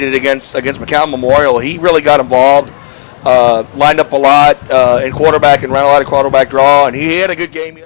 dominated against McCown Memorial. He really got involved, lined up a lot in quarterback and ran a lot of quarterback draw, and he had a good game.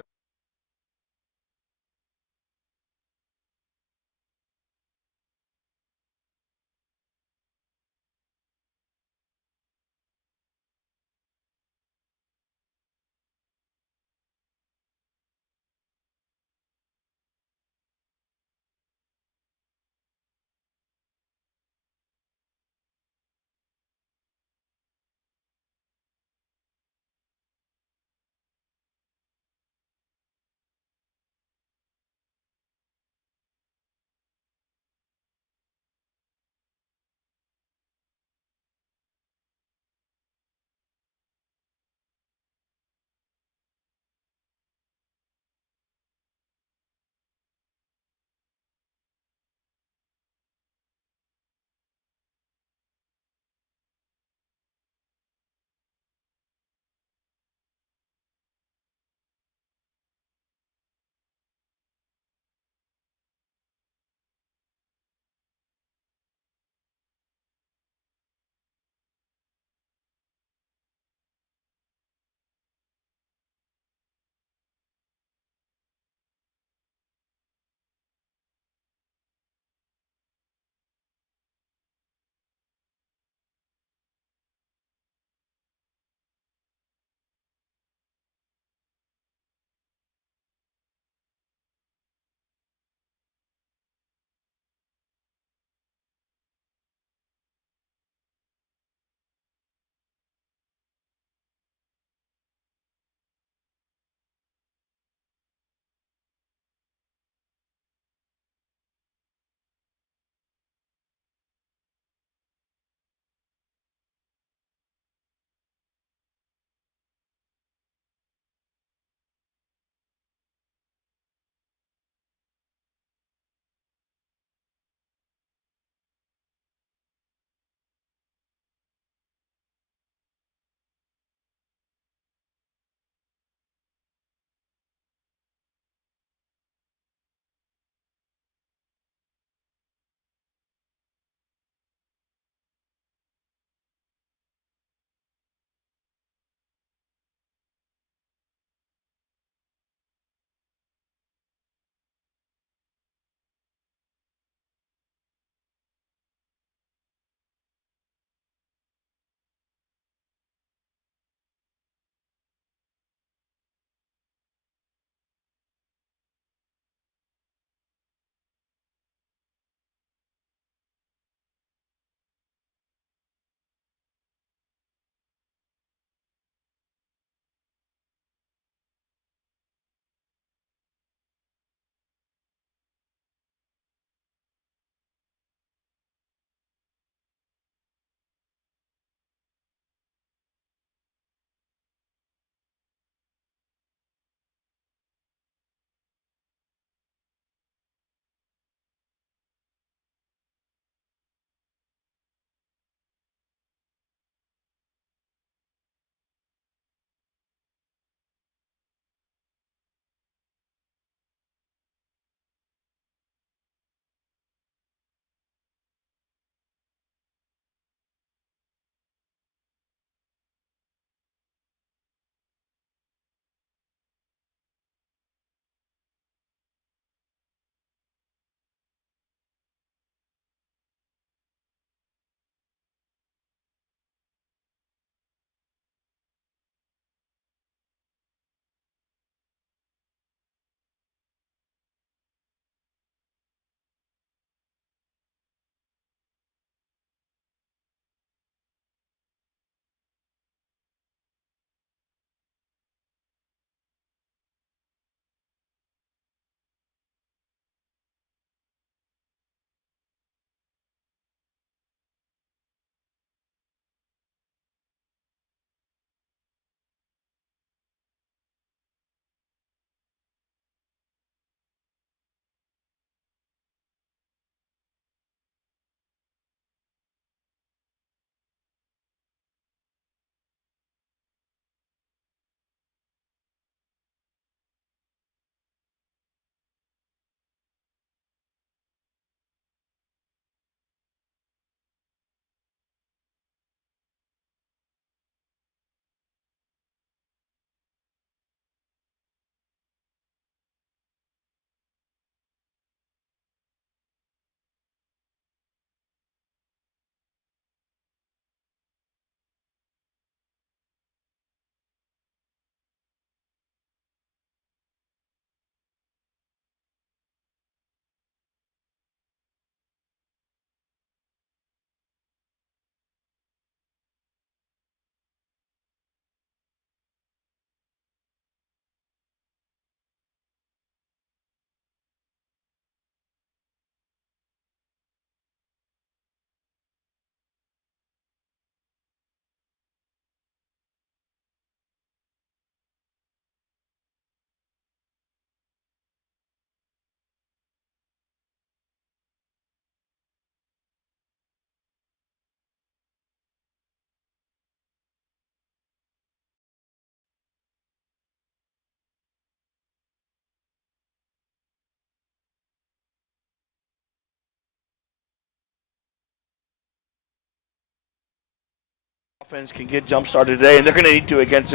Offense can get jump started today, and they're going to need to against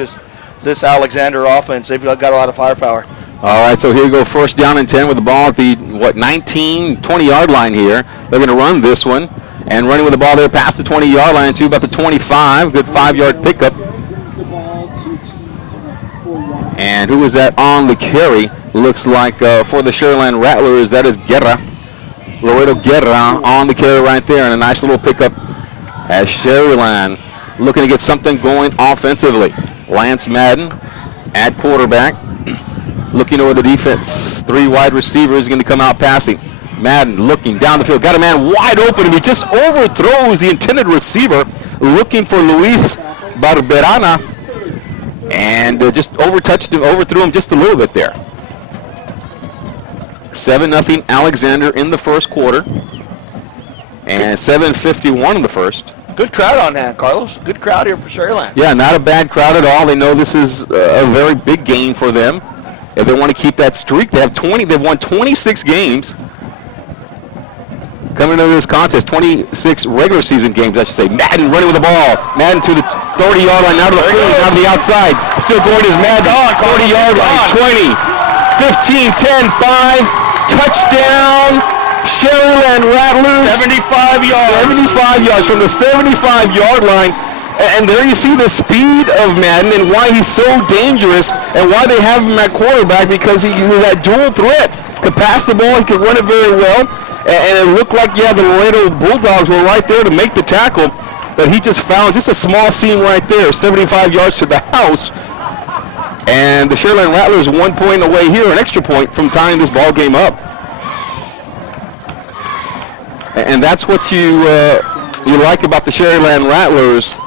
this Alexander offense. They've got a lot of firepower. All right, so here we go, first down and 10 with the ball at the 19, 20-yard line here. They're going to run this one, and running with the ball there past the 20-yard line to about the 25. Good 5-yard pickup. And who is that on the carry? Looks like for the Sharyland Rattlers, that is Guerra. Laredo Guerra on the carry right there, and a nice little pickup as Sharyland looking to get something going offensively. Lance Madden at quarterback, looking over the defense. 3 wide receivers going to come out passing. Madden looking down the field, got a man wide open, and he just overthrows the intended receiver, looking for Luis Barberana, and just overthrew him just a little bit there. 7-0 Alexander in the first quarter, and 7:51 in the first. Good crowd on that, Carlos. Good crowd here for Sharyland. Yeah, not a bad crowd at all. They know this is a very big game for them. If they want to keep that streak, they've won 26 games coming into this contest. 26 regular season games, I should say. Madden running with the ball. Madden to the 30-yard line, out of the 40, down to the outside. Still going is Madden. 40-yard line, 20, 15, 10, 5. Touchdown, Sharyland Rattlers. 75 yards. 75 yards from the 75-yard line. And there you see the speed of Madden and why he's so dangerous and why they have him at quarterback, because he's that dual threat. Could pass the ball, he could run it very well. And it looked like, yeah, the Laredo Bulldogs were right there to make the tackle, but he just found just a small seam right there, 75 yards to the house. And the Sharyland Rattlers 1 point away here, an extra point from tying this ball game up. And that's what you like about the Sharyland Rattlers.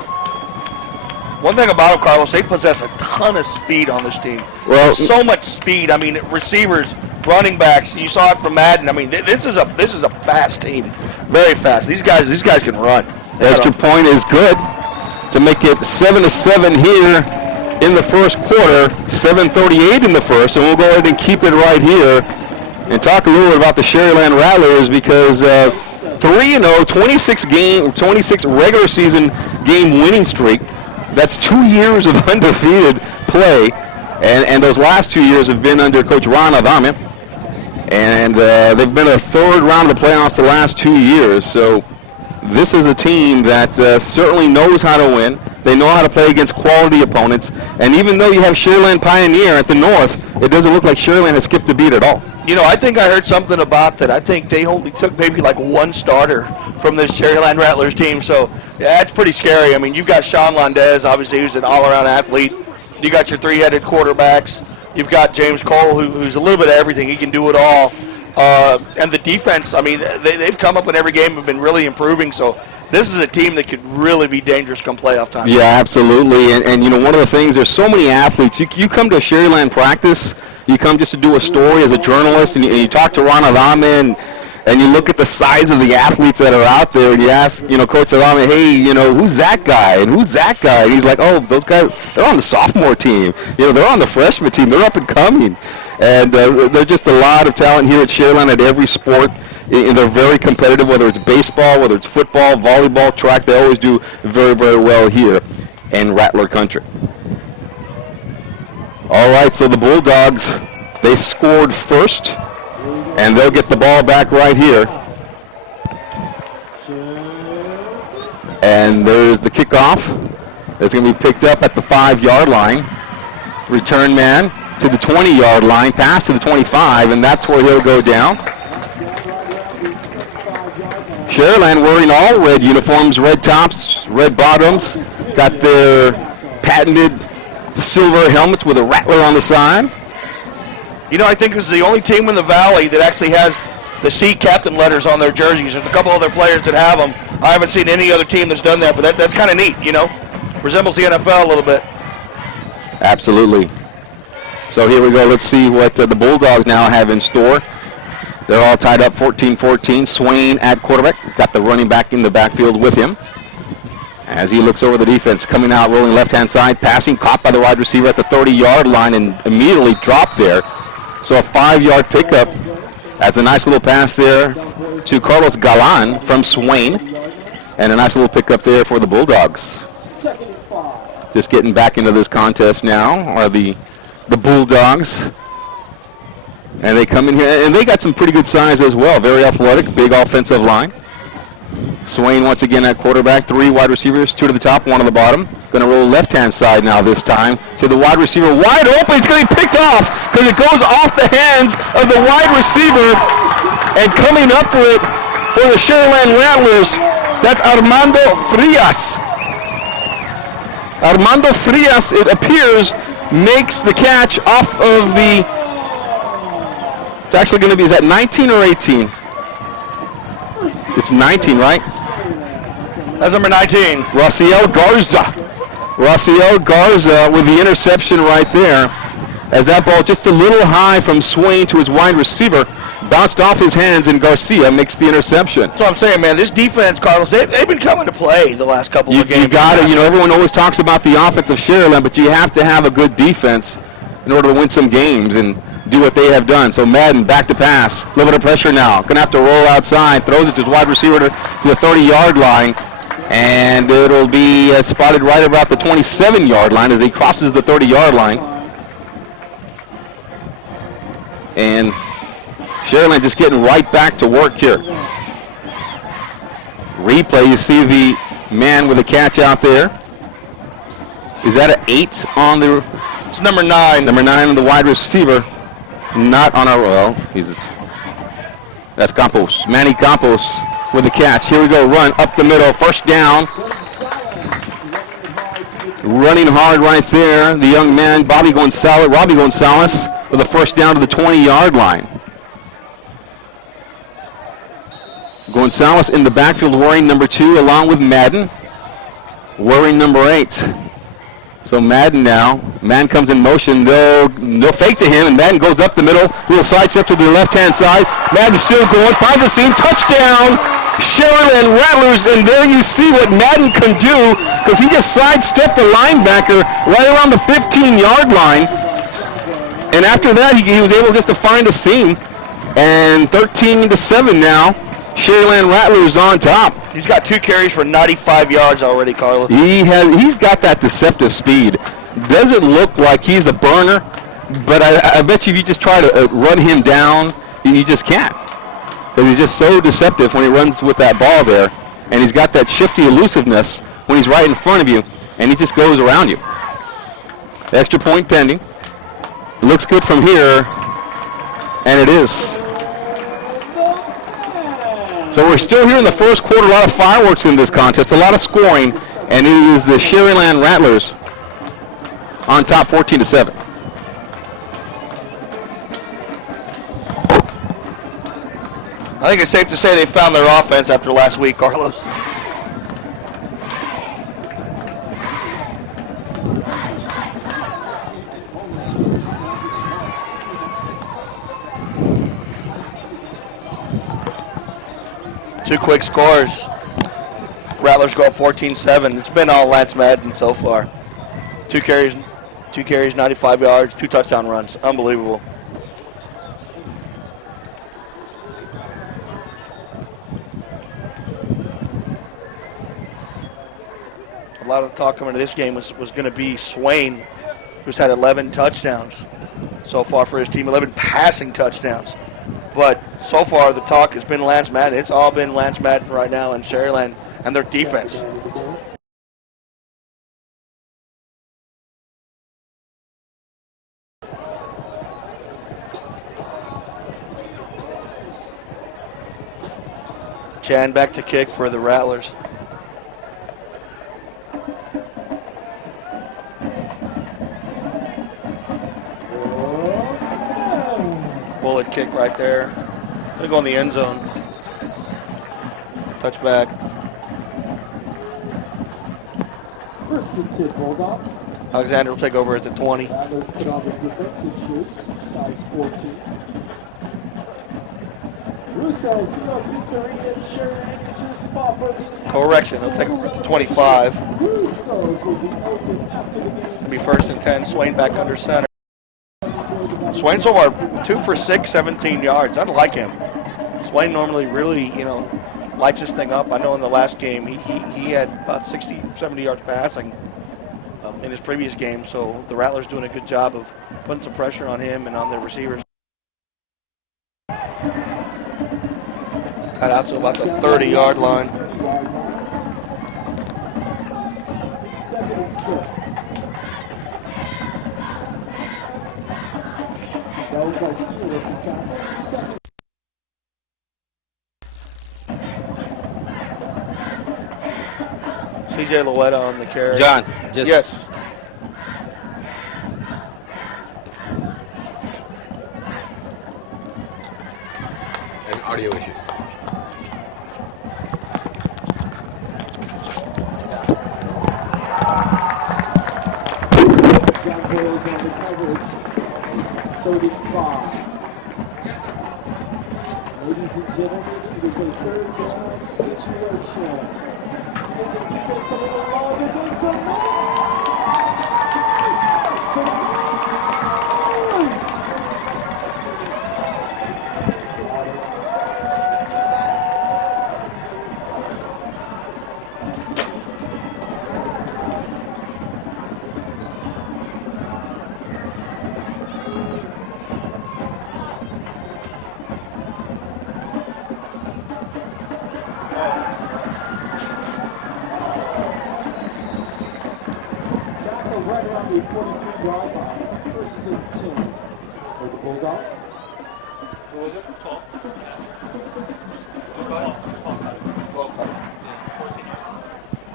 One thing about them, Carlos, they possess a ton of speed on this team. Well, so much speed. I mean, receivers, running backs. You saw it from Madden. I mean, this is a fast team, very fast. These guys can run. The extra point is good to make it 7-7 here in the first quarter. 7:38 in the first, and we'll go ahead and keep it right here and talk a little bit about the Sharyland Rattlers, because 3-0, 26 regular season game winning streak. That's 2 years of undefeated play, and those last 2 years have been under Coach Ron Adame, and they've been a third round of the playoffs the last 2 years. So this is a team that certainly knows how to win. They know how to play against quality opponents, and even though you have Sharyland Pioneer at the north, it doesn't look like Sharyland has skipped a beat at all. You know, I think I heard something about that. I think they only took maybe like one starter from this Sharyland Rattlers team, so yeah, that's pretty scary. I mean, you've got Sean Landez, obviously, who's an all-around athlete. You got your 3-headed quarterbacks. You've got James Cole, who's a little bit of everything. He can do it all. And the defense, I mean, they've come up in every game and have been really improving, so this is a team that could really be dangerous come playoff time. Yeah, absolutely. And you know, one of the things, there's so many athletes. You come to a Sharyland practice, you come just to do a story as a journalist, and you talk to Ron Adame, and you look at the size of the athletes that are out there, and you ask, you know, Coach Adame, hey, you know, who's that guy? And who's that guy? And he's like, oh, those guys, they're on the sophomore team. You know, they're on the freshman team. They're up and coming. And there's just a lot of talent here at Sharyland at every sport. And they're very competitive, whether it's baseball, whether it's football, volleyball, track. They always do very, very well here in Rattler country. All right, so the Bulldogs, they scored first, and they'll get the ball back right here. And there's the kickoff. It's going to be picked up at the 5-yard line. Return man to the 20-yard line, pass to the 25, and that's where he'll go down. Sharyland wearing all red uniforms, red tops, red bottoms, got their patented silver helmets with a Rattler on the side. You know, I think this is the only team in the Valley that actually has the C captain letters on their jerseys. There's a couple other players that have them. I haven't seen any other team that's done that, but that's kind of neat, you know. Resembles the NFL a little bit. Absolutely. So here we go. Let's see what the Bulldogs now have in store. They're all tied up 14-14. Swain at quarterback. Got the running back in the backfield with him. As he looks over the defense, coming out, rolling left-hand side, passing, caught by the wide receiver at the 30-yard line and immediately dropped there. So a 5-yard pickup. That's a nice little pass there to Carlos Galan from Swain. And a nice little pickup there for the Bulldogs. Just getting back into this contest now are the Bulldogs. And they come in here, and they got some pretty good size as well. Very athletic, big offensive line. Swain once again at quarterback. 3 wide receivers, 2 to the top, 1 on the bottom. Going to roll left-hand side now this time to the wide receiver. Wide open. It's going to be picked off because it goes off the hands of the wide receiver. And coming up for it for the Sharyland Rattlers, that's Armando Frias. Armando Frias, it appears, makes the catch off of the... It's actually going to be, is that 19 or 18? It's 19, right? That's number 19. Raciel Garza. Raciel Garza with the interception right there. As that ball just a little high from Swain to his wide receiver. Bounced off his hands, and Garcia makes the interception. That's what I'm saying, man. This defense, Carlos, they've been coming to play the last couple of games. You got it. You know, everyone always talks about the offense of Sharyland, but you have to have a good defense in order to win some games and do what they have done. So Madden back to pass. A little bit of pressure now. Going to have to roll outside. Throws it to his wide receiver to the 30-yard line. And it'll be spotted right about the 27-yard line as he crosses the 30-yard line. And Sharyland just getting right back to work here. Replay, you see the man with the catch out there. Is that an 8 on the... It's number 9. Number 9 on the wide receiver. Not on our... Well, that's Campos. Manny Campos with the catch. Here we go. Run up the middle. First down. Running hard right there. The young man, Robbie Gonzalez, with a first down to the 20-yard line. Gonzalez in the backfield wearing number 2 along with Madden wearing number 8. So Madden now. Madden comes in motion. No fake to him, and Madden goes up the middle. Little sidestep to the left-hand side. Madden still going. Finds a seam. Touchdown. Sharyland Rattlers, and there you see what Madden can do because he just sidestepped the linebacker right around the 15-yard line. And after that, he was able just to find a seam. And 13-7 now. Sharyland Rattlers on top. He's got 2 carries for 95 yards already, Carlos. He's got that deceptive speed. Doesn't look like he's a burner, but I bet you if you just try to run him down, you just can't. Because he's just so deceptive when he runs with that ball there. And he's got that shifty elusiveness when he's right in front of you, and he just goes around you. Extra point pending. It looks good from here, and it is. So we're still here in the first quarter. A lot of fireworks in this contest, a lot of scoring, and it is the Sharyland Rattlers on top 14-7. I think it's safe to say they found their offense after last week, Carlos. Two quick scores. Rattlers go up 14-7. It's been all Lance Madden so far. 2 carries, 95 yards, 2 touchdown runs. Unbelievable. A lot of the talk coming into this game was going to be Swain, who's had 11 touchdowns so far for his team, 11 passing touchdowns. But so far the talk has been Lance Madden. It's all been Lance Madden right now in Sharyland and their defense. Chan back to kick for the Rattlers. Bullet kick right there. Gonna go in the end zone. Touchback. Bulldogs. Alexander will take over at the 20. Rattlers put on the defensive shoes, size 14. Russo's Grill Pizzeria in Sharyland is your spot for the Correction, they'll take over at the 25. Russo's will be open after the game. Be 1st and 10. Swain back under center. Swain so far 2 for 6, 17 yards. I like him. Swain normally really, lights this thing up. I know in the last game he had about 60, 70 yards passing. in his previous game. So the Rattlers doing a good job of putting some pressure on him and on their receivers. Got out to about the 30-yard line. 2nd and 6. Raul Garcia with the tackle. 2nd. CJ Luetta on the carry. John, just Yes. and audio issues. John Boyles on the coverage. 35. Ladies and gentlemen, it is a 3rd down situation. Defense a little longer than some right around the 43-yard line. 1st and 10 for the Bulldogs. What was it? 12.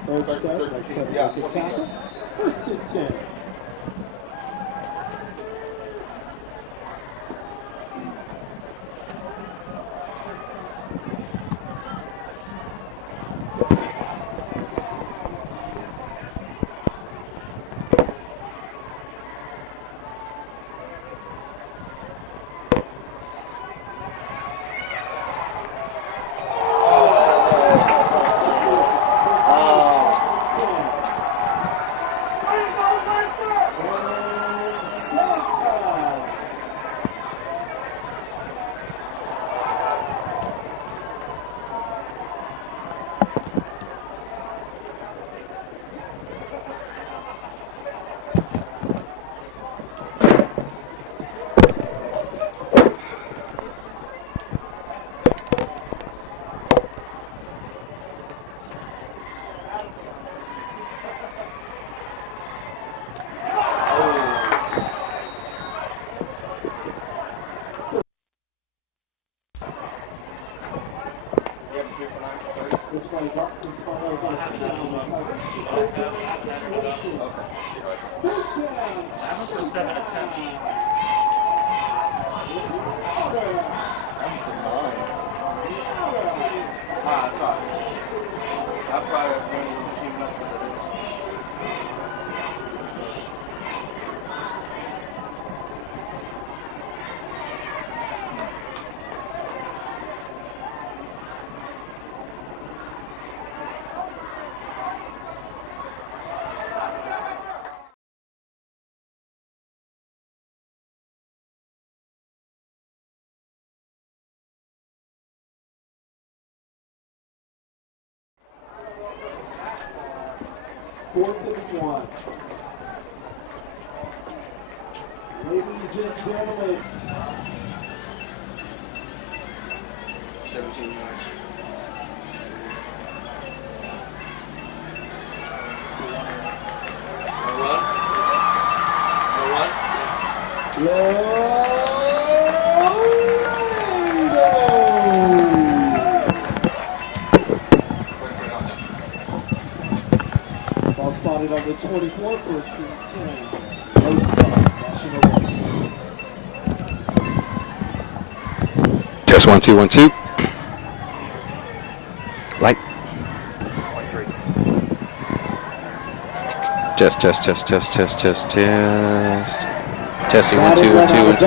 3rd set, that's better with the tackle. 1st and 10. Fourth and 1. Ladies and gentlemen. 17 yards. No run? No run? Ball spotted on the 24, 1st and 10. No stop. National League. Test 1 2 1 2. Light. Test. Testing 1 2 1 2 1 2.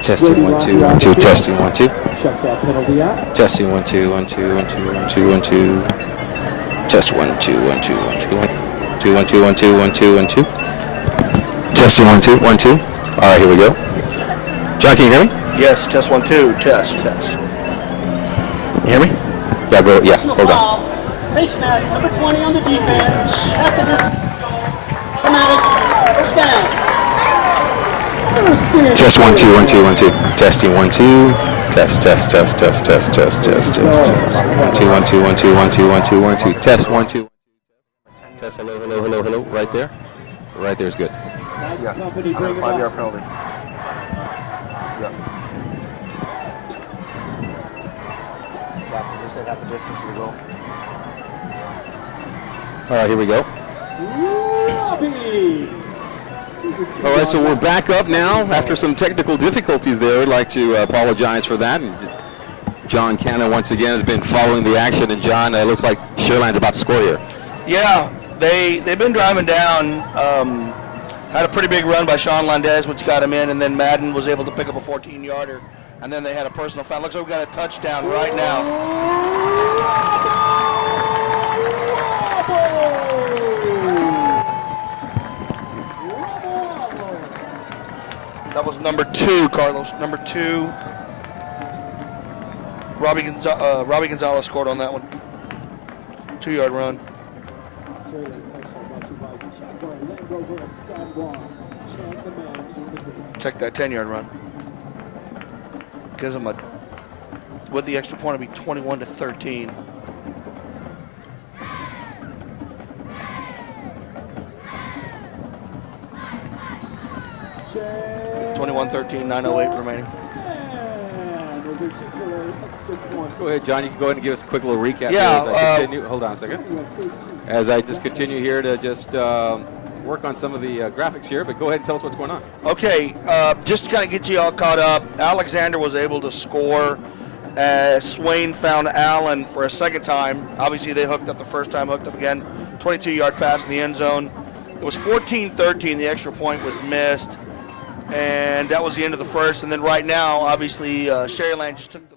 Testing 1 2 1 2. Testing 1 2. Check that penalty out. Testing 1 2 1 2 1 2 1 2 1 2. Test 1 2 1 2 1 2 1 2 1 2 1 2 1 2 1 2. Testing 1 2 1 2. All right, here we go. John, can you hear me? Yes, test 1 2. Test. You hear me? Yeah, go. Yeah, hold on. Face mask, number 20 on the defense. After this, traumatic, first down. Test 1 2 1 2 1 2. Testing 1 2. Test 1 2 1 2 1 2 1 2 1 2 1 2. Test 1 2. Test hello. Right there. Right there is good. Yeah, I had a 5-yard penalty. Yeah. Yeah, because they said half the distance to the goal. All right, here we go. All right, so we're back up now after some technical difficulties there. I'd like to apologize for that. And John Cannon once again has been following the action, and John, it looks like Sharyland's about to score here. Yeah, they've been driving down. Had a pretty big run by Sharyland, which got him in, and then Madden was able to pick up a 14-yarder, and then they had a personal foul. Looks like we got a touchdown right now. That was number 2, Carlos. Number 2. Robbie Gonzalez scored on that one. 2-yard run. Check that 10-yard run. Gives them with the extra point, it'll be 21-13. Check. 21-13, 9:08 remaining. Go ahead, John. You can go ahead and give us a quick little recap. Yeah. Here as I continue. Hold on a second. As I just continue here to just work on some of the graphics here, but go ahead and tell us what's going on. Okay, just to kind of get you all caught up, Alexander was able to score as Swain found Allen for a second time. Obviously, they hooked up the first time, hooked up again. 22-yard pass in the end zone. It was 14-13. The extra point was missed, and that was the end of the first. And then right now, obviously, Sharyland just took the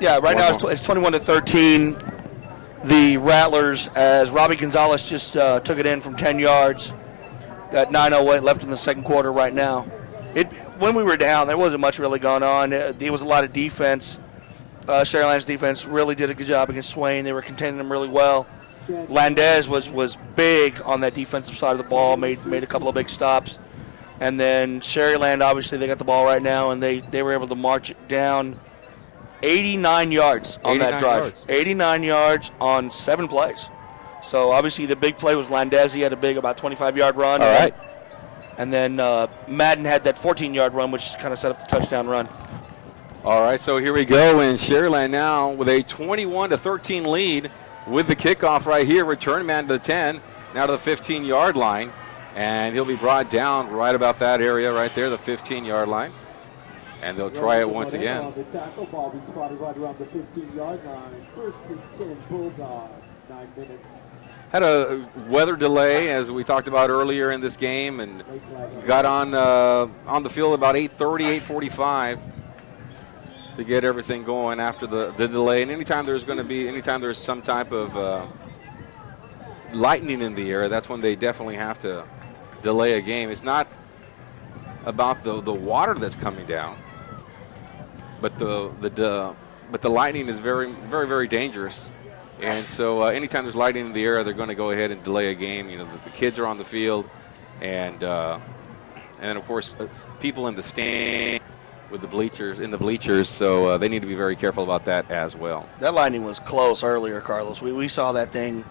Yeah, right now it's 21-13. The Rattlers, as Robbie Gonzalez just took it in from 10 yards. Got 9:08 left in the second quarter right now. When we were down, there wasn't much really going on. There was a lot of defense. Sharyland's defense really did a good job against Swain. They were containing them really well. Landez was big on that defensive side of the ball, made a couple of big stops. And then Sharyland, obviously, they got the ball right now, and they were able to march it down 89 yards on that drive. 89 yards on 7 plays. So, obviously, the big play was Landez. He had a big, about 25-yard run. All right. And then Madden had that 14-yard run, which kind of set up the touchdown run. All right, so here we go. And Sharyland now with a 21-13 lead with the kickoff right here. Return man to the 10, now to the 15-yard line. And he'll be brought down right about that area right there, the 15-yard line. And they'll try it once again. The tackle ball be spotted right around the 15-yard line. First and 10 Bulldogs, 9 minutes. Had a weather delay, as we talked about earlier in this game, and got on the field about 8:30, 8:45 to get everything going after the delay. And anytime there's some type of lightning in the air, that's when they definitely have to delay a game. It's not about the water that's coming down, but the lightning is very, very, very dangerous. And so anytime there's lightning in the air, they're going to go ahead and delay a game. You know, the kids are on the field, and then of course people in the stand with the bleachers. So they need to be very careful about that as well. That lightning was close earlier, Carlos. We saw that thing,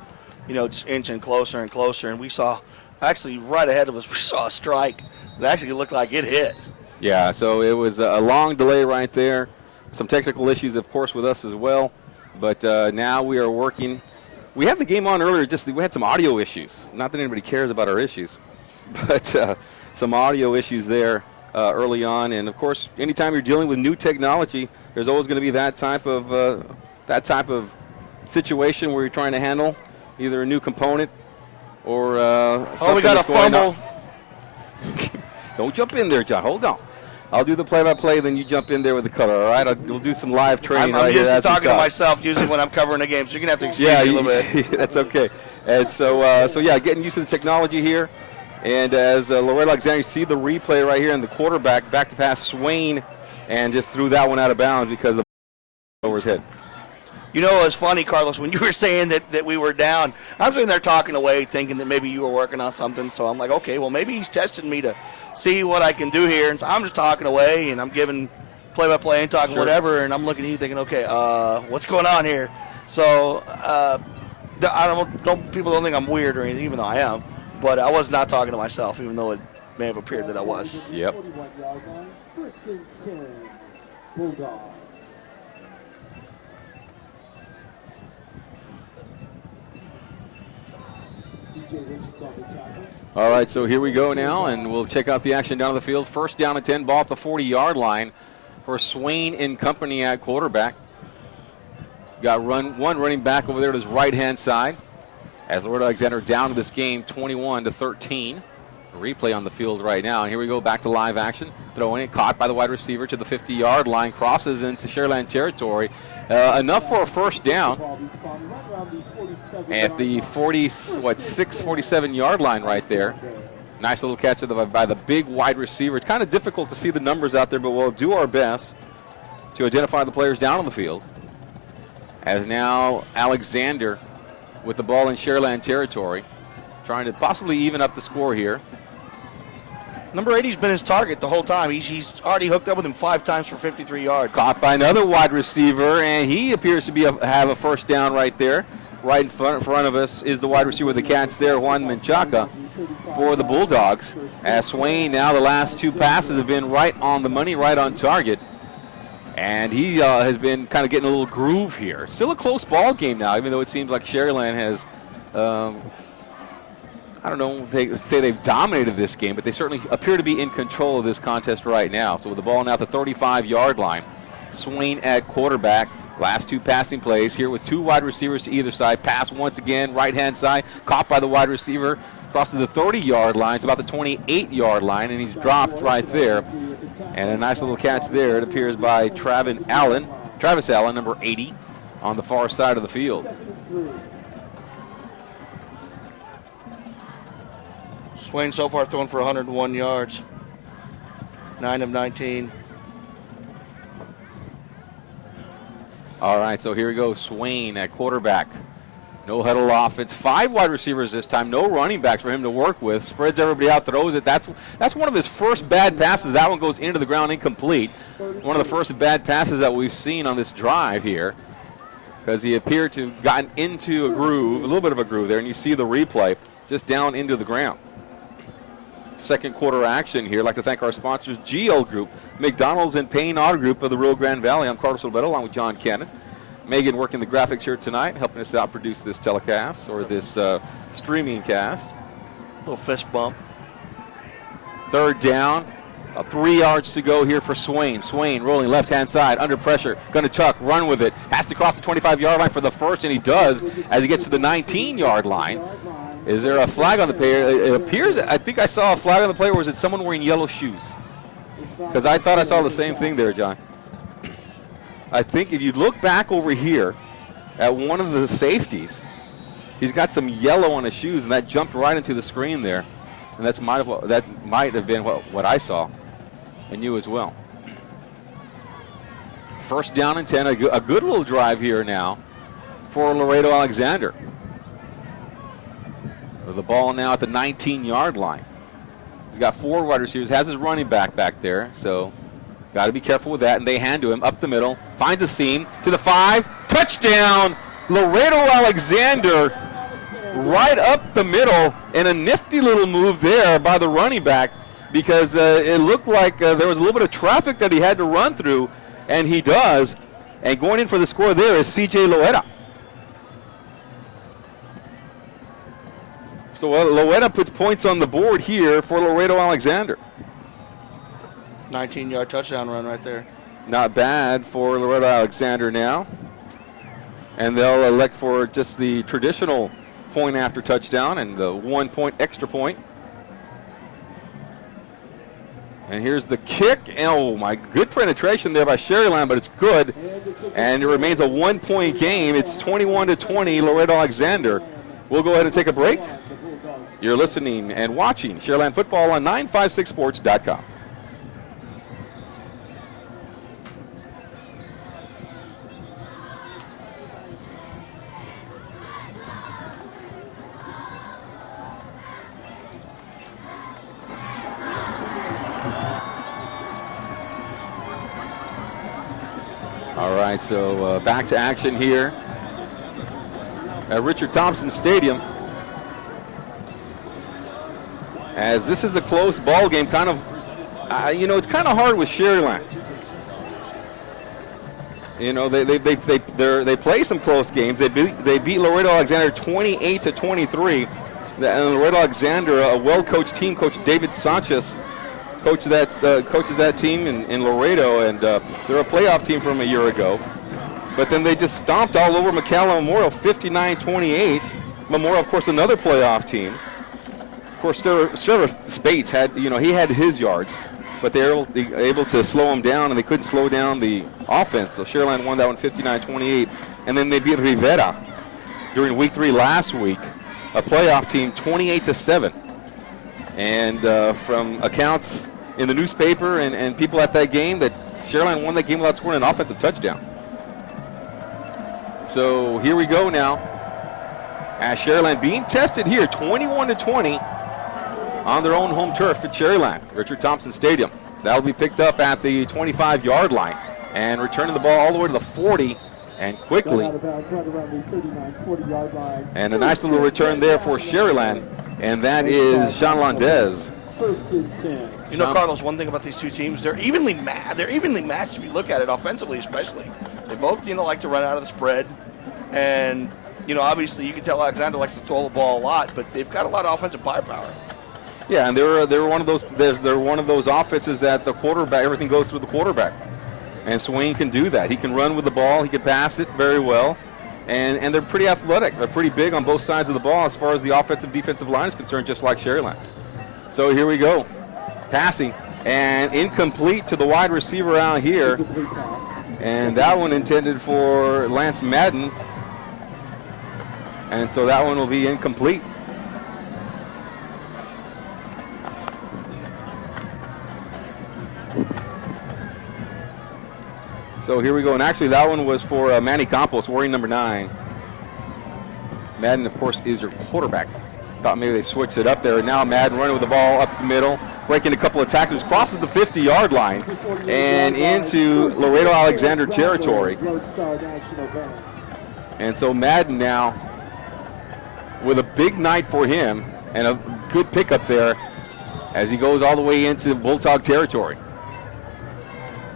just inching closer and closer, and we saw actually right ahead of us. We saw a strike that actually looked like it hit. Yeah, so it was a long delay right there. Some technical issues, of course, with us as well. But now we are working. We had the game on earlier, we had some audio issues. Not that anybody cares about our issues, but some audio issues there early on. And, of course, anytime you're dealing with new technology, there's always going to be that type of situation where you're trying to handle either a new component or something. We got a fumble. Don't jump in there, John. Hold on. I'll do the play-by-play, then you jump in there with the color, all right? We'll do some live training I'm right here. used to as we talking to talk. myself usually when I'm covering a game, so you're going to have to excuse Yeah, me a little bit. that's okay. And so yeah, getting used to the technology here. And as Laredo Alexander, you see the replay right here, and the quarterback back to pass Swain, and just threw that one out of bounds because of over his head. You know, it was funny, Carlos, when you were saying that we were down. I'm sitting there talking away, thinking that maybe you were working on something. So I'm like, okay, well, maybe he's testing me to see what I can do here. And so I'm just talking away, and I'm giving play-by-play and talking whatever. And I'm looking at you thinking, okay, what's going on here? So I don't people don't think I'm weird or anything, even though I am. But I was not talking to myself, even though it may have appeared that I was. Yep. 41-yard line, 1st and 10, Bulldogs. DJ Richards on the tackle. All right, so here we go now, and we'll check out the action down the field. 1st down and 10, ball at the 40-yard line for Swain and company at quarterback. Got one running back over there to his right-hand side. As Laredo Alexander down to this game, 21-13. Replay on the field right now, and here we go back to live action. Throwing it, caught by the wide receiver to the 50-yard line, crosses into Sharyland territory. Enough for a 1st down. At the 47-yard line right there. Nice little catch by the big wide receiver. It's kind of difficult to see the numbers out there, but we'll do our best to identify the players down on the field. As now Alexander with the ball in Sharyland territory, trying to possibly even up the score here. Number 80's been his target the whole time. He's already hooked up with him 5 times for 53 yards. Caught by another wide receiver, and he appears to have a 1st down right there. Right in front of us is the wide receiver with the Cats there, Juan Menchaca, for the Bulldogs. As Swain, now the last 2 passes have been right on the money, right on target. And he has been kind of getting a little groove here. Still a close ball game now, even though it seems like Sharyland has, I don't know, they say they've dominated this game, but they certainly appear to be in control of this contest right now. So with the ball now at the 35-yard line, Swain at quarterback. Last 2 passing plays here with 2 wide receivers to either side. Pass once again, right-hand side, caught by the wide receiver. Crosses the 30-yard line to about the 28-yard line, and he's dropped right there. And a nice little catch there. It appears by Travis Allen, number 80, on the far side of the field. Swain so far throwing for 101 yards. 9 of 19. All right, so here we go. Swain at quarterback. No huddle offense. 5 wide receivers this time. No running backs for him to work with. Spreads everybody out, throws it. That's one of his first bad passes. That one goes into the ground incomplete. One of the first bad passes that we've seen on this drive here, because he appeared to have gotten into a groove, a little bit of a groove there, and you see the replay just down into the ground. Second quarter action here. I'd like to thank our sponsors, GL Group, McDonald's and Payne Auto Group of the Rio Grande Valley. I'm Carlos Albedo along with John Cannon. Megan working the graphics here tonight, helping us out produce this telecast or this streaming cast. Little fist bump. 3rd down. 3 yards to go here for Swain. Swain rolling left-hand side, under pressure, going to chuck, run with it. Has to cross the 25-yard line for the 1st, and he does as he gets to the 19-yard line. Is there a flag on the player? It appears, I think I saw a flag on the player, or was it someone wearing yellow shoes? Because I thought I saw the same thing there, John. I think if you look back over here at one of the safeties, he's got some yellow on his shoes, and that jumped right into the screen there. And that might have been what I saw, and you as well. 1st down and 10, a good little drive here now for Laredo Alexander. With the ball now at the 19-yard line. He's got 4 wide receivers, has his running back there, so got to be careful with that. And they hand to him up the middle, finds a seam to the 5, touchdown, Laredo Alexander, right up the middle, and a nifty little move there by the running back, because it looked like there was a little bit of traffic that he had to run through, and he does. And going in for the score there is C.J. Loera. So Loera puts points on the board here for Laredo Alexander. 19-yard touchdown run right there. Not bad for Laredo Alexander now. And they'll elect for just the traditional point after touchdown and the 1 point extra point. And here's the kick. Oh, my, good penetration there by Sharyland, but it's good. And it remains a 1-point game. It's 21-20, Laredo Alexander. We'll go ahead and take a break. You're listening and watching Sharyland football on 956sports.com. All right, so back to action here at Richard Thompson Stadium. As this is a close ball game, kind of, it's kind of hard with Sharyland. You know, they play some close games. They beat Laredo Alexander 28-23. And Laredo Alexander, a well-coached team, Coach David Sanchez, coaches that team in Laredo, and they're a playoff team from a year ago. But then they just stomped all over McAllen Memorial, 59-28. Memorial, of course, another playoff team. Of course, Trevor Spates had, he had his yards, but they were able to slow him down, and they couldn't slow down the offense. So Sharyland won that one 59-28. And then they beat Rivera during week 3 last week, a playoff team, 28-7. And from accounts in the newspaper and people at that game, that Sharyland won that game without scoring an offensive touchdown. So here we go now. As Sharyland being tested here, 21-20 on their own home turf at Sharyland, Richard Thompson Stadium. That'll be picked up at the 25-yard line and returning the ball all the way to the 40 and quickly. And a nice little return there for Sharyland, and that is Sharyland. First and 10. You know, Carlos, one thing about these two teams, they're evenly matched if you look at it, offensively especially. They both, like to run out of the spread. And, obviously you can tell Alexander likes to throw the ball a lot, but they've got a lot of offensive firepower. Yeah, and they're one of those offenses that the quarterback, everything goes through the quarterback. And Swain can do that. He can run with the ball. He can pass it very well. And they're pretty athletic. They're pretty big on both sides of the ball as far as the offensive defensive line is concerned, just like Sharyland. So here we go. Passing. And incomplete to the wide receiver out here. And that one intended for Lance Madden. And so that one will be incomplete. So here we go, and actually that one was for Manny Campos, wearing number 9. Madden, of course, is your quarterback. Thought maybe they switched it up there, and now Madden running with the ball up the middle, breaking a couple of tackles, crosses the 50-yard line, and into Laredo Alexander territory. And so Madden now, with a big night for him, and a good pickup there, as he goes all the way into Bulldog territory.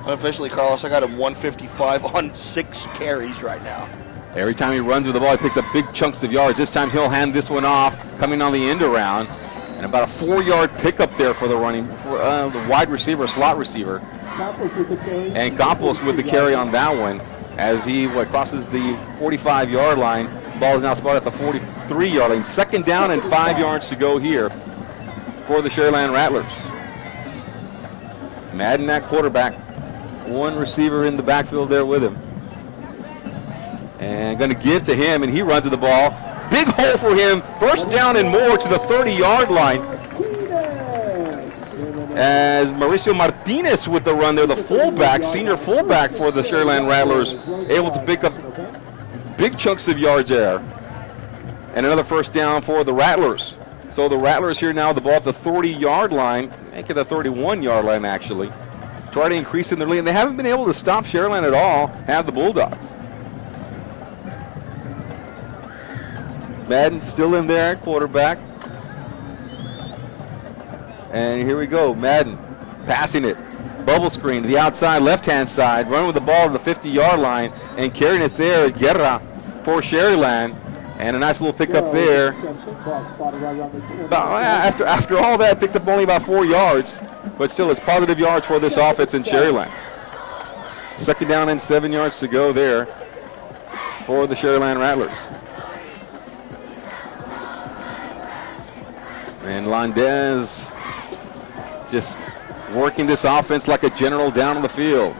Unofficially, Carlos, I got him 155 on 6 carries right now. Every time he runs with the ball, he picks up big chunks of yards. This time he'll hand this one off, coming on the end around. And about a 4-yard pickup there for the running, for the wide receiver, slot receiver. And Campos with the carry on that one as he crosses the 45-yard line. Ball is now spotted at the 43-yard line. 2nd down and 5 yards to go here for the Sharyland Rattlers. Madden at quarterback. One receiver in the backfield there with him. And going to give to him, and he runs to the ball. Big hole for him. 1st down and more to the 30-yard line. As Mauricio Martinez with the run there, the fullback, senior fullback for the Sharyland Rattlers, able to pick up big chunks of yards there. And another 1st down for the Rattlers. So the Rattlers here now, the ball at the 30-yard line, make it the 31-yard line actually. Try to increase in their lead. And they haven't been able to stop Sharyland at all, have the Bulldogs. Madden still in there at quarterback. And here we go, Madden passing it. Bubble screen to the outside, left-hand side, running with the ball to the 50-yard line, and carrying it there, Guerra for Sharyland. And a nice little pickup there. After all that, picked up only about 4 yards. But still, it's positive yards for this offense in Sharyland. 2nd down and 7 yards to go there for the Sharyland Rattlers. And Landez just working this offense like a general down on the field.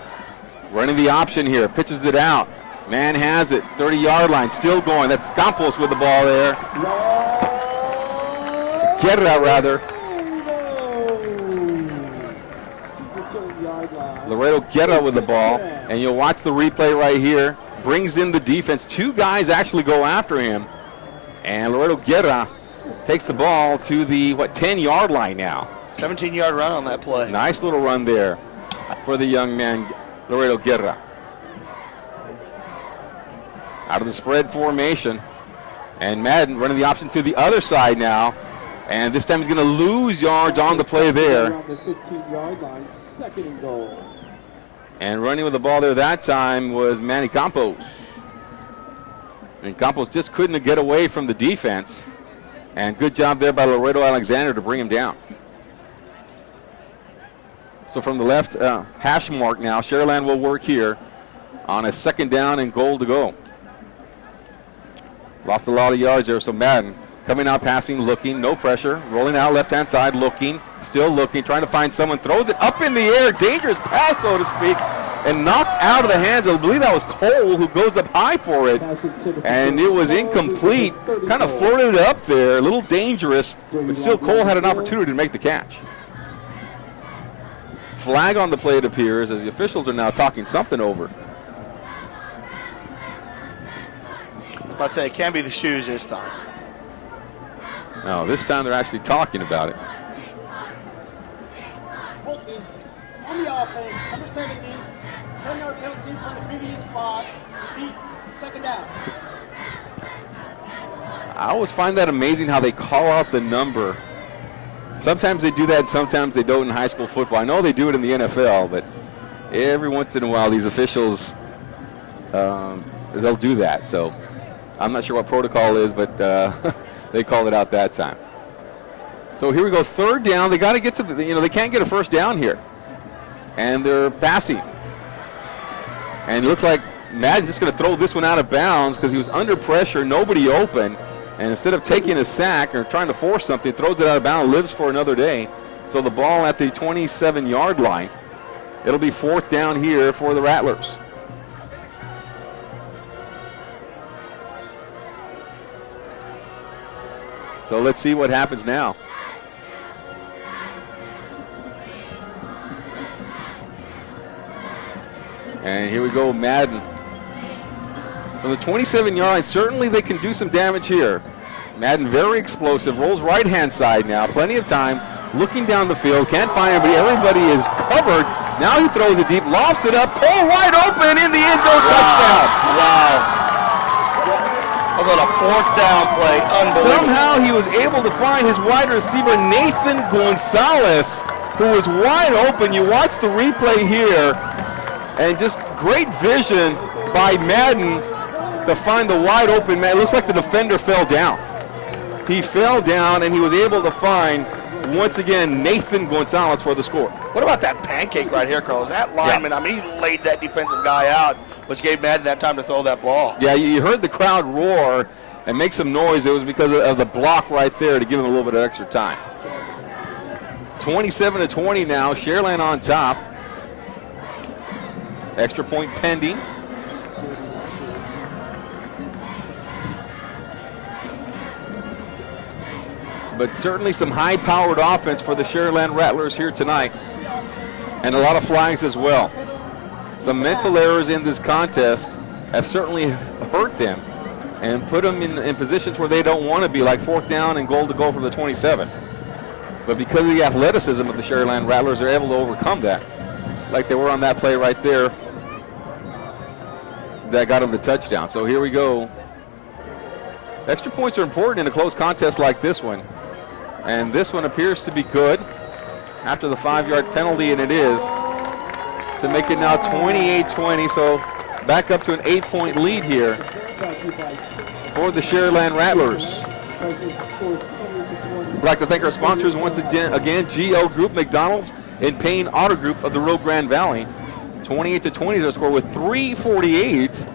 Running the option here, pitches it out. Man has it, 30-yard line, still going. That's Campos with the ball there. Guerra, rather. Laredo Guerra with the ball, and you'll watch the replay right here. Brings in the defense. 2 guys actually go after him, and Laredo Guerra takes the ball to the 10-yard line now. 17-yard run on that play. Nice little run there for the young man, Laredo Guerra. Out of the spread formation, and Madden running the option to the other side now, and this time he's going to lose yards on the play there. Around the 15-yard line, 2nd and goal. And running with the ball there that time was Manny Campos. And Campos just couldn't get away from the defense. And good job there by Laredo Alexander to bring him down. So from the left hash mark now, Sharyland will work here on a 2nd down and goal to go. Lost a lot of yards there, so Madden coming out passing, looking, no pressure, rolling out left-hand side, looking, still looking, trying to find someone, throws it up in the air, dangerous pass, so to speak, and knocked out of the hands. I believe that was Cole who goes up high for it, and it was incomplete, kind of floated it up there, a little dangerous, but still Cole had an opportunity to make the catch. Flag on the play, it appears, as the officials are now talking something over. I was about to say, it can't be the shoes this time. No, this time they're actually talking about it. Holtby on the offense, number 70, 10-yard penalty from the previous spot. Repeat, 2nd down. I always find that amazing how they call out the number. Sometimes they do that, sometimes they don't in high school football. I know they do it in the NFL, but every once in a while these officials, they'll do that. So I'm not sure what protocol is, but they called it out that time. So here we go, 3rd down. They got to get to the, they can't get a 1st down here. And they're passing. And it looks like Madden's just going to throw this one out of bounds because he was under pressure, nobody open. And instead of taking a sack or trying to force something, throws it out of bounds, lives for another day. So the ball at the 27-yard line. It'll be 4th down here for the Rattlers. So let's see what happens now. And here we go, Madden. From the 27-yard line, certainly they can do some damage here. Madden very explosive, rolls right-hand side now, plenty of time, looking down the field, can't find anybody, everybody is covered. Now he throws it deep, lofts it up, Cole wide open in the end zone, touchdown. Wow. That was on a 4th down play. Unbelievable. Somehow he was able to find his wide receiver, Nathan Gonzalez, who was wide open. You watch the replay here, and just great vision by Madden to find the wide open man. It looks like the defender fell down. He fell down, and he was able to find, once again, Nathan Gonzalez for the score. What about that pancake right here, Carlos? That lineman, I mean, he laid that defensive guy out, which gave Madden that time to throw that ball. Yeah, you heard the crowd roar and make some noise. It was because of the block right there to give him a little bit of extra time. 27-20 now, Sharyland on top. Extra point pending. But certainly some high-powered offense for the Sharyland Rattlers here tonight. And a lot of flags as well. Some mental errors in this contest have certainly hurt them and put them in positions where they don't want to be, like 4th down and goal to go from the 27. But because of the athleticism of the Sharyland Rattlers, they're able to overcome that, like they were on that play right there that got them the touchdown. So here we go. Extra points are important in a close contest like this one. And this one appears to be good after the 5-yard penalty, and it is, to make it now 28-20. So back up to an 8-point lead here for the Sharyland Rattlers. I'd like to thank our sponsors once again, GL Group, McDonald's, and Payne Auto Group of the Rio Grande Valley. 28-20 to score with 3:48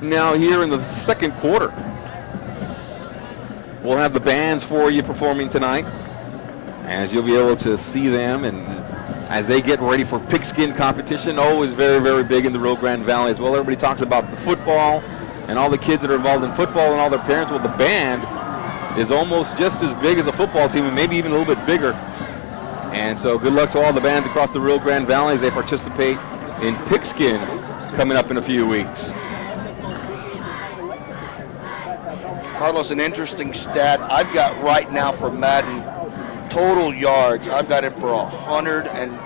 now here in the 2nd quarter. We'll have the bands for you performing tonight As you'll be able to see them, and as they get ready for pigskin competition, always very, very big in the Rio Grande Valley as well. Everybody talks about the football and all the kids that are involved in football and all their parents. Well, the band is almost just as big as the football team and maybe even a little bit bigger. And so good luck to all the bands across the Rio Grande Valley as they participate in pigskin coming up in a few weeks. Carlos, an interesting stat I've got right now for Madden total yards. I've got it for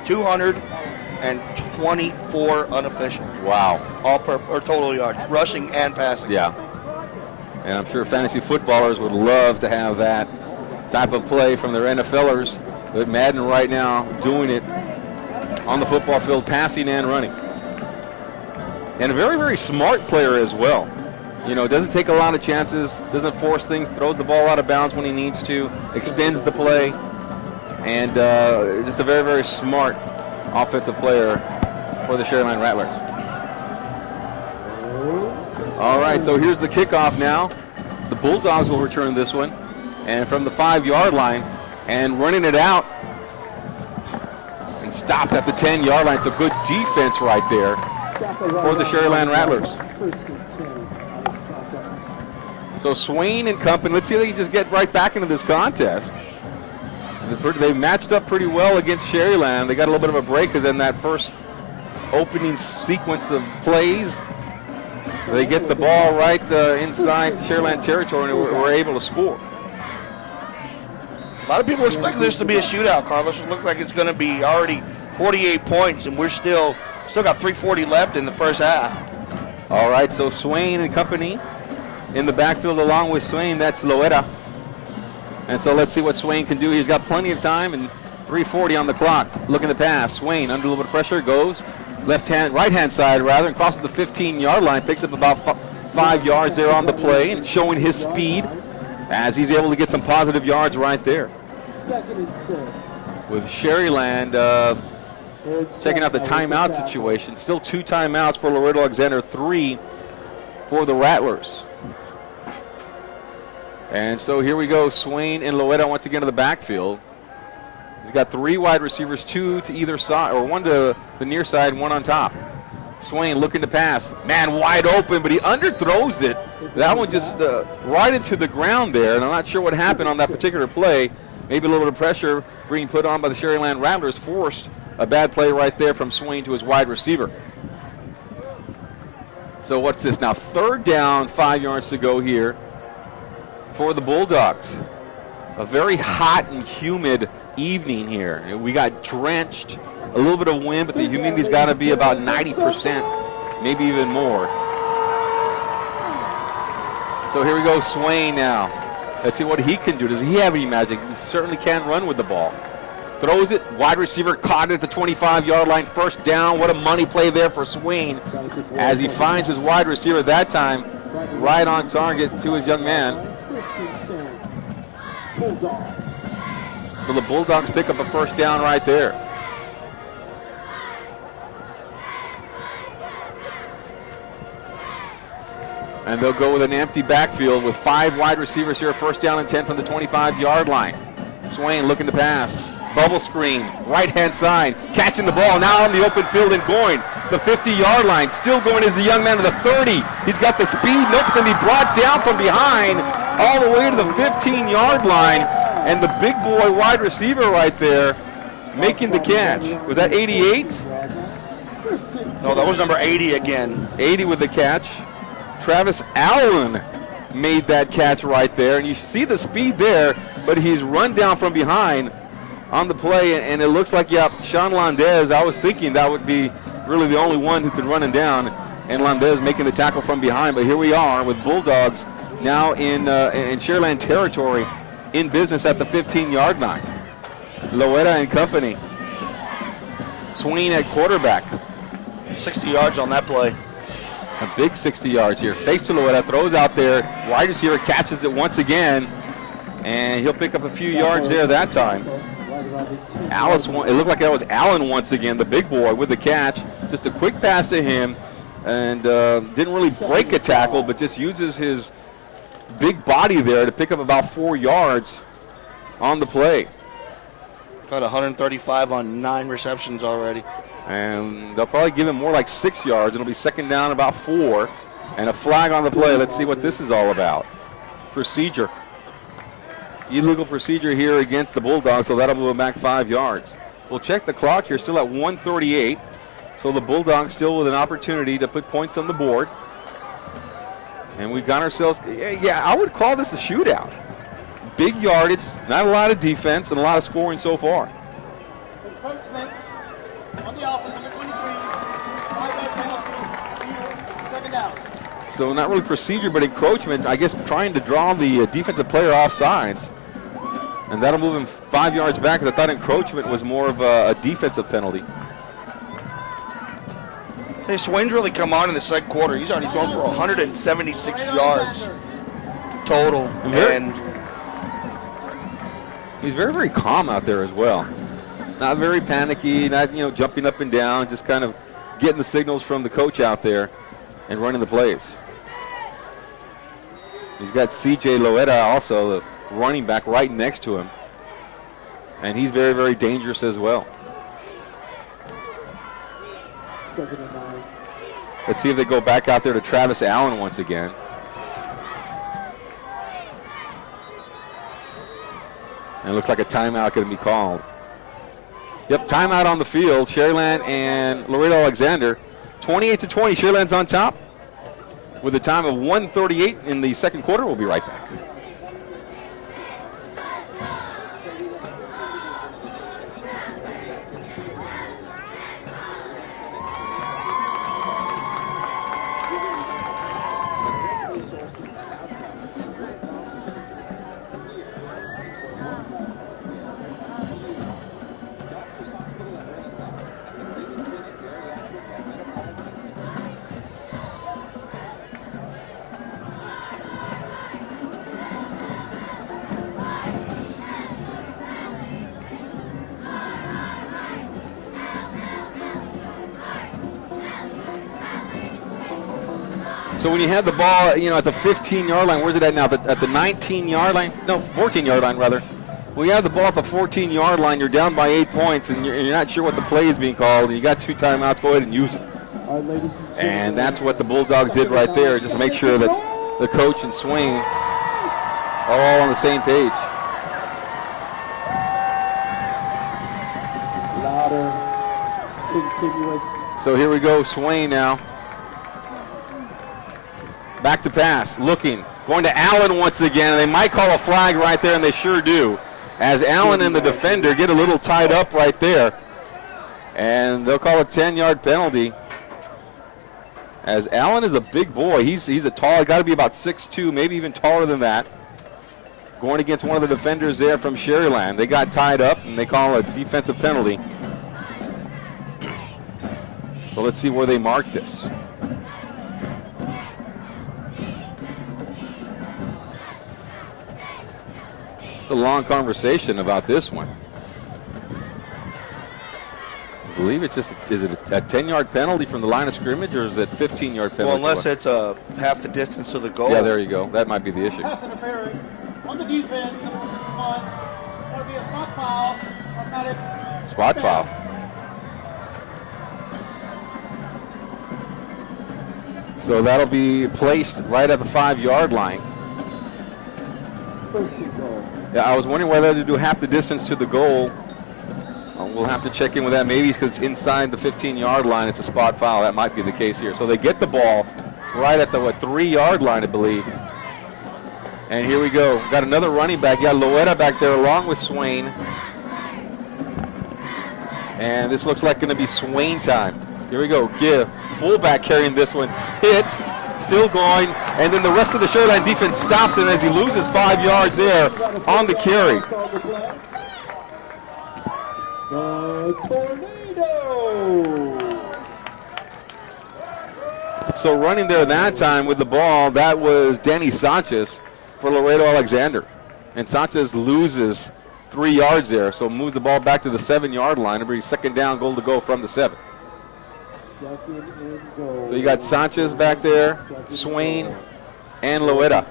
224 unofficial. Wow. Or total yards, rushing and passing. Yeah. And I'm sure fantasy footballers would love to have that type of play from their NFLers. But Madden right now doing it on the football field, passing and running. And a very, very smart player as well. You know, doesn't take a lot of chances, doesn't force things, throws the ball out of bounds when he needs to, extends the play, and just a very, very smart offensive player for the Sharyland Rattlers. All right, so here's the kickoff now. The Bulldogs will return this one, and from the 5-yard line, and running it out, and stopped at the 10-yard line. It's a good defense right there for the Sharyland Rattlers. So Swain and company, let's see if they can just get right back into this contest. They matched up pretty well against Sharyland. They got a little bit of a break because in that first opening sequence of plays, they get the ball right inside Sharyland territory and were able to score. A lot of people expect this to be a shootout, Carlos. It looks like it's going to be already 48 points, and we're still got 3:40 left in the first half. All right, so Swain and company in the backfield along with Swain. That's Loera. And so let's see what Swain can do. He's got plenty of time and 3:40 on the clock. Looking to pass. Swain under a little bit of pressure goes right-hand side rather, and crosses the 15-yard line. Picks up about 5 yards there on the play, and showing his speed as he's able to get some positive yards right there. 2nd and 6. With Sharyland taking out the timeout situation. Still 2 timeouts for Laredo Alexander, 3 for the Rattlers. And so here we go, Swain and Loera once again to the backfield. He's got 3 wide receivers, 2 to either side, or 1 to the near side, 1 on top. Swain looking to pass. Man, wide open, but he underthrows it. That one just right into the ground there, and I'm not sure what happened on that particular play. Maybe a little bit of pressure being put on by the Sharyland Rattlers forced a bad play right there from Swain to his wide receiver. So what's this now? 3rd down, 5 yards to go here for the Bulldogs. A very hot and humid evening here. We got drenched, a little bit of wind, but the humidity's got to be about 90%, maybe even more. So here we go, Swain now. Let's see what he can do. Does he have any magic? He certainly can run with the ball. Throws it, wide receiver caught it at the 25-yard line, 1st down. What a money play there for Swain as he finds his wide receiver that time right on target to his young man. So the Bulldogs pick up a 1st down right there. And they'll go with an empty backfield with 5 wide receivers here. 1st down and 10 from the 25-yard line. Swain looking to pass. Bubble screen, right-hand side, catching the ball now on the open field and going. The 50-yard line, still going is the young man to the 30. He's got the speed, nope, can be brought down from behind all the way to the 15-yard line. And the big boy wide receiver right there making the catch. Was that 88? No, that was number 80 again. 80 with the catch. Travis Allen made that catch right there. And you see the speed there, but he's run down from behind on the play, and it looks like, yeah, Sharyland, I was thinking that would be really the only one who could run him down, and Landez making the tackle from behind. But here we are with Bulldogs now in Sharyland territory, in business at the 15-yard line. Loera and company. Swain at quarterback. 60 yards on that play. A big 60 yards here. Face to Loera, throws out there. Wide receiver catches it once again, and he'll pick up a few yards there that time. Alice, it looked like that was Allen once again, the big boy with the catch. Just a quick pass to him, and didn't really break a tackle, but just uses his big body there to pick up about 4 yards on the play. Got 135 on 9 receptions already. And they'll probably give him more like 6 yards. It'll be second down about 4. And a flag on the play. Let's see what this is all about. Procedure. Illegal procedure here against the Bulldogs, so that'll move him back 5 yards. We'll check the clock here, still at 1:38. So the Bulldogs still with an opportunity to put points on the board. And we've got ourselves, yeah, I would call this a shootout. Big yardage, not a lot of defense, and a lot of scoring so far. Encroachment on the offense, number 23. 5-yard penalty. Second down. So not really procedure, but encroachment, I guess trying to draw the defensive player off sides. And that'll move him 5 yards back, because I thought encroachment was more of a defensive penalty. Hey, Swain's really come on in the second quarter. He's already thrown for 176 yards total. And he's very, very calm out there as well. Not very panicky, not jumping up and down, just kind of getting the signals from the coach out there and running the plays. He's got C.J. Loeta also, the running back, right next to him. And he's very, very dangerous as well. 2nd and 9. Let's see if they go back out there to Travis Allen once again. And it looks like a timeout going to be called. Yep, timeout on the field. Sharyland and Laredo Alexander. 28-20, Sharyland's on top. With a time of 1:38 in the second quarter, we'll be right back. So when you have the ball, at the 15-yard line, where's it at now? At the 19-yard line? No, 14-yard line, rather. When you have the ball at the 14-yard line, you're down by 8 points, and you're not sure what the play is being called, and you got 2 timeouts. Go ahead and use it. And that's what the Bulldogs did right there, just to make sure that the coach and Swain are all on the same page. Louder, continuous. So here we go, Swain now. Back to pass, looking, going to Allen once again, and they might call a flag right there, and they sure do, as Allen and the defender get a little tied up right there, and they'll call a 10-yard penalty. As Allen is a big boy, he's a tall, got to be about 6'2", maybe even taller than that. Going against one of the defenders there from Sharyland. They got tied up, and they call a defensive penalty. So let's see where they mark this. It's a long conversation about this one. I believe it's just, is it a 10-yard penalty from the line of scrimmage, or is it 15-yard penalty? Well, unless it's half the distance to the goal. Yeah, there you go. That might be the issue. Pass interference on the defense, number 1. That'll be a spot foul. Automatic. Spot foul. So that'll be placed right at the 5-yard line. First and goal. Yeah, I was wondering whether to do half the distance to the goal. We'll have to check in with that. Maybe because it's inside the 15-yard line, it's a spot foul. That might be the case here. So they get the ball right at the 3-yard line, I believe. And here we go. Got another running back. Yeah, Loeta back there along with Swain. And this looks like going to be Swain time. Here we go. Give. Fullback carrying this one. Hit. Still going. And then the rest of the Sharyland defense stops him as he loses 5 yards there on the carry. Tornado. So running there that time with the ball, that was Danny Sanchez for Laredo Alexander. And Sanchez loses 3 yards there, so moves the ball back to the 7-yard line. It'll be second down, goal to go from the 7. Second and goal. So you got Sanchez back there, Swain, and Loeta.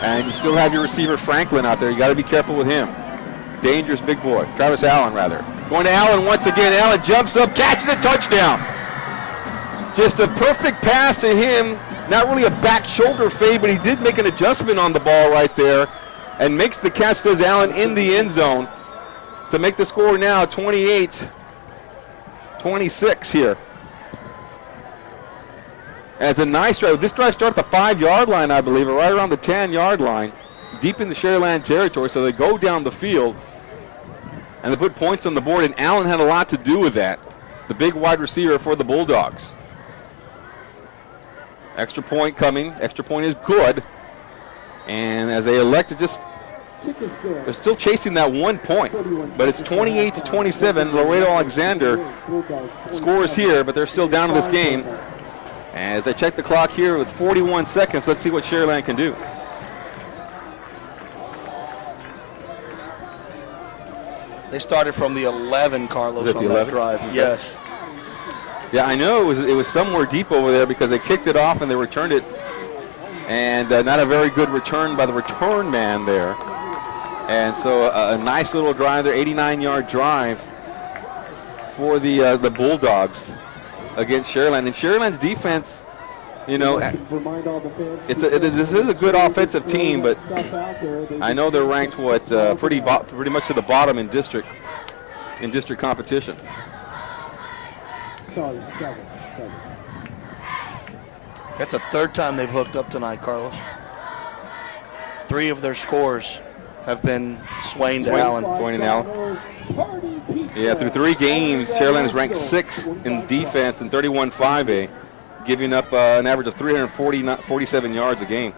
And you still have your receiver Franklin out there. You got to be careful with him. Dangerous big boy. Travis Allen, rather. Going to Allen once again. Allen jumps up, catches a touchdown. Just a perfect pass to him. Not really a back shoulder fade, but he did make an adjustment on the ball right there and makes the catch, does Allen, in the end zone to make the score now 28-26 here. And it's a nice drive. This drive starts at the 5-yard line, I believe, or right around the 10-yard line, deep in the Sharyland territory. So they go down the field, and they put points on the board, and Allen had a lot to do with that, the big wide receiver for the Bulldogs. Extra point coming. Extra point is good. And as they elect to just, they're still chasing that 1 point. But it's 28-27. Laredo Alexander scores here, but they're still down in this game. As I check the clock here with 41 seconds, let's see what Sharyland can do. They started from the 11, Carlos, Was it on the that 11? drive. Okay. Yes. Yeah, I know it was somewhere deep over there because they kicked it off and they returned it. And not a very good return by the return man there. And so a nice little drive there, 89-yard drive for the Bulldogs against Sharyland. And Sharyland's defense, you know, this is a good offensive team, but I know they're ranked pretty much to the bottom in district competition. Sorry, 7. That's a third time they've hooked up tonight, Carlos. 3 of their scores have been Swain to Allen. Swain and Allen. Yeah, through 3 games, Sharyland is ranked 6th in defense in 31-5A, giving up an average of 347 yards a game.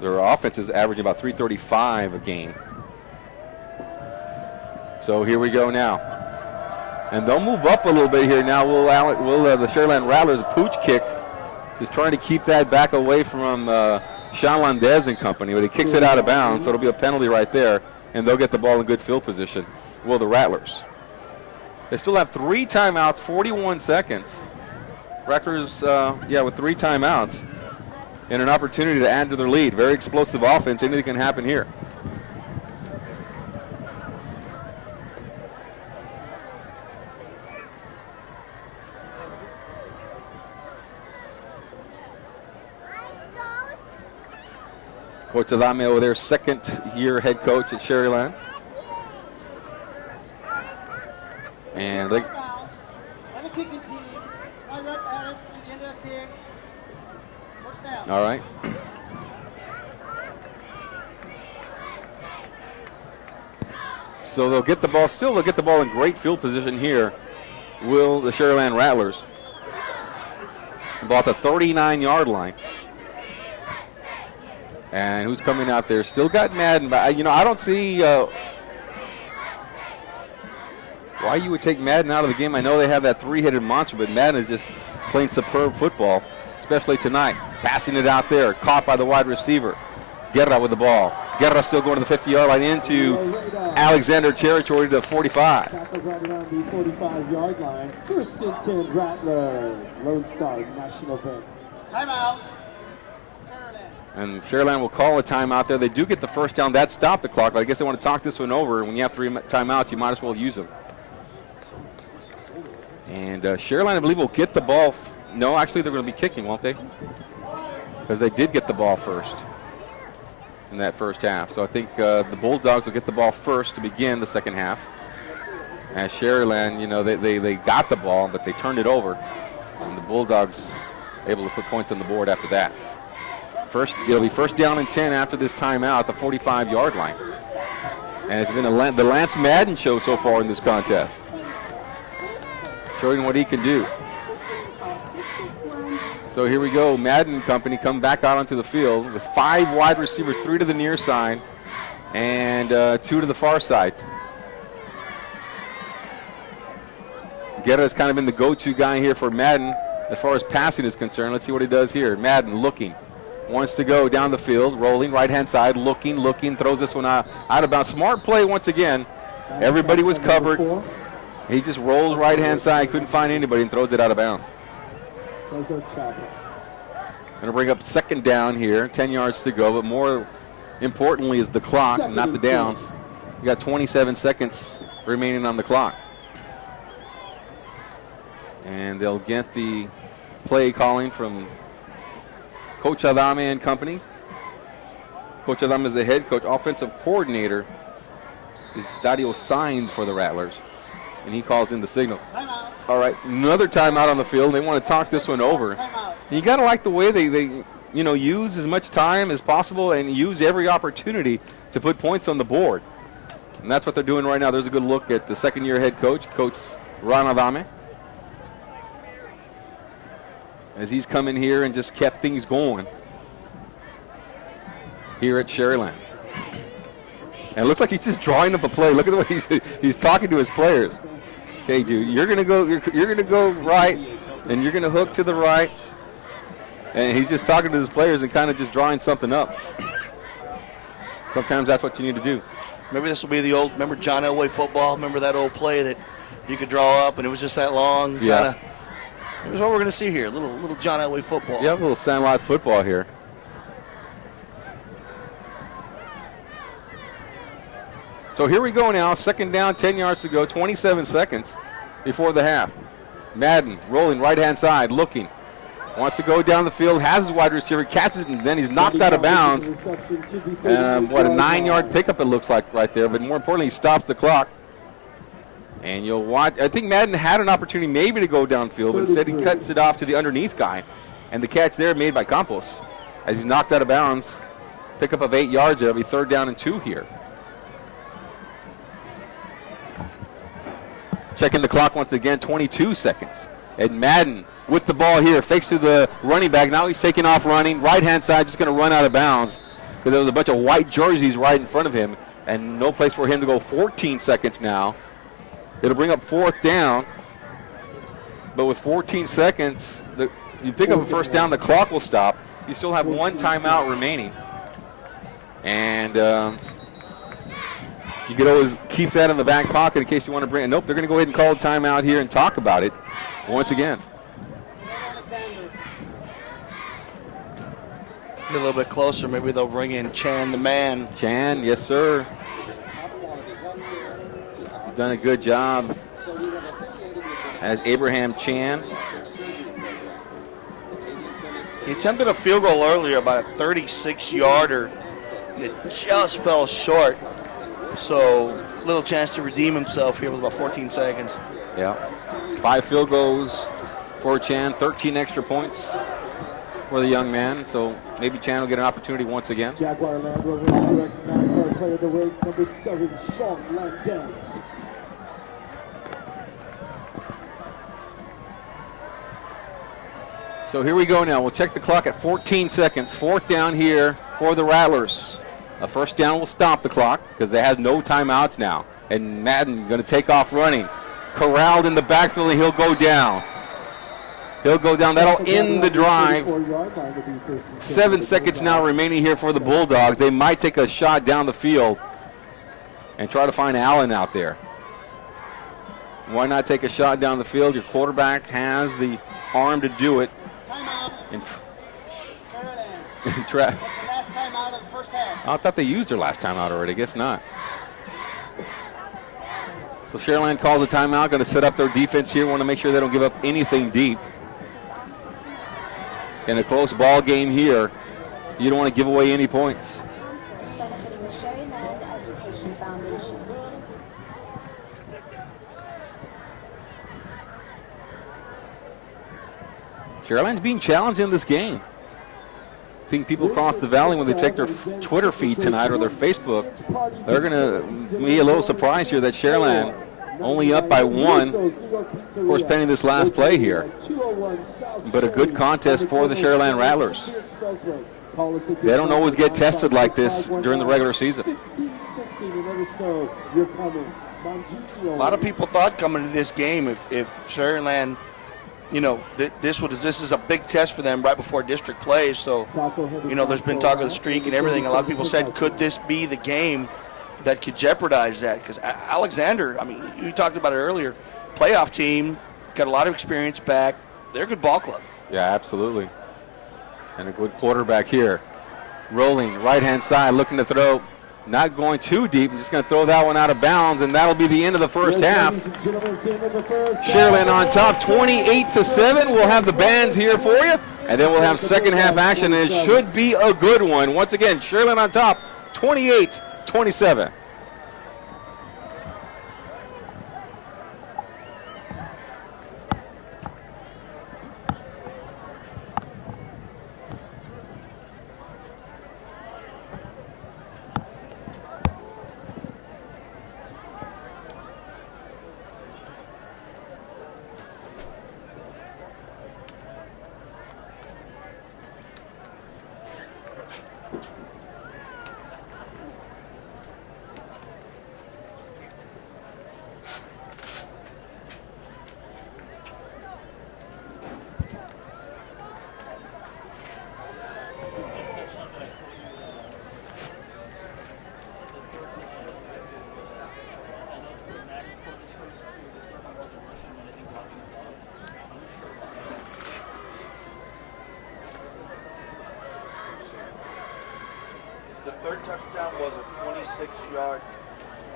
Their offense is averaging about 335 a game. So here we go now. And they'll move up a little bit here now. Will the Sharyland Rattlers pooch kick, just trying to keep that back away from Sharyland and company, but he kicks it out of bounds, so it'll be a penalty right there, and they'll get the ball in good field position. Will the Rattlers. They still have 3 timeouts, 41 seconds. Rattlers, with 3 timeouts and an opportunity to add to their lead. Very explosive offense. Anything can happen here. Coach Adame over there, 2nd-year head coach at Sharyland. And they, all right. So they'll get the ball, they'll get the ball in great field position here. Will the Sharyland Rattlers. About the 39-yard line. And who's coming out there? Still got Madden, but I don't see why you would take Madden out of the game. I know they have that 3-headed monster, but Madden is just playing superb football, especially tonight. Passing it out there, caught by the wide receiver. Guerra with the ball. Guerra still going to the 50-yard line into Alexander territory to 45. Tackled right around the 45-yard line. 1st and 10 Rattlers. Lone Star National Bank. Timeout. And Sharyland will call a timeout there. They do get the first down. That stopped the clock, but I guess they want to talk this one over. When you have 3 timeouts, you might as well use them. And Sharyland, I believe, will get the ball. No, actually, they're going to be kicking, won't they? Because they did get the ball first in that first half. So I think the Bulldogs will get the ball first to begin the second half. As Sharyland, they got the ball, but they turned it over. And the Bulldogs able to put points on the board after that. It'll be 1st down and 10 after this timeout at the 45-yard line. And it's been the Lance Madden show so far in this contest. Showing what he can do. So here we go. Madden company come back out onto the field with 5 wide receivers, 3 to the near side and 2 to the far side. Guerra has kind of been the go-to guy here for Madden as far as passing is concerned. Let's see what he does here. Madden looking. Wants to go down the field, rolling right-hand side, looking, throws this one out of bounds. Smart play once again. Everybody was covered. He just rolled right-hand side, couldn't find anybody, and throws it out of bounds. So Chapel. Going to bring up second down here, 10 yards to go, but more importantly is the clock, not the downs. You got 27 seconds remaining on the clock. And they'll get the play calling from Coach Adame and company. Coach Adame is the head coach. Offensive coordinator is Dario Sainz for the Rattlers, and he calls in the signal. Timeout. All right, another timeout on the field. They want to talk this one over. Timeout. And you got to like the way they use as much time as possible and use every opportunity to put points on the board. And that's what they're doing right now. There's a good look at the second-year head coach, Coach Ron Adame, as he's come in here and just kept things going here at Sharyland. And it looks like he's just drawing up a play. Look at the way he's talking to his players. Okay, dude, you're gonna go right, and you're gonna hook to the right. And he's just talking to his players and kind of just drawing something up. Sometimes that's what you need to do. Maybe this will be the old, remember John Elway football? Remember that old play that you could draw up and it was just that long? Yeah. Here's what we're going to see here, a little John Elway football. Yeah, a little sandlot football here. So here we go now, second down, 10 yards to go, 27 seconds before the half. Madden rolling right-hand side, looking. Wants to go down the field, has his wide receiver, catches it, and then he's knocked out of bounds. What a 9-yard pickup it looks like right there, but more importantly, he stops the clock. And you'll watch, I think Madden had an opportunity maybe to go downfield, but instead he cuts it off to the underneath guy. And the catch there made by Campos. As he's knocked out of bounds, pickup of 8 yards there, it'll be 3rd down and 2 here. Checking the clock once again, 22 seconds. And Madden with the ball here, fakes to the running back. Now he's taking off running. Right-hand side, just going to run out of bounds because there was a bunch of white jerseys right in front of him and no place for him to go. 14 seconds now. It'll bring up 4th down. But with 14 seconds, you pick up a 1st down, the clock will stop. You still have 1 timeout remaining. And you could always keep that in the back pocket in case you want to bring it. Nope, they're going to go ahead and call a timeout here and talk about it once again. Get a little bit closer. Maybe they'll bring in Chan the man. Chan, yes, sir. Done a good job as Abraham Chan. He attempted a field goal earlier, about a 36-yarder. It just fell short. So, little chance to redeem himself here with about 14 seconds. Yeah. 5 field goals for Chan, 13 extra points for the young man. So maybe Chan will get an opportunity once again. Jaguar Land Rover to recognize our player of the week, number 7, Sharyland. So here we go now. We'll check the clock at 14 seconds. 4th down here for the Rattlers. A 1st down will stop the clock because they have no timeouts now. And Madden going to take off running. Corralled in the backfield, and he'll go down. He'll go down. That'll end the drive. 7 seconds now remaining here for the Bulldogs. They might take a shot down the field and try to find Allen out there. Why not take a shot down the field? Your quarterback has the arm to do it. Timeout. And That's the last timeout of the 1st half. I thought they used their last timeout already. I guess not. So Sharyland calls a timeout. Going to set up their defense here. Want to make sure they don't give up anything deep. In a close ball game here, you don't want to give away any points. Benefiting the Sharyland Education Foundation. Sharyland's being challenged in this game. I think people across the valley, when they check their Twitter feed tonight or their Facebook, they're going to be a little surprised here that Sharyland only up by 1. Of course, pending this last play here. But a good contest for the Sharyland Rattlers. They don't always get tested like this during the regular season. A lot of people thought coming to this game if Sharyland, this is a big test for them right before district plays. So, there's been talk of the streak and everything. A lot of people said, could this be the game that could jeopardize that? Because Alexander, you talked about it earlier, playoff team, got a lot of experience back. They're a good ball club. Yeah, absolutely. And a good quarterback here. Rolling, right-hand side, looking to throw. Not going too deep. I'm just going to throw that one out of bounds, and that'll be the end of the first half. Sharyland on top, 28-7. We'll have the bands here for you, and then we'll have second half action, and it should be a good one. Once again, Sharyland on top, 28-27. The third touchdown was a 26-yard.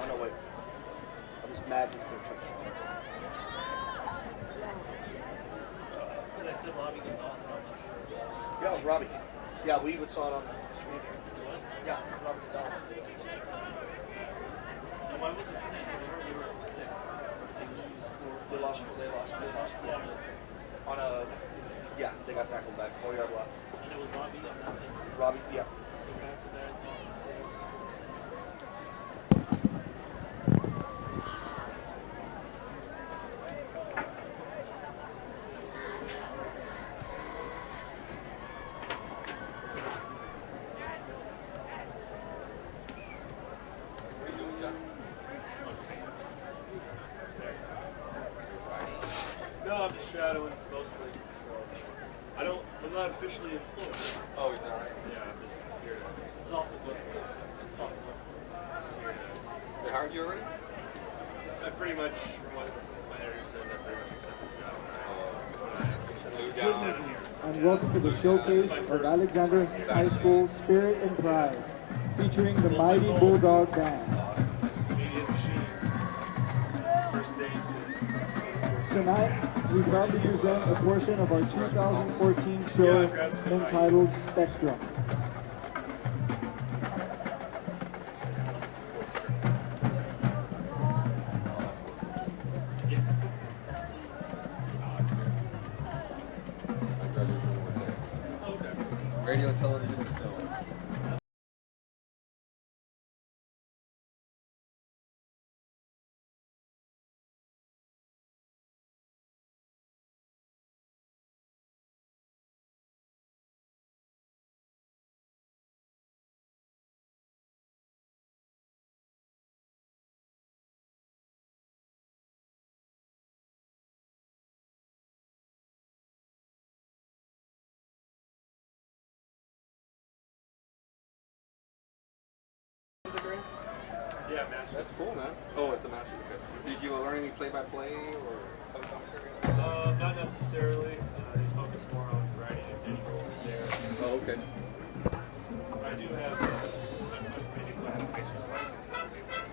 Oh, no, wait. That was Madden's third touchdown. I said Robbie Gonzalez, but I'm not sure. Yeah, it was Robbie. Yeah, we even saw it on the screen here. Yeah, Robbie Gonzalez. And why was it 10? Because we were at 6. They lost. Yeah. On a, yeah, they got tackled back. 4-yard left. And it was Robbie on that thing. Robbie, yeah. So back to that. No, I'm just shadowing mostly, so I'm not officially employed. Oh, is that right? Yeah, I'm just here to, this is off the books. Just here to, They hired you already? I pretty much, from what my editor says, I pretty much accepted the job. And welcome to the showcase of Alexander High School Spirit and Pride, featuring the mighty Bulldog Band. Immediate machine. First date is Tonight, we proudly present a portion of our 2014 show entitled Spectrum. Radio, television, and film. yeah, master. That's cool, man. Oh, it's a master degree. Did you learn any play-by-play or color commentary? Not necessarily. They focus more on writing and visual there. Oh, okay. I do have, maybe some pictures of my kids that would be there.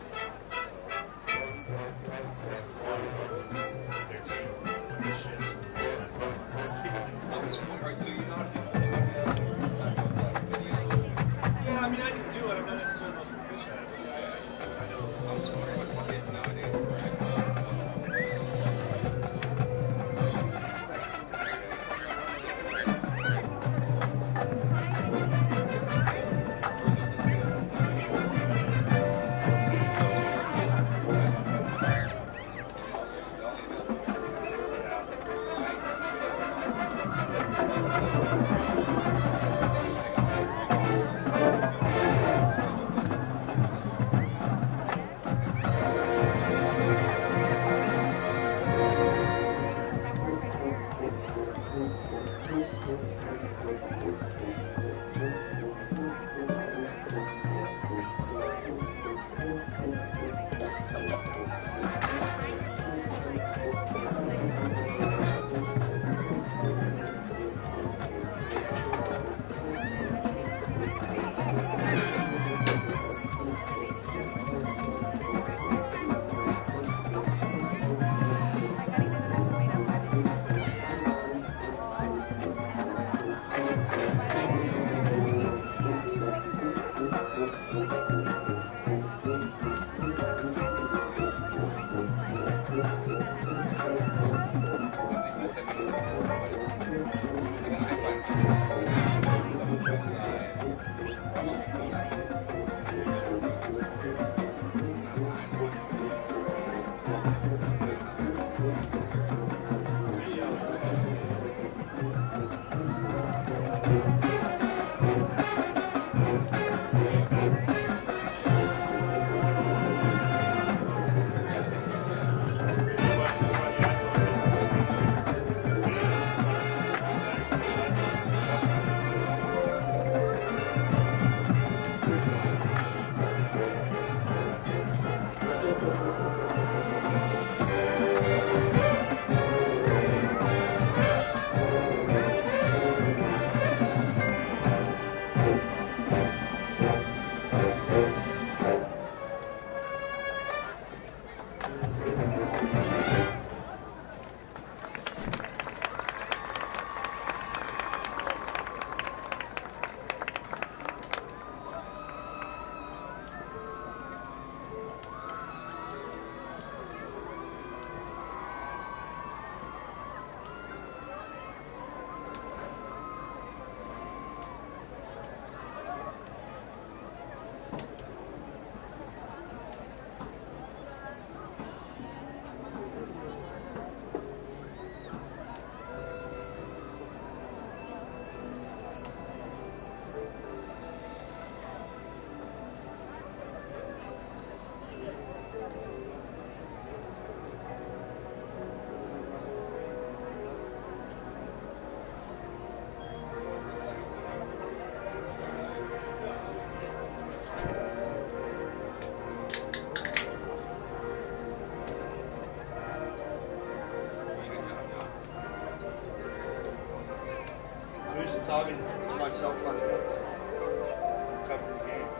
So, it was a lot of fun. Their team, the shit, last month, 2 seasons. Alright, so you know how to do Yeah, I mean, I can do it. I'm not necessarily the most proficient at it. I know. I was wondering what kids nowadays are talking to myself on it. Cover the game.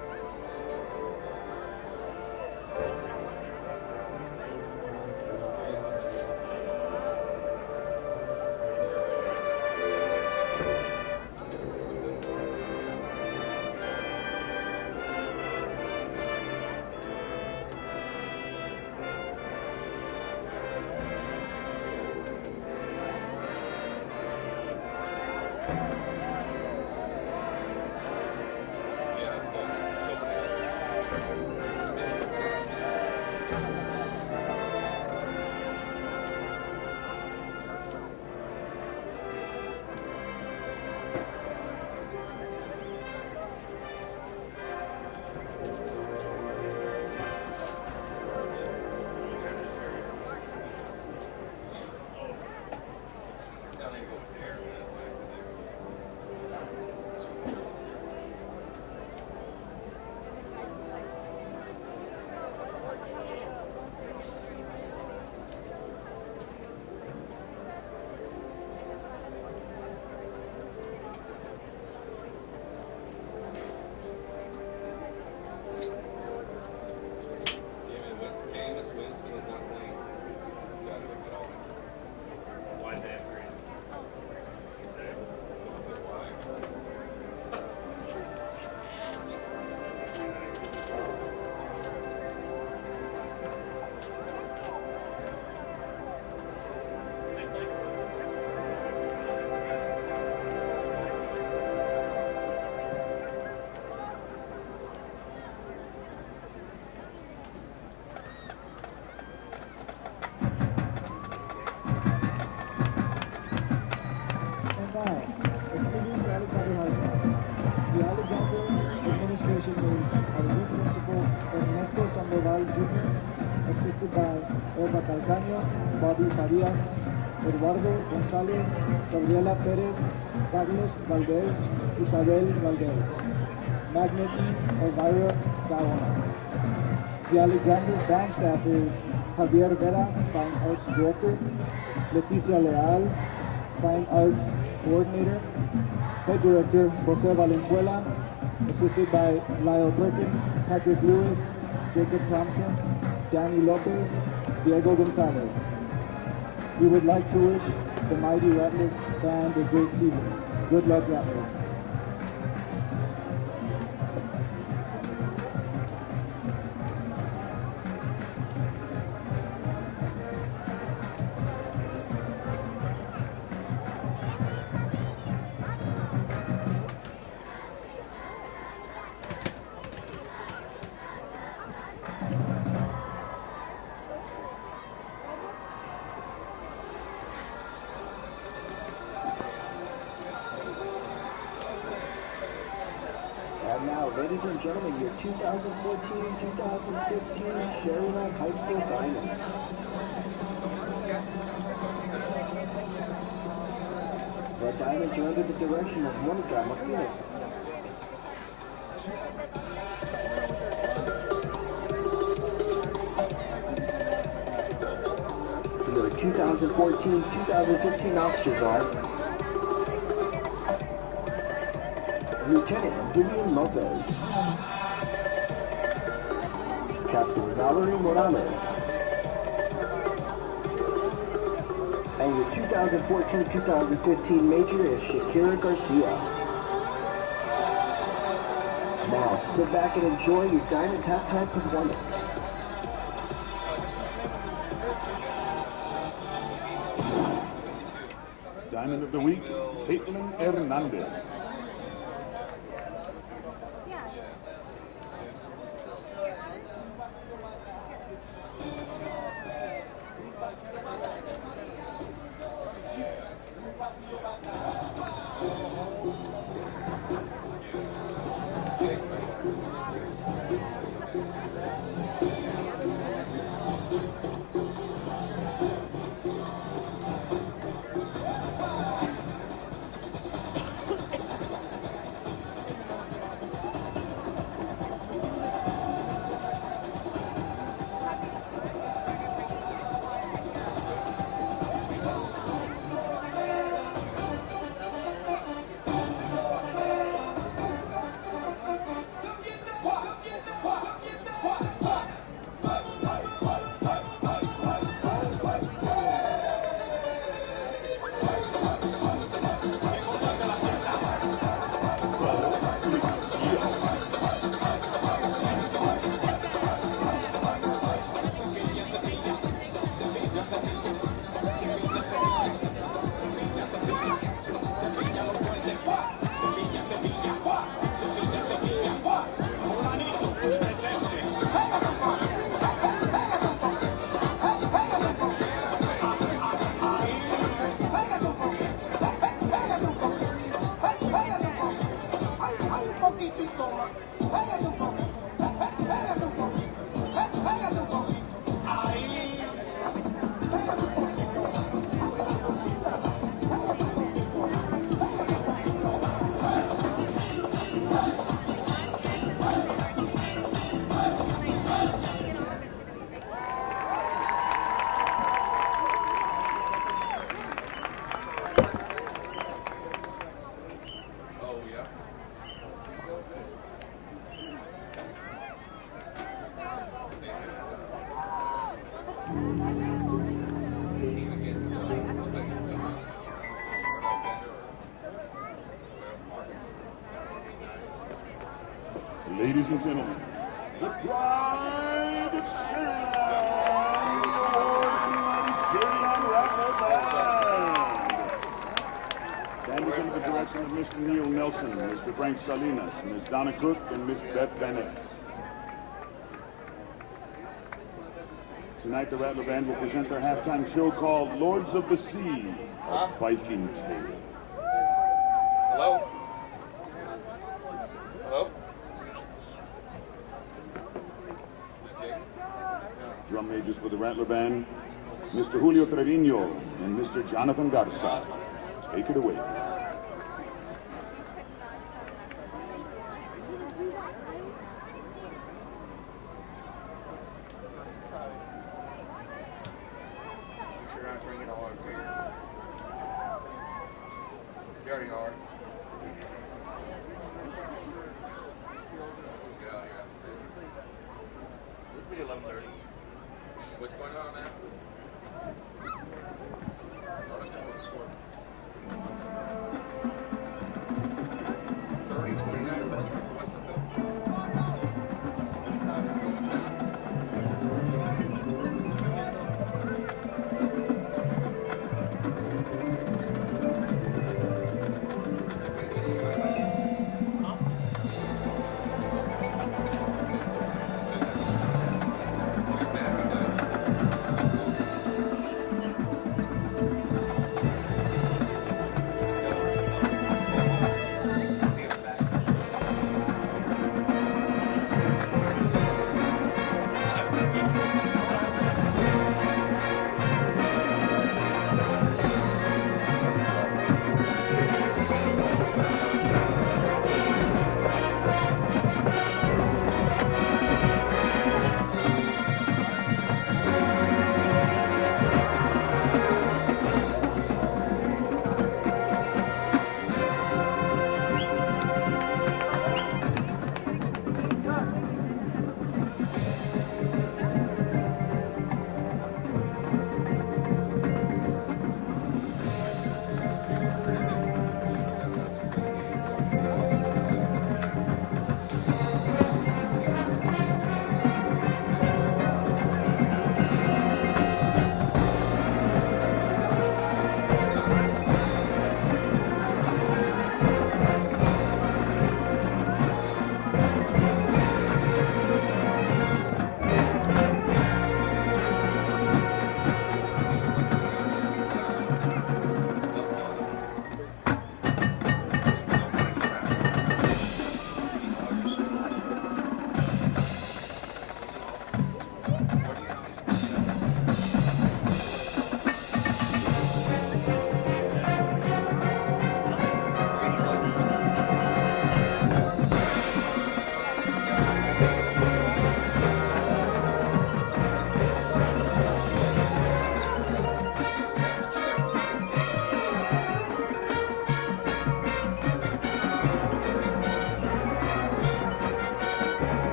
Assisted by Eva Calcaño, Bobby Farias, Eduardo González, Gabriela Pérez, Carlos Valdez, Isabel Valdez. Magnet Elvira Gaona. The Alexander band staff is Javier Vera, Fine Arts Director, Leticia Leal, Fine Arts Coordinator, Head Director Jose Valenzuela, assisted by Lyle Perkins, Patrick Lewis, Jacob Thompson, Danny Lopez, Diego Gonzalez. We would like to wish the mighty Rattlers band a great season. Good luck, Rattlers. Now, ladies and gentlemen, your 2014-2015 Sharyland High School Diamonds. The Diamonds are under the direction of Monica Martinez. Your 2014-2015 officers are Lieutenant Vivian Lopez, Captain Valerie Morales, and your 2014-2015 Major is Shakira Garcia. Now sit back and enjoy your Diamonds halftime performance. Diamond of the Week, Caitlin Hernandez. Ladies and gentlemen, the pride of Sharyland, the award-winning Sharyland Rattler Band. Band is under the direction of Mr. Neil Nelson, Mr. Frank Salinas, Ms. Donna Cook, and Ms. Beth Bennett. Tonight, the Rattler Band will present their halftime show called Lords of the Sea, a Viking Tale. Hello? Hello? Drum majors for the Rattler Band, Mr. Julio Trevino and Mr. Jonathan Garza. Take it away. You're not bringing all over here. There you are. It'll be 11:30. What's going on, man?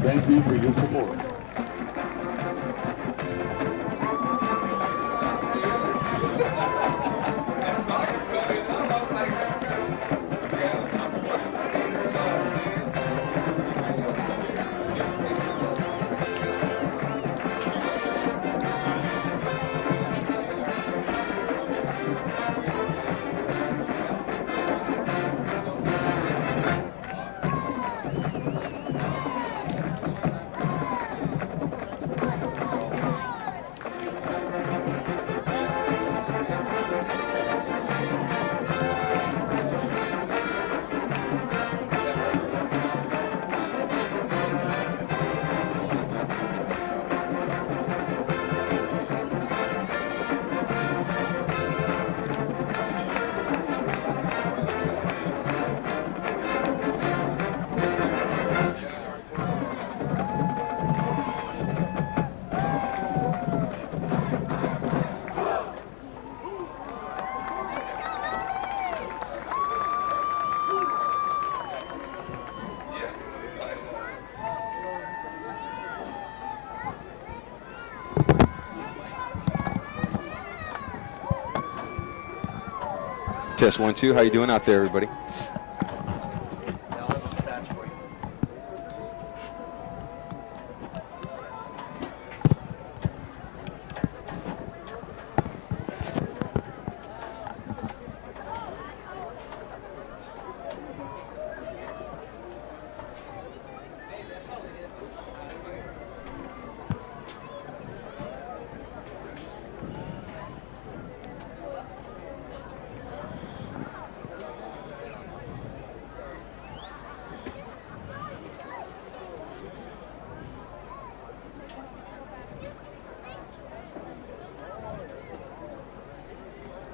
Thank you for your support. Test 1, 2. How you doing out there, everybody?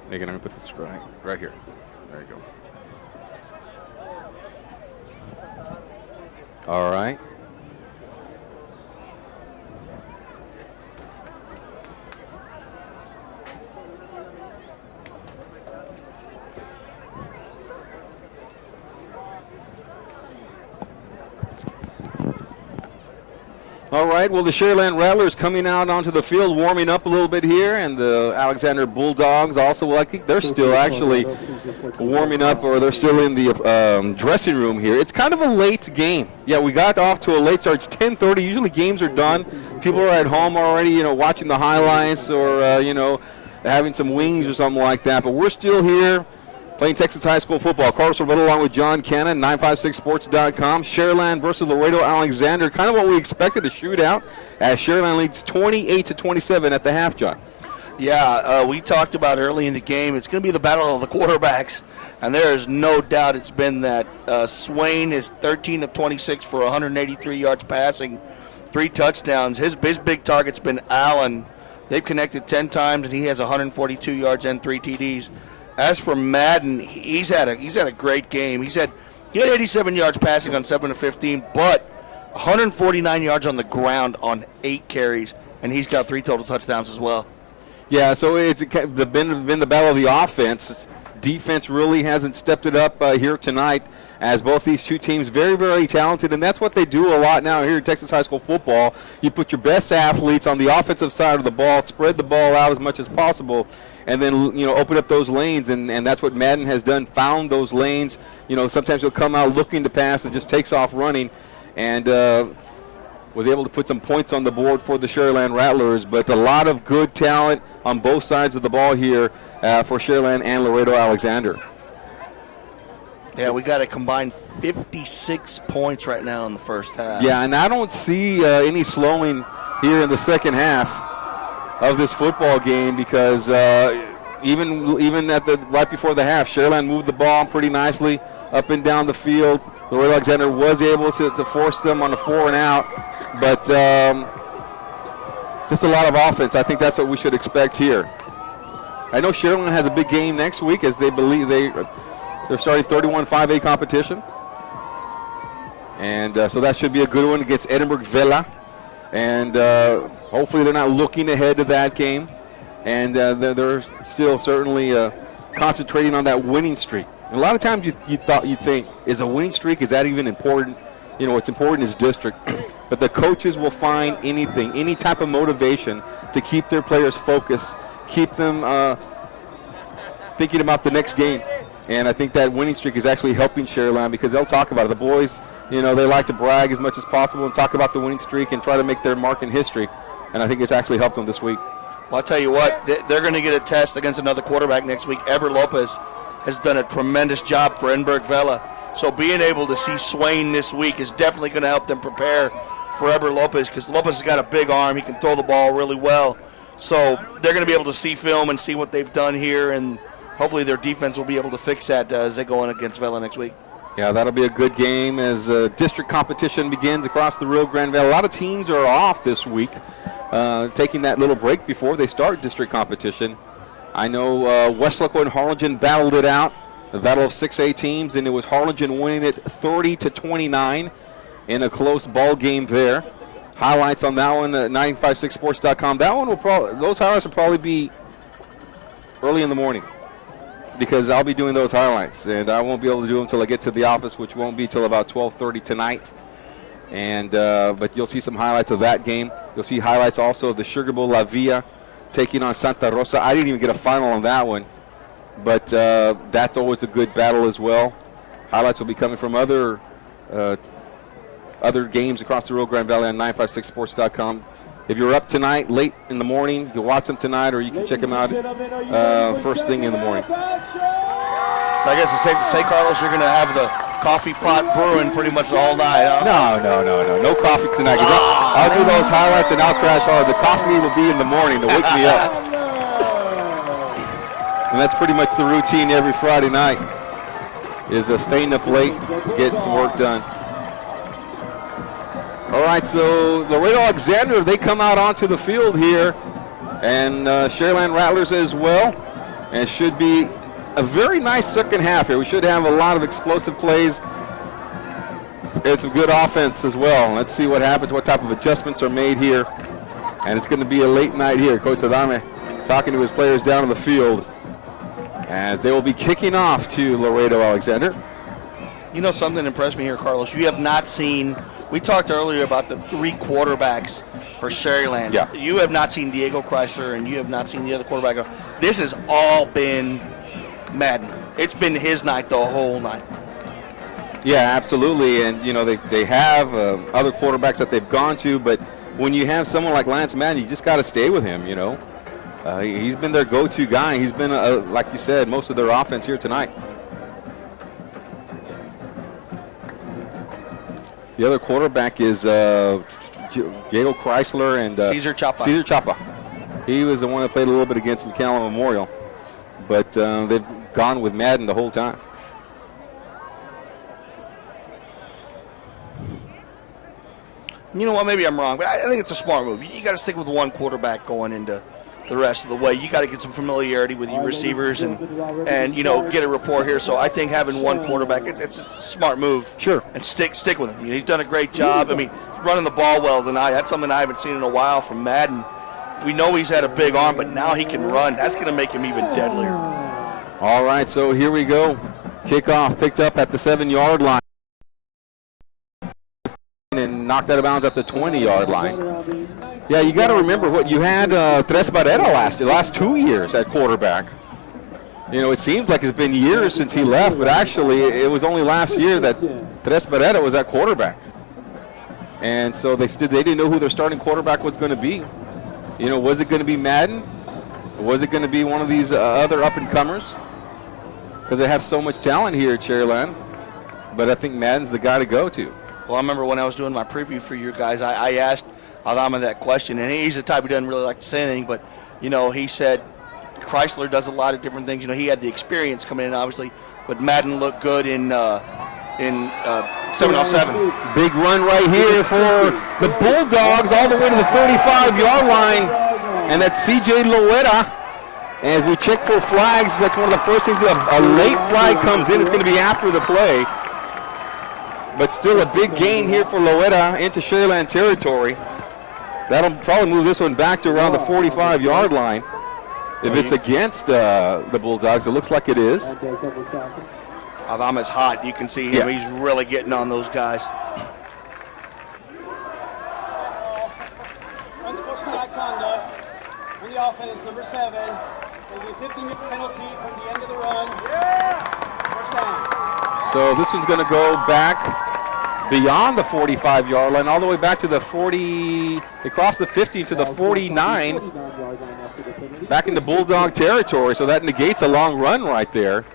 Megan, I'm going to put this right here. There you go. All right. All right, well, the Sharyland Rattlers coming out onto the field, warming up a little bit here, and the Alexander Bulldogs also, well, I think they're still actually warming up, or they're still in the dressing room here. It's kind of a late game. Yeah, we got off to a late start. It's 10:30. Usually games are done. People are at home already, you know, watching the highlights or, you know, having some wings or something like that. But we're still here playing Texas high school football. Carlos Roberto along with John Cannon, 956sports.com. Sharyland versus Laredo Alexander. Kind of what we expected, a shootout, as Sharyland leads 28-27 at the half, John. Yeah, we talked about early in the game, it's going to be the battle of the quarterbacks, and there is no doubt it's been that. Swain is 13 of 26 for 183 yards passing, 3 touchdowns. His big target's been Allen. They've connected 10 times, and he has 142 yards and 3 TDs. As for Madden, he's had a great game. He had 87 yards passing on 7 of 15, but 149 yards on the ground on 8 carries, and he's got 3 total touchdowns as well. Yeah, so it's been the battle of the offense. Defense really hasn't stepped it up here tonight, as both these two teams very, very talented, and that's what they do a lot now here in Texas high school football. You put your best athletes on the offensive side of the ball, spread the ball out as much as possible, and then, you know, open up those lanes, and that's what Madden has done, found those lanes. You know, sometimes he'll come out looking to pass and just takes off running, and was able to put some points on the board for the Sharyland Rattlers, but a lot of good talent on both sides of the ball here for Sharyland and Laredo Alexander. Yeah, we got a combined 56 points right now in the first half. Yeah, and I don't see any slowing here in the second half of this football game, because even at the right before the half, Sharyland moved the ball pretty nicely up and down the field. Laredo Alexander was able to force them on a 4 and out, but just a lot of offense. I think that's what we should expect here. I know Sharyland has a big game next week, as they believe they're starting 31 5A competition, and so that should be a good one against Edinburgh Vela, and hopefully they're not looking ahead to that game, and they're still certainly concentrating on that winning streak. And a lot of times you think, is a winning streak, is that even important? You know, what's important is district. But the coaches will find anything, any type of motivation to keep their players focused, keep them thinking about the next game. And I think that winning streak is actually helping Sharyland because they'll talk about it. The boys, you know, they like to brag as much as possible and talk about the winning streak and try to make their mark in history. And I think it's actually helped them this week. Well, I'll tell you what, they're going to get a test against another quarterback next week. Eber Lopez has done a tremendous job for Enberg Vela. So being able to see Swain this week is definitely going to help them prepare for Eber Lopez because Lopez has got a big arm. He can throw the ball really well. So they're going to be able to see film and see what they've done here, and hopefully their defense will be able to fix that as they go in against Vela next week. Yeah, that'll be a good game as district competition begins across the Rio Grande Valley. A lot of teams are off this week, taking that little break before they start district competition. I know Westlaco and Harlingen battled it out, the battle of 6A teams, and it was Harlingen winning it 30-29 in a close ball game there. Highlights on that one at 956sports.com. That one will those highlights will probably be early in the morning, because I'll be doing those highlights, and I won't be able to do them until I get to the office, which won't be till about 12:30 tonight. And but you'll see some highlights of that game. You'll see highlights also of the Sugar Bowl La Villa taking on Santa Rosa. I didn't even get a final on that one, but that's always a good battle as well. Highlights will be coming from other games across the Rio Grande Valley on 956sports.com. If you're up tonight, late in the morning, you can watch them tonight, or you can check them out first thing in the morning. So I guess it's safe to say, Carlos, you're going to have the coffee pot brewing pretty much the whole night, huh? No coffee tonight. 'Cause I'll do those highlights and I'll crash hard. The coffee will be in the morning to wake me up. And that's pretty much the routine every Friday night, is staying up late, getting some work done. All right, so Laredo Alexander, they come out onto the field here, and Sharyland Rattlers as well, and it should be a very nice second half here. We should have a lot of explosive plays and some good offense as well. Let's see what happens, what type of adjustments are made here, and it's going to be a late night here. Coach Adame talking to his players down on the field as they will be kicking off to Laredo Alexander. You know, something impressed me here, Carlos. You have not seen, we talked earlier about the three quarterbacks for Sharyland. Yeah. You have not seen Diego Chrysler, and you have not seen the other quarterback. This has all been Madden. It's been his night the whole night. Yeah, absolutely. And, you know, they have other quarterbacks that they've gone to, but when you have someone like Lance Madden, you just got to stay with him, you know. He's been their go-to guy. He's been, like you said, most of their offense here tonight. The other quarterback is Diego Chrysler and Cesar Chapa. Cesar Chapa. He was the one that played a little bit against McAllen Memorial, but they've gone with Madden the whole time. You know what? Maybe I'm wrong, but I think it's a smart move. You got to stick with one quarterback going into the rest of the way. You got to get some familiarity with your receivers and you know, get a rapport here. So I think having one quarterback, it's a smart move. Sure. And stick with him. He's done a great job. I mean, running the ball well tonight. That's something I haven't seen in a while from Madden. We know he's had a big arm, but now he can run. That's going to make him even deadlier. All right, so here we go. Kickoff picked up at the 7-yard line and knocked out of bounds at the 20-yard line. Yeah, you got to remember what you had Tres Barrera last 2 years at quarterback. You know, it seems like it's been years since he left, but actually it was only last year that Tres Barrera was at quarterback. And so they didn't know who their starting quarterback was going to be. You know, was it going to be Madden? Was it going to be one of these other up-and-comers? Because they have so much talent here at Sharyland. But I think Madden's the guy to go to. Well, I remember when I was doing my preview for you guys, I asked Adama that question, and he's the type who doesn't really like to say anything, but, you know, he said Chrysler does a lot of different things. You know, he had the experience coming in, obviously, but Madden looked good in 7-on-7. Big run right here for the Bulldogs all the way to the 35-yard line, and that's C.J. Loera. As we check for flags, that's one of the first things. A late flag comes in. It's going to be after the play. But still a big gain here for Loera into Sharyland territory. That'll probably move this one back to around the 45-yard line. If it's against the Bulldogs, it looks like it is. Adama's hot. You can see him. Yeah. He's really getting on those guys. the offense, number 7. There's a 15-yard penalty from the end of the run. First down. So this one's going to go back beyond the 45-yard line, all the way back to the 40. They crossed the 50 to the 49, back into Bulldog territory. So that negates a long run right there.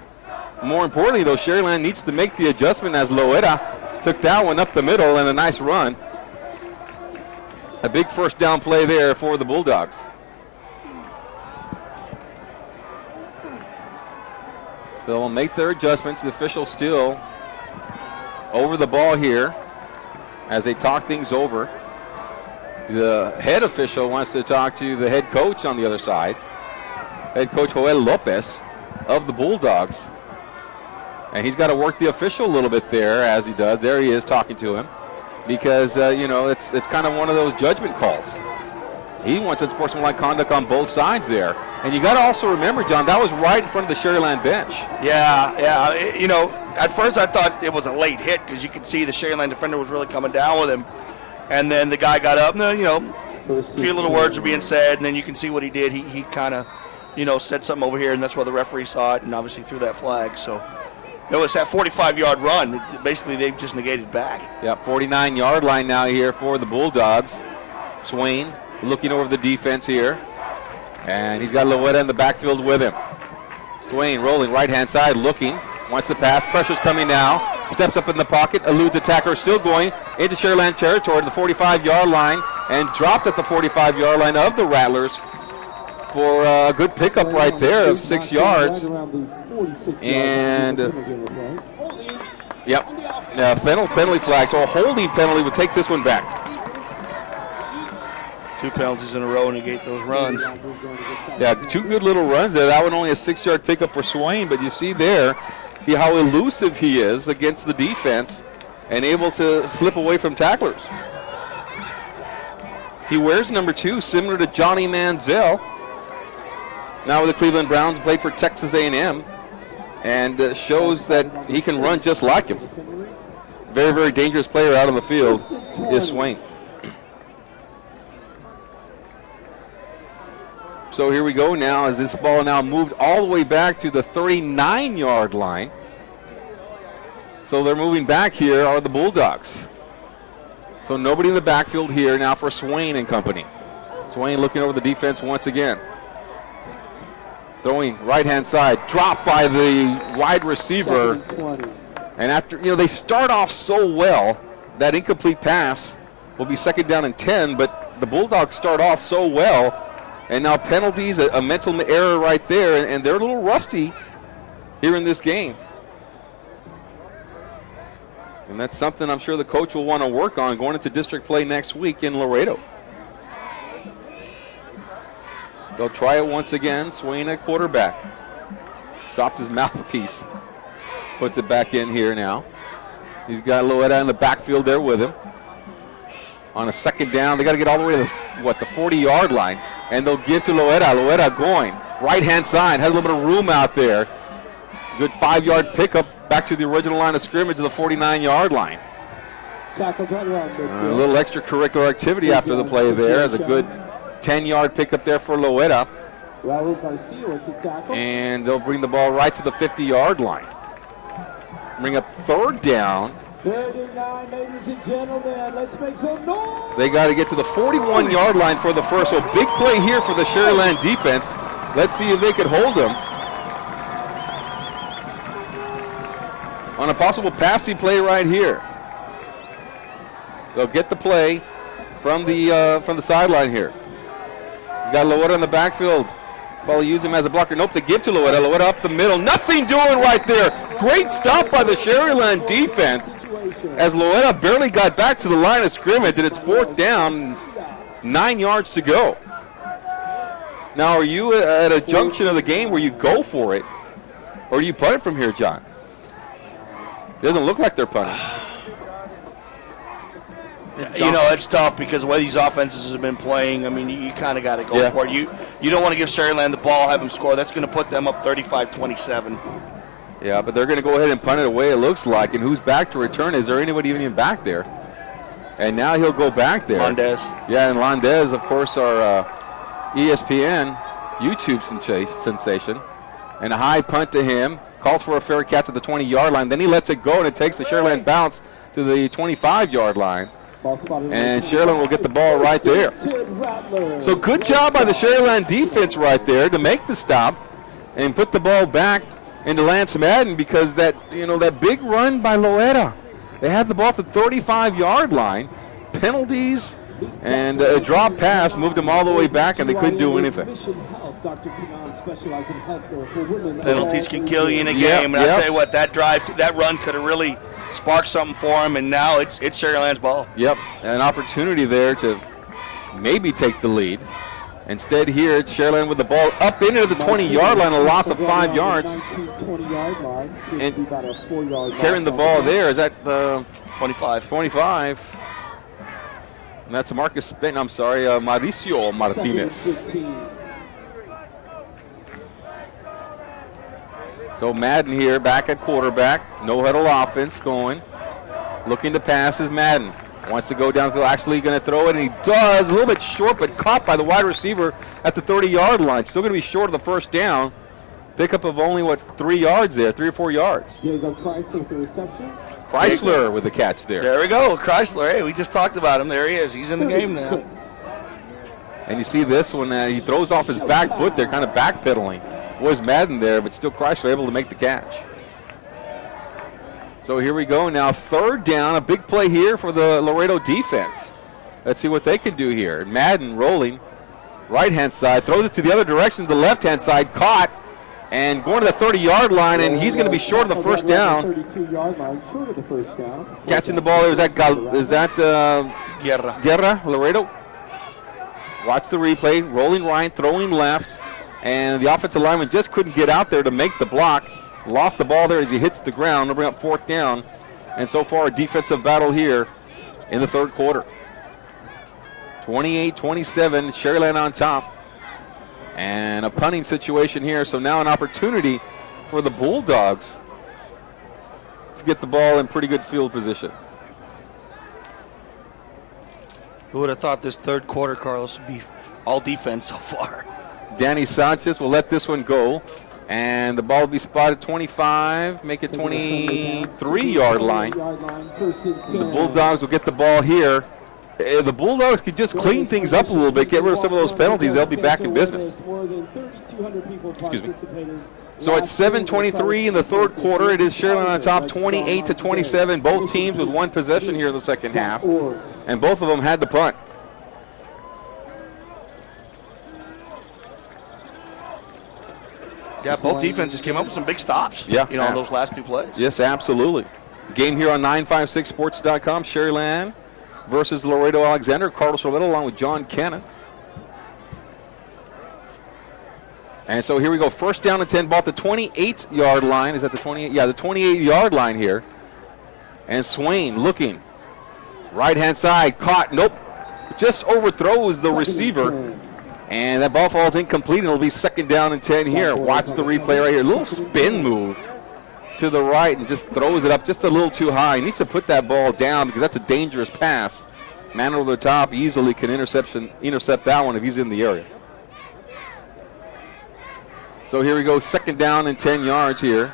More importantly, though, Sharyland needs to make the adjustment as Loera took that one up the middle and a nice run. A big first down play there for the Bulldogs. They'll make their adjustments. The official still over the ball here as they talk things over. The head official wants to talk to the head coach on the other side. Head coach Joel Lopez of the Bulldogs. And he's got to work the official a little bit there as he does. There he is talking to him because, it's kind of one of those judgment calls. He wants unsportsmanlike conduct on both sides there. And you got to also remember, John, that was right in front of the Sharyland bench. Yeah. At first I thought it was a late hit because you could see the Sharyland defender was really coming down with him. And then the guy got up, and a few little words were being said, and then you can see what he did. He kind of, said something over here, and that's why the referee saw it and obviously threw that flag. So it was that 45-yard run. Basically, they've just negated back. Yep, 49-yard line now here for the Bulldogs. Swain looking over the defense here. And he's got Loera in the backfield with him. Swain rolling right-hand side, looking. Wants the pass. Pressure's coming now. Steps up in the pocket. Eludes attacker. Still going into Sharyland territory to the 45-yard line. And dropped at the 45-yard line of the Rattlers for a good pickup right there of 6 yards. And, penalty flag. So a holding penalty would take this one back. 2 penalties in a row negate those runs. Yeah, 2 good little runs there. That one only a 6-yard pickup for Swain, but you see there how elusive he is against the defense and able to slip away from tacklers. He wears number 2, similar to Johnny Manziel. Now with the Cleveland Browns, played for Texas A&M, and shows that he can run just like him. Very, very dangerous player out on the field is Swain. So here we go now as this ball now moved all the way back to the 39-yard line. So they're moving back here are the Bulldogs. So nobody in the backfield here now for Swain and company. Swain looking over the defense once again. Throwing right-hand side, dropped by the wide receiver. And after, they start off so well, that incomplete pass will be 2nd down and 10, but the Bulldogs start off so well. And now penalties, a mental error right there, and they're a little rusty here in this game. And that's something I'm sure the coach will want to work on going into district play next week in Laredo. They'll try it once again. Swain at quarterback. Dropped his mouthpiece. Puts it back in here now. He's got Loera in the backfield there with him. On a 2nd down, they got to get all the way to the 40-yard line. And they'll give to Loera. Loera going right-hand side. Has a little bit of room out there. Good 5-yard pickup back to the original line of scrimmage to the 49-yard line. A little extracurricular activity after the play there. As a good 10-yard pickup there for Loera. And they'll bring the ball right to the 50-yard line. Bring up 3rd down. 39, ladies and gentlemen, let's make some noise. They got to get to the 41-yard line for the first. So big play here for the Sharyland defense. Let's see if they could hold them. On a possible passing play right here. They'll get the play from the sideline here. You got Loera in the backfield. Probably use him as a blocker. Nope, they give to Loera. Loera up the middle. Nothing doing right there. Great stop by the Sharyland defense as Loera barely got back to the line of scrimmage, and it's 4th down, 9 yards to go. Now, are you at a junction of the game where you go for it, or do you punt it from here, John? It doesn't look like they're punting. It's tough because the way these offenses have been playing, you kind of got to go for it. You don't want to give Sharyland the ball, have them score. That's going to put them up 35-27. Yeah, but they're going to go ahead and punt it away, it looks like. And who's back to return? Is there anybody even back there? And now he'll go back there. Landez. Yeah, and Landez, of course, our ESPN YouTube sensation. And a high punt to him. Calls for a fair catch at the 20-yard line. Then he lets it go, and it takes the Sharyland bounce to the 25-yard line. And Sharyland will get the ball right there. So good job by the Sharyland defense right there to make the stop and put the ball back into Lance Madden, because that big run by Laredo. They had the ball at the 35-yard line. Penalties and a drop pass moved them all the way back, and they couldn't do anything. Penalties can kill you in a game, and I'll tell you what, that run could have really sparked something for him, and now it's Sharyland's ball. Yep, an opportunity there to maybe take the lead. Instead here, it's Sharyland with the ball up into the 20-yard line, a loss of 5 yards. And carrying the ball there is at the 25. And that's Mauricio Martinez. So Madden here back at quarterback. No huddle offense going. Looking to pass is Madden. Wants to go downfield, actually going to throw it, and he does. A little bit short, but caught by the wide receiver at the 30-yard line. Still going to be short of the first down. Pickup of only, 3 yards there, 3 or 4 yards. Diego Chrysler with the reception. Chrysler with the catch there. There we go, Chrysler. Hey, we just talked about him. There he is. He's in the game now. And you see this one, he throws off his back foot there, kind of backpedaling. Was Madden there, but still Chrysler able to make the catch. So here we go now, 3rd down, a big play here for the Laredo defense. Let's see what they can do here. Madden rolling, right-hand side, throws it to the other direction, the left-hand side, caught, and going to the 30-yard line, and he's going to be short of the first down. 32-yard line, short of the first down. Catching the ball there, is that Guerra, Laredo? Watch the replay, rolling right, throwing left, and the offensive lineman just couldn't get out there to make the block. Lost the ball there as he hits the ground. They'll bring up 4th down. And so far, a defensive battle here in the 3rd quarter. 28-27, Sharyland on top. And a punting situation here. So now an opportunity for the Bulldogs to get the ball in pretty good field position. Who would have thought this 3rd quarter, Carlos, would be all defense so far? Danny Sanchez will let this one go. And the ball will be spotted 25, make it 23-yard line. The Bulldogs will get the ball here. If the Bulldogs could just clean things up a little bit, get rid of some of those penalties, they'll be back in business. Excuse me. So it's 7:23 in the 3rd quarter. It is Sharyland on top, 28-27. Both teams with 1 possession here in the 2nd half. And both of them had the punt. Yeah, both defenses came up with some big stops. Yeah, on those last 2 plays. Yes, absolutely. Game here on 956sports.com. Sharyland versus Laredo Alexander. Carlos Laredo along with John Cannon. And so here we go. 1st down and 10. Ball at the 28-yard line. Is that the 28? Yeah, the 28-yard line here. And Swain looking. Right-hand side. Caught. Nope. Just overthrows the receiver. And that ball falls incomplete, and it'll be 2nd down and 10 here. Watch the replay right here. A little spin move to the right and just throws it up just a little too high. He needs to put that ball down because that's a dangerous pass. Man over the top easily can intercept that one if he's in the area. So here we go, 2nd down and 10 yards here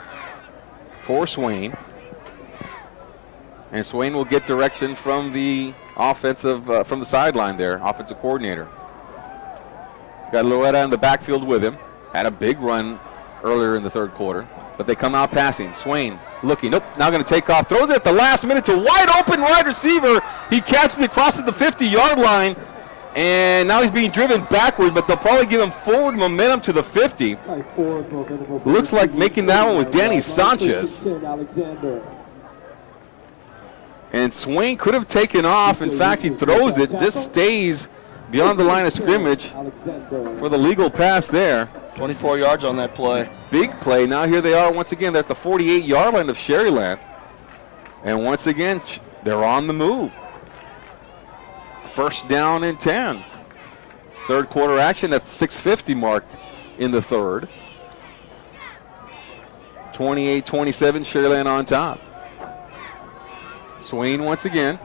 for Swain. And Swain will get direction from the from the sideline there, offensive coordinator. Got Loera in the backfield with him. Had a big run earlier in the 3rd quarter. But they come out passing. Swain looking. Nope, now going to take off. Throws it at the last minute to wide open wide receiver. He catches it, crosses the 50-yard line. And now he's being driven backward, but they'll probably give him forward momentum to the 50. Looks like making that one was Danny Sanchez. And Swain could have taken off. In fact, he throws it, just stays beyond the line of scrimmage for the legal pass there. 24 yards on that play. Big play. Now here they are once again. They're at the 48-yard line of Sharyland. And once again, they're on the move. 1st down and 10. 3rd quarter action at the 6:50 mark in the 3rd. 28-27, Sharyland on top. Swain once again.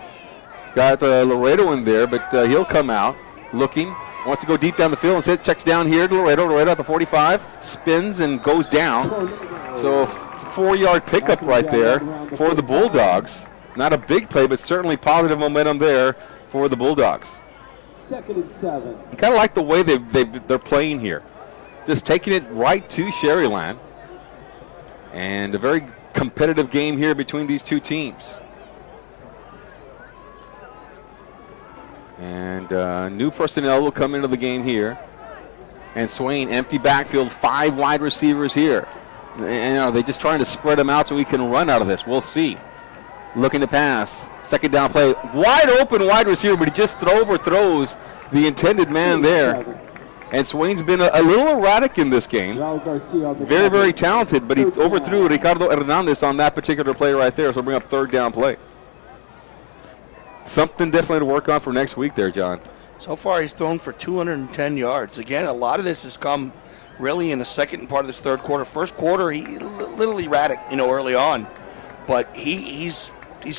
Got Laredo in there, but he'll come out looking. Wants to go deep down the field and checks down here to Laredo. Laredo at the 45, spins and goes down. So a 4-yard pickup right there for the Bulldogs. Not a big play, but certainly positive momentum there for the Bulldogs. 2nd and 7. I kind of like the way they're playing here. Just taking it right to Sharyland. And a very competitive game here between these two teams. And new personnel will come into the game here. And Swain, empty backfield, 5 wide receivers here. And are they just trying to spread them out so we can run out of this? We'll see. Looking to pass. 2nd down play. Wide open wide receiver, but he just overthrows the intended man there. And Swain's been a little erratic in this game. Very, very talented, but he overthrew Ricardo Hernandez on that particular play right there, so bring up 3rd down play. Something definitely to work on for next week there, John. So far, he's thrown for 210 yards. Again, a lot of this has come really in the second part of this 3rd quarter. 1st quarter, he a little erratic, early on. But he's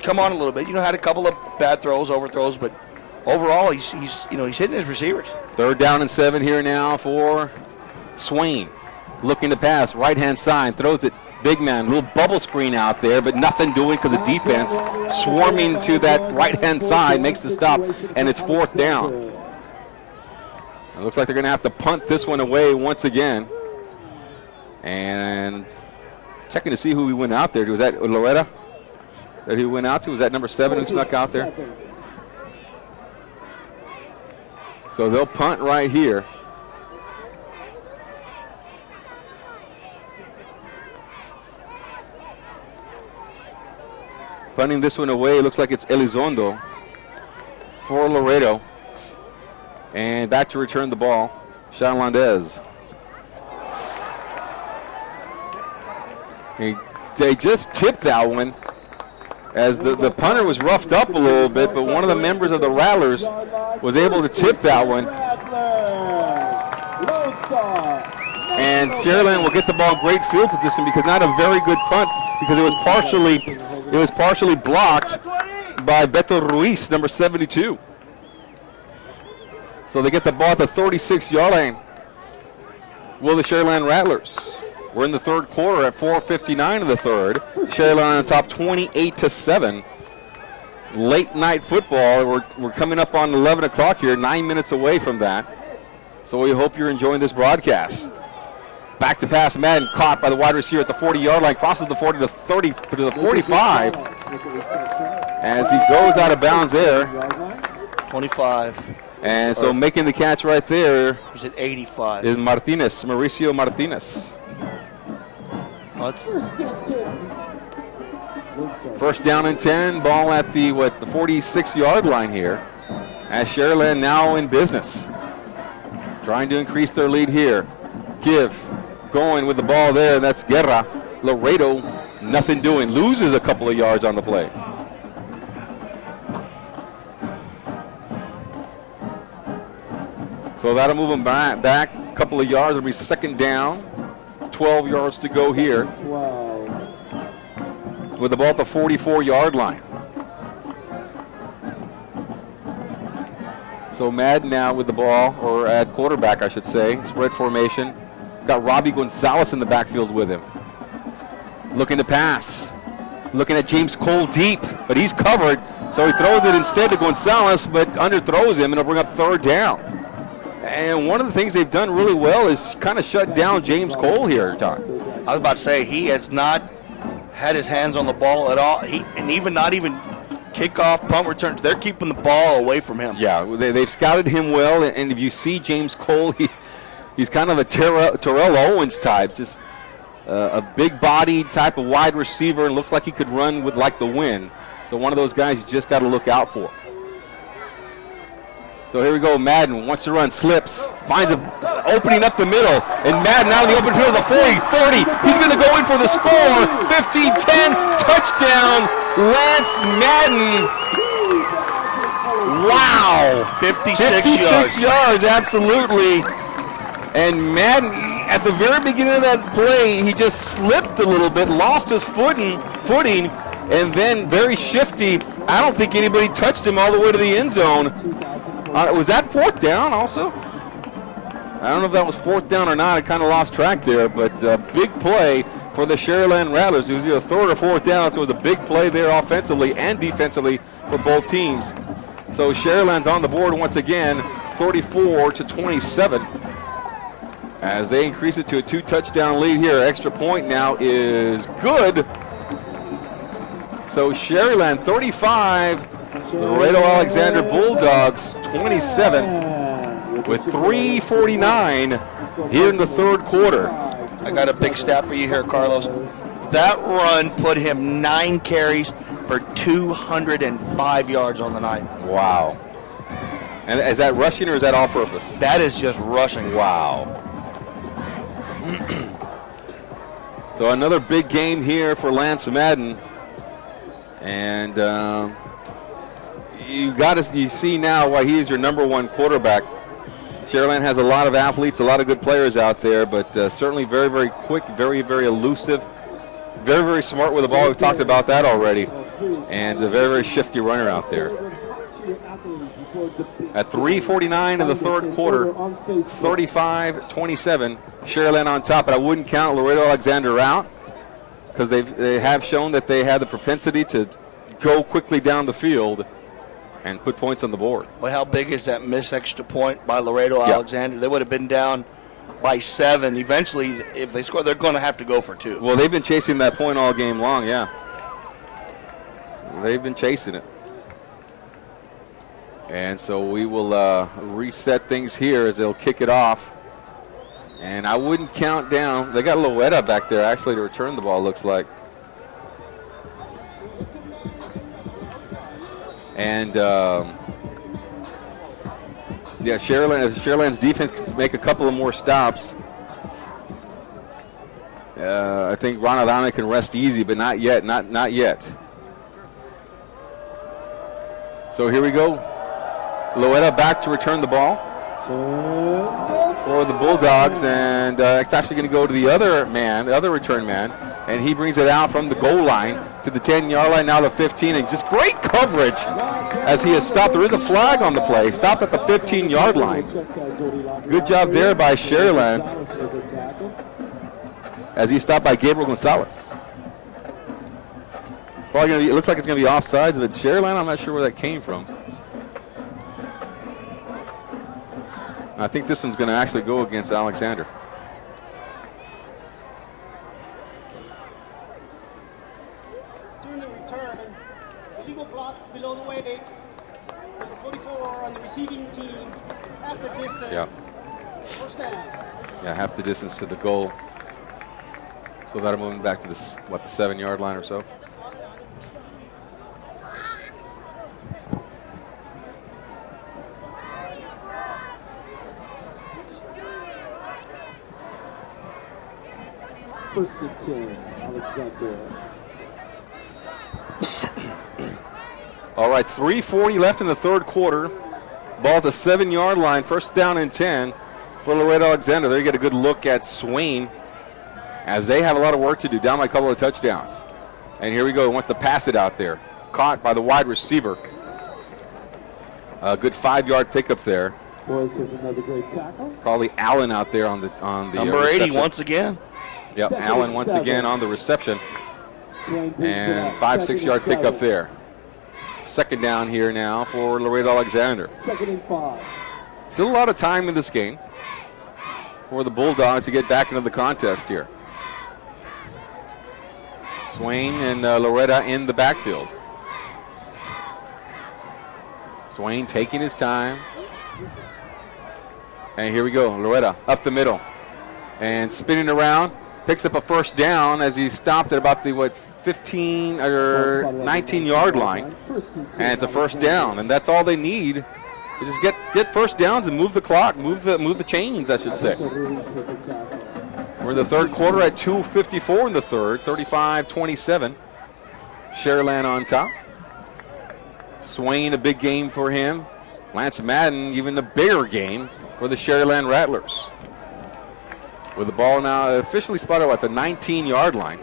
come on a little bit. Had a couple of bad throws, overthrows, but overall, he's hitting his receivers. 3rd down and 7 here now for Swain. Looking to pass, right-hand side, throws it. Big man, little bubble screen out there, but nothing doing because of defense. Swarming to that right-hand side, makes the stop, and it's 4th down. It looks like they're going to have to punt this one away once again. And checking to see who he went out there to. Was that Loretta that he went out to? Was that number 7 who snuck out there? So they'll punt right here. Punting this one away, looks like it's Elizondo for Laredo. And back to return the ball, Sharyland. They just tipped that one as the punter was roughed up a little bit, but one of the members of the Rattlers was able to tip that one. And Sharyland will get the ball in great field position because not a very good punt because it was partially blocked by Beto Ruiz, number 72. So they get the ball at the 36-yard line. Will the Sharyland Rattlers? We're in the 3rd quarter at 4:59 of the 3rd. Sharyland on top 28-7. Late night football. We're coming up on 11 o'clock here, 9 minutes away from that. So we hope you're enjoying this broadcast. Back to pass, Madden caught by the wide receiver at the 40-yard line, crosses the 40 to 30 to the 45 as he goes out of bounds there. 25. And so making the catch right there is it 85? Is Martinez, Mauricio Martinez. First down and 10, ball at the 46-yard line here. As Sharyland now in business, trying to increase their lead here. Going with the ball there, and that's Guerra. Laredo, nothing doing, loses a couple of yards on the play. So that'll move them back a couple of yards. It'll be 2nd down, 12 yards to go here. With the ball at the 44-yard line. So Madden now with the ball, or at quarterback, I should say. Spread formation. Got Robbie Gonzalez in the backfield with him. Looking to pass. Looking at James Cole deep, but he's covered. So he throws it instead to Gonzalez, but underthrows him, and it'll bring up 3rd down. And one of the things they've done really well is kind of shut down James Cole here, Todd. I was about to say, he has not had his hands on the ball at all. Not even kickoff, punt returns. They're keeping the ball away from him. Yeah, they've scouted him well, and if you see James Cole, he's kind of a Terrell Owens type, just a big body type of wide receiver, and looks like he could run with the wind. So one of those guys you just got to look out for. So here we go, Madden wants to run, slips, finds an opening up the middle, and Madden out of the open field, the 40, 30, he's going to go in for the score, 15-10, touchdown, Lance Madden. Wow. 56 yards, absolutely. And Madden, at the very beginning of that play, he just slipped a little bit, lost his footing, and then very shifty. I don't think anybody touched him all the way to the end zone. Was that 4th down also? I don't know if that was 4th down or not. I kind of lost track there, but big play for the Sharyland Rattlers. It was either 3rd or 4th down, so it was a big play there offensively and defensively for both teams. So Sharyland's on the board once again, 34-27. As they increase it to a 2-touchdown lead here. Extra point now is good. So Sharyland 35, Laredo Alexander Bulldogs 27 with 3:49 here in the 3rd quarter. I got a big stat for you here, Carlos. That run put him 9 carries for 205 yards on the night. Wow. And is that rushing or is that all purpose? That is just rushing. Wow. So another big game here for Lance Madden. And you see now why he is your number 1 quarterback. Sharyland has a lot of athletes, a lot of good players out there, but certainly very, very quick, very, very elusive, very, very smart with the ball. We've talked about that already. And a very, very shifty runner out there. At 3:49 in the 3rd quarter, 35-27, Sharyland on top. But I wouldn't count Laredo Alexander out because they have shown that they have the propensity to go quickly down the field and put points on the board. Well, how big is that missed extra point by Laredo Alexander? They would have been down by 7. Eventually, if they score, they're going to have to go for 2. Well, they've been chasing that point all game long, yeah. They've been chasing it. And so we will reset things here as they'll kick it off. And I wouldn't count down. They got Loetta back there actually to return the ball, looks like. And Sharyland's defense can make a couple of more stops. I think Ronaldana can rest easy, but not yet, not yet. So here we go. Loetta back to return the ball for the Bulldogs, and it's actually going to go to the other man, the other return man, and he brings it out from the goal line to the 10-yard line, now the 15, and just great coverage as he has stopped. There is a flag on the play, stopped at the 15-yard line. Good job there by Sharyland as he stopped by Gabriel Gonzalez. Probably gonna be, it looks like it's going to be offsides, but Sharyland, I'm not sure where that came from. I think this one's going to actually go against Alexander. During the return, illegal block below the weight. Number 44 on the receiving team. Half the distance. Yeah. First down. Yeah, half the distance to the goal. So that'll move him back to the 7-yard line or so. First and 10, Alexander. All right, 3:40 left in the 3rd quarter. Ball at the 7-yard line. First down and 10 for Laredo Alexander. There you get a good look at Swain as they have a lot of work to do, down by a couple of touchdowns. And here we go. He wants to pass it out there. Caught by the wide receiver. A good 5-yard pickup there. Boys with another great tackle. Probably Allen out there on the Number 80 reception. once again. Yep, Allen once again on the reception. And 5-6 yard pickup there. Second down here now for Laredo Alexander. 2nd and 5. Still a lot of time in this game for the Bulldogs to get back into the contest here. Swain and Loretta in the backfield. Swain taking his time. And here we go, Loretta up the middle. And spinning around, picks up a first down as he stopped at about the 15 or 19-yard line. And it's a first down, and that's all they need. They just get first downs and move the clock, move the chains, I should say. We're in the 3rd quarter at 2:54 in the 3rd, 35-27. Sharyland on top. Swain, a big game for him. Lance Madden, even a bigger game for the Sharyland Rattlers. With the ball now officially spotted at the 19-yard line.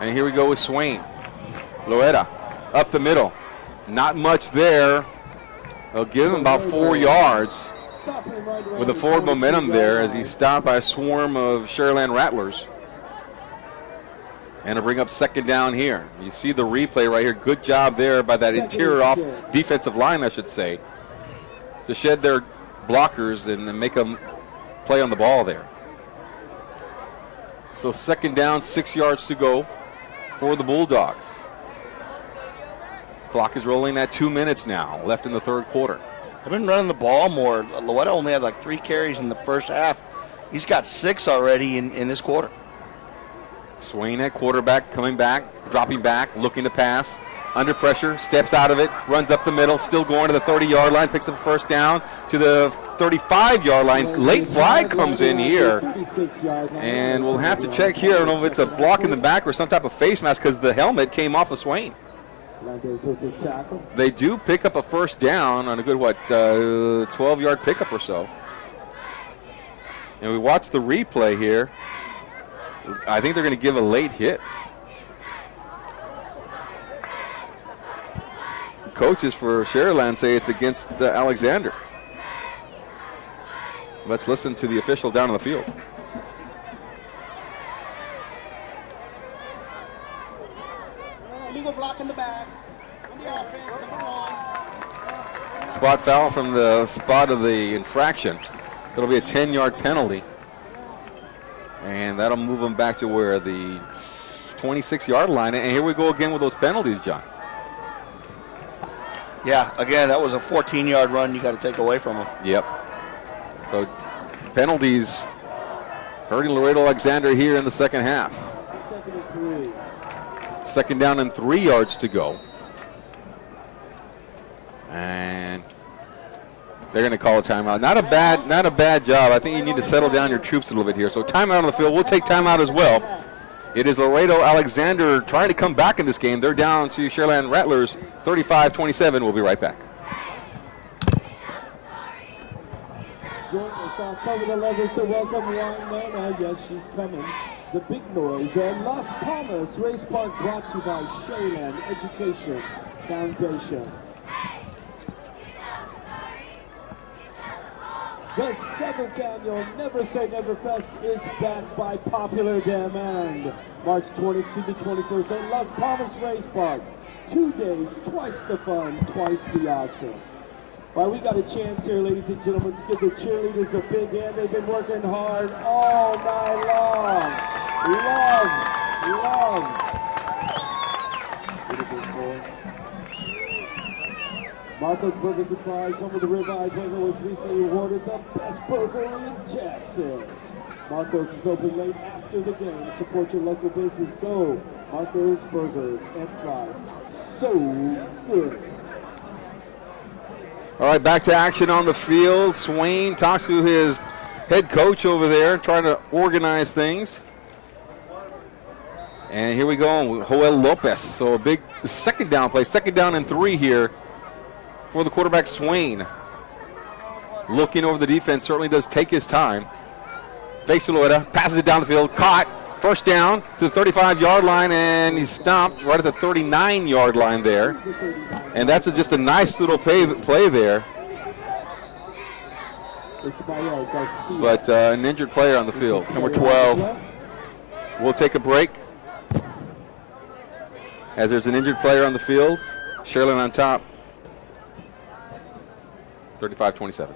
And here we go with Swain. Loetta up the middle. Not much there. They'll give him about 4 yards. stop him right around with the the forward 22 momentum there yard as he's line. stopped by a swarm of Sharyland Rattlers. And to bring up second down here. You see the replay right here. Good job there by that Second interior and off 6. defensive line, I should say, to shed their blockers and make them play on the ball there. So second down, 6 yards to go for the Bulldogs. Clock is rolling at 2 minutes now, left in the third quarter. I've been running the ball more. Laredo only had like 3 carries in the first half. He's got 6 already in this quarter. Swain at quarterback, coming back, dropping back, looking to pass. Under pressure, steps out of it, runs up the middle, still going to the 30-yard line, picks up a first down to the 35-yard line. Late flag comes in here, 36-yard line. and we'll have to check here. I don't know if it's a block in the back or some type of face mask because the helmet came off of Swain. Hernandez with the tackle. They do pick up a first down on a good, 12-yard pickup or so. And we watch the replay here. I think they're going to give a late hit. Coaches for Sharyland say it's against Alexander. Let's listen to the official down on the field. Illegal block in the back. On the offense, number 1. Spot foul from the spot of the infraction. It'll be a 10-yard penalty. And that'll move them back to where the 26-yard line. And here we go again with those penalties, John. Yeah, again, that was a 14-yard run you got to take away from him. Yep. So penalties hurting Laredo Alexander here in the second half. Second and 3. Second down and 3 yards to go. And they're going to call a timeout. Not a bad job. I think you need to settle down your troops a little bit here. So timeout on the field. We'll take timeout as well. It is Laredo Alexander trying to come back in this game. They're down to Sharyland Rattlers 35-27. We'll be right back. Join us on top of the level to welcome young Nana. Yes, she's coming. The big noise at Las Palmas Race Park, brought to you by Sharyland Education Foundation. The 7th annual Never Say Never Fest is back by popular demand. March 20th to the 21st at Las Palmas Race Park. 2 days, twice the fun, twice the awesome. Well, we got a chance here, ladies and gentlemen. Let's give the cheerleaders a big hand. They've been working hard all night long. Love. Marco's Burger Supplies, home of the ribeye burger, was recently awarded the best burger in Texas. Marco's is open late after the game. Support your local business. Go. Marco's Burgers and Fries. So good. All right, back to action on the field. Swain talks to his head coach over there, trying to organize things. And here we go, Joel Lopez. So a big second down play, second down and 3 here for the quarterback, Swain. Looking over the defense, certainly does take his time. Fakes to Loida, passes it down the field, caught. First down to the 35-yard line, and he's stopped right at the 39-yard line there. And that's just a nice little play there. But an injured player on the field. Number 12. We'll take a break as there's an injured player on the field. Sharyland on top, 35-27.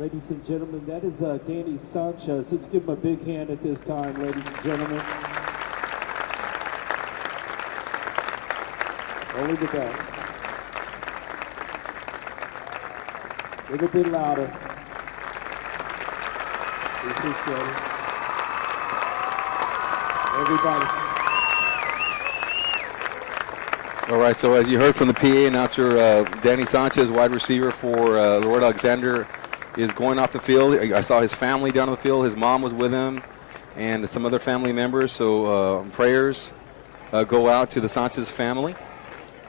Ladies and gentlemen, that is Danny Sanchez. Let's give him a big hand at this time, ladies and gentlemen. Only the best. A little bit louder. We appreciate it. Everybody. All right, so as you heard from the PA announcer, Danny Sanchez, wide receiver for Laredo Alexander, is going off the field. I saw his family down on the field. His mom was with him and some other family members. So prayers go out to the Sanchez family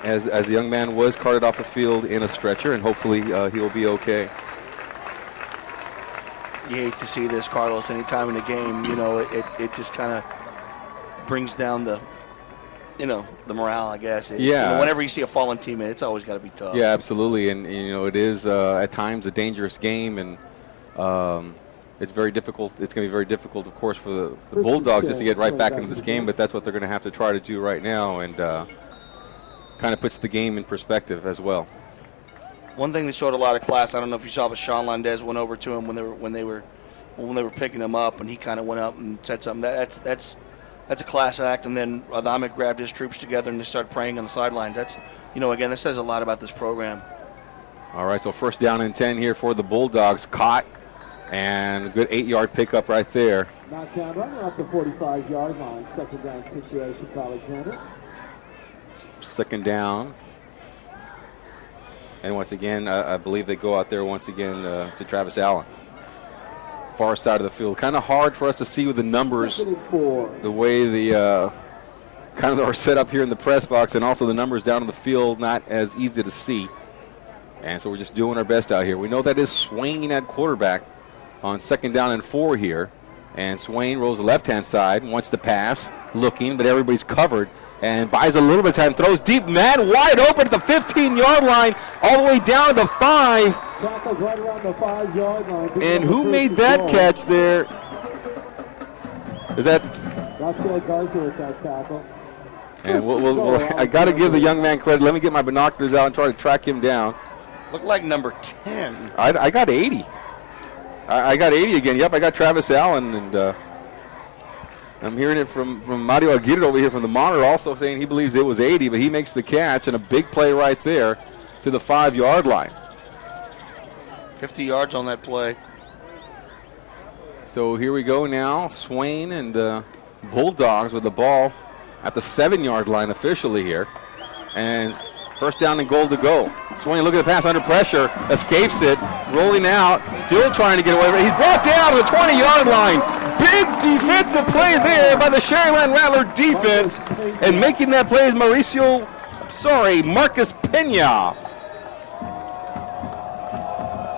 as the young man was carted off the field in a stretcher, and hopefully he will be okay. You hate to see this, Carlos, anytime in the game. You know, it just kind of brings down the morale, I guess. Yeah. Whenever you see a fallen teammate, it's always got to be tough. Yeah, absolutely. And, it is at times a dangerous game, and it's very difficult. It's going to be very difficult, of course, for the Bulldogs just to get right back into this game, but that's what they're going to have to try to do right now, and kind of puts the game in perspective as well. One thing that showed a lot of class, I don't know if you saw, but Sharyland went over to him when they were picking him up, and he kind of went up and said something. That's a class act. And then Adamic grabbed his troops together and they started praying on the sidelines. That's, again, that says a lot about this program. All right, so first down and 10 here for the Bulldogs. Caught, and a good 8-yard pickup right there. Knockdown runner off the 45-yard line. Second down situation for Alexander. Second down. And once again, I believe they go out there once again to Travis Allen. Far side of the field. Kind of hard for us to see with the numbers, the way the kind of are set up here in the press box, and also the numbers down in the field, not as easy to see. And so we're just doing our best out here. We know that is Swain at quarterback on second down and 4 here. And Swain rolls the left-hand side, wants to pass, looking, but everybody's covered. And buys a little bit of time, throws deep, man wide open at the 15-yard line, all the way down to the 5. Tackled right around the 5-yard line. And who made that catch there? Is that? Garcia Garza with that tackle. And I got to give the young man credit. Let me get my binoculars out and try to track him down. Looked like number 10. I got 80. I got 80 again. Yep, I got Travis Allen, and I'm hearing it from Mario Aguirre over here from the monitor also saying he believes it was 80, but he makes the catch, and a big play right there to the 5-yard line. 50 yards on that play. So here we go now. Swain and the Bulldogs with the ball at the 7-yard line officially here. And first down and goal to go. Swain, look at the pass under pressure, escapes it, rolling out, still trying to get away. He's brought down to the 20-yard line. Big defensive play there by the Sharyland Rattler defense. And making that play is Marcus Pena.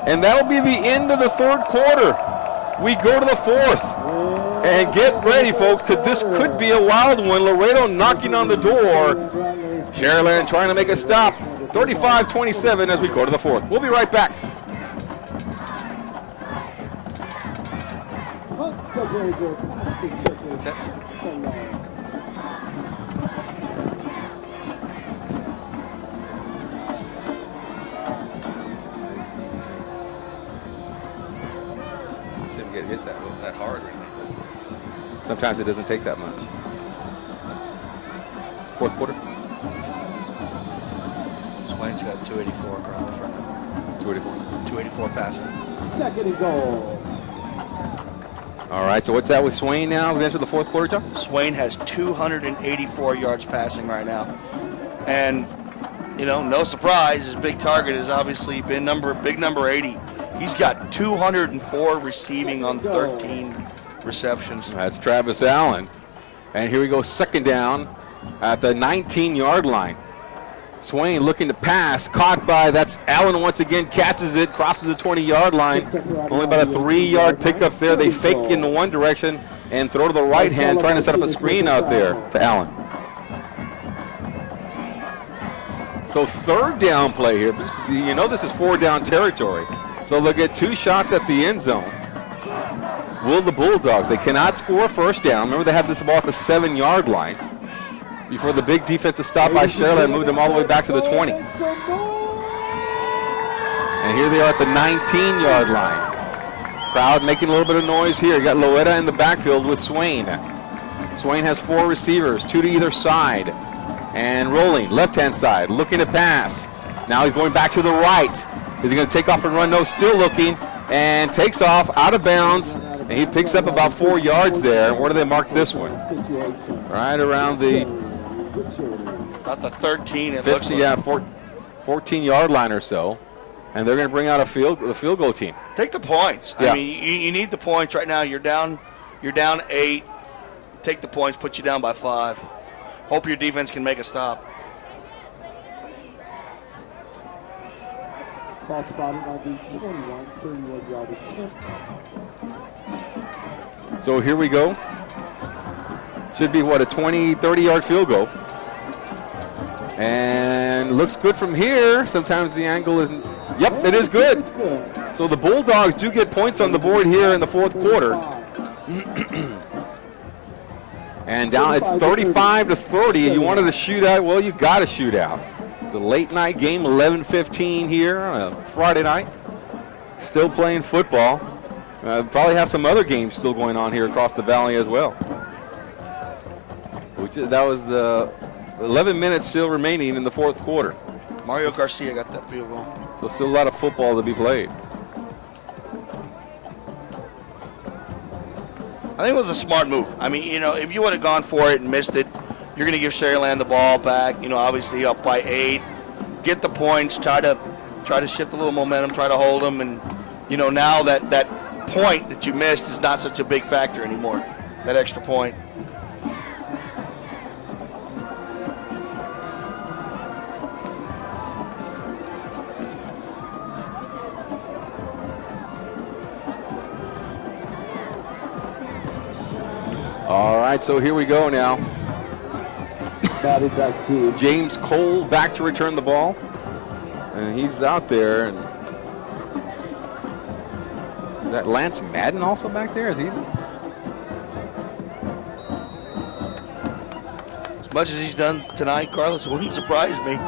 And that'll be the end of the third quarter. We go to the fourth. And get ready, folks, because this could be a wild one. Laredo knocking on the door. Sharyland trying to make a stop. 35-27 as we go to the fourth. We'll be right back. See him get hit that hard. Sometimes it doesn't take that much. Fourth quarter. Swain's got 284 Carlos right now. 284. 284 passing. Second and goal. All right, so what's that with Swain now? We enter the fourth quarter, John? Swain has 284 yards passing right now. And, no surprise, his big target has obviously been big number 80. He's got 204 receiving on 13 receptions. That's Travis Allen. And here we go, second down at the 19-yard line. Swain looking to pass, caught by, that's Allen once again, catches it, crosses the 20-yard line. Only about a 3-yard pickup there. They fake in one direction and throw to the right hand, trying to set up a screen out there to Allen. So third down play here. This is 4-down territory. So they'll get 2 shots at the end zone. Will the Bulldogs? They cannot score first down. Remember, they had this ball at the 7-yard line before the big defensive stop by Sharyland moved them all the way back to the 20. And here they are at the 19-yard line. Crowd making a little bit of noise here. You got Loetta in the backfield with Swain. Swain has 4 receivers, 2 to either side. And rolling, left-hand side, looking to pass. Now he's going back to the right. Is he going to take off and run? No, still looking. And takes off out of bounds. And he picks up about 4 yards there. Where do they mark this one? Right around the About the 13, it 50, looks like. yeah, 14-yard line or so. And they're going to bring out a field goal team. Take the points. Yeah. I mean, you need the points right now. You're down 8. Take the points, put you down by 5. Hope your defense can make a stop. Ball spotted on the 21, 31-yard attempt. So here we go. Should be, what, a 20, 30-yard field goal. And looks good from here. Sometimes the angle isn't. Yep, it is good. So the Bulldogs do get points on the board here in the 4th quarter. And down, it's 35 to 30. You wanted a shootout? Well, you got a shootout. The late night game, 11:15 here on a Friday night. Still playing football. Probably have some other games still going on here across the valley as well. That was the 11 minutes still remaining in the 4th quarter. Mario Garcia got that field goal. So still a lot of football to be played. I think it was a smart move. I mean, if you would have gone for it and missed it, you're going to give Sharyland the ball back. Obviously up by 8. Get the points. Try to shift a little momentum. Try to hold them. And now that point that you missed is not such a big factor anymore. That extra point. All right, so here we go now. Batted back to James Cole back to return the ball. And he's out there. And is that Lance Madden also back there? Is he? As much as he's done tonight, Carlos, it wouldn't surprise me.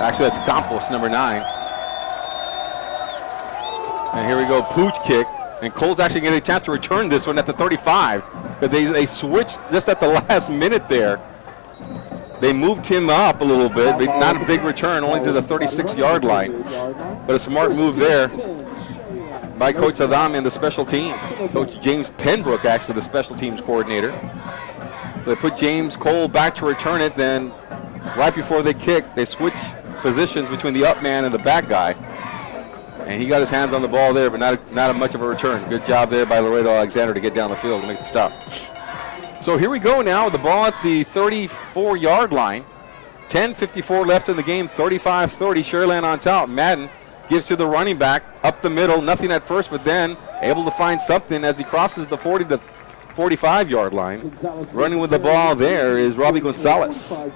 Actually, that's Campos, number 9. And here we go, pooch kick. And Cole's actually getting a chance to return this one at the 35. But they switched just at the last minute there. They moved him up a little bit, but not a big return, only to the 36-yard line. But a smart move there by Coach Adami and the special teams. Coach James Penbrook, actually, the special teams coordinator. So they put James Cole back to return it. Then right before they kick, they switch positions between the up man and the back guy. And he got his hands on the ball there, but not much of a return. Good job there by Laredo Alexander to get down the field and make the stop. So here we go now with the ball at the 34-yard line. 10:54 left in the game, 35-30, Sharyland on top. Madden gives to the running back, up the middle, nothing at first, but then able to find something as he crosses the 40 to 45-yard line. Running with the ball there is Robbie Gonzalez.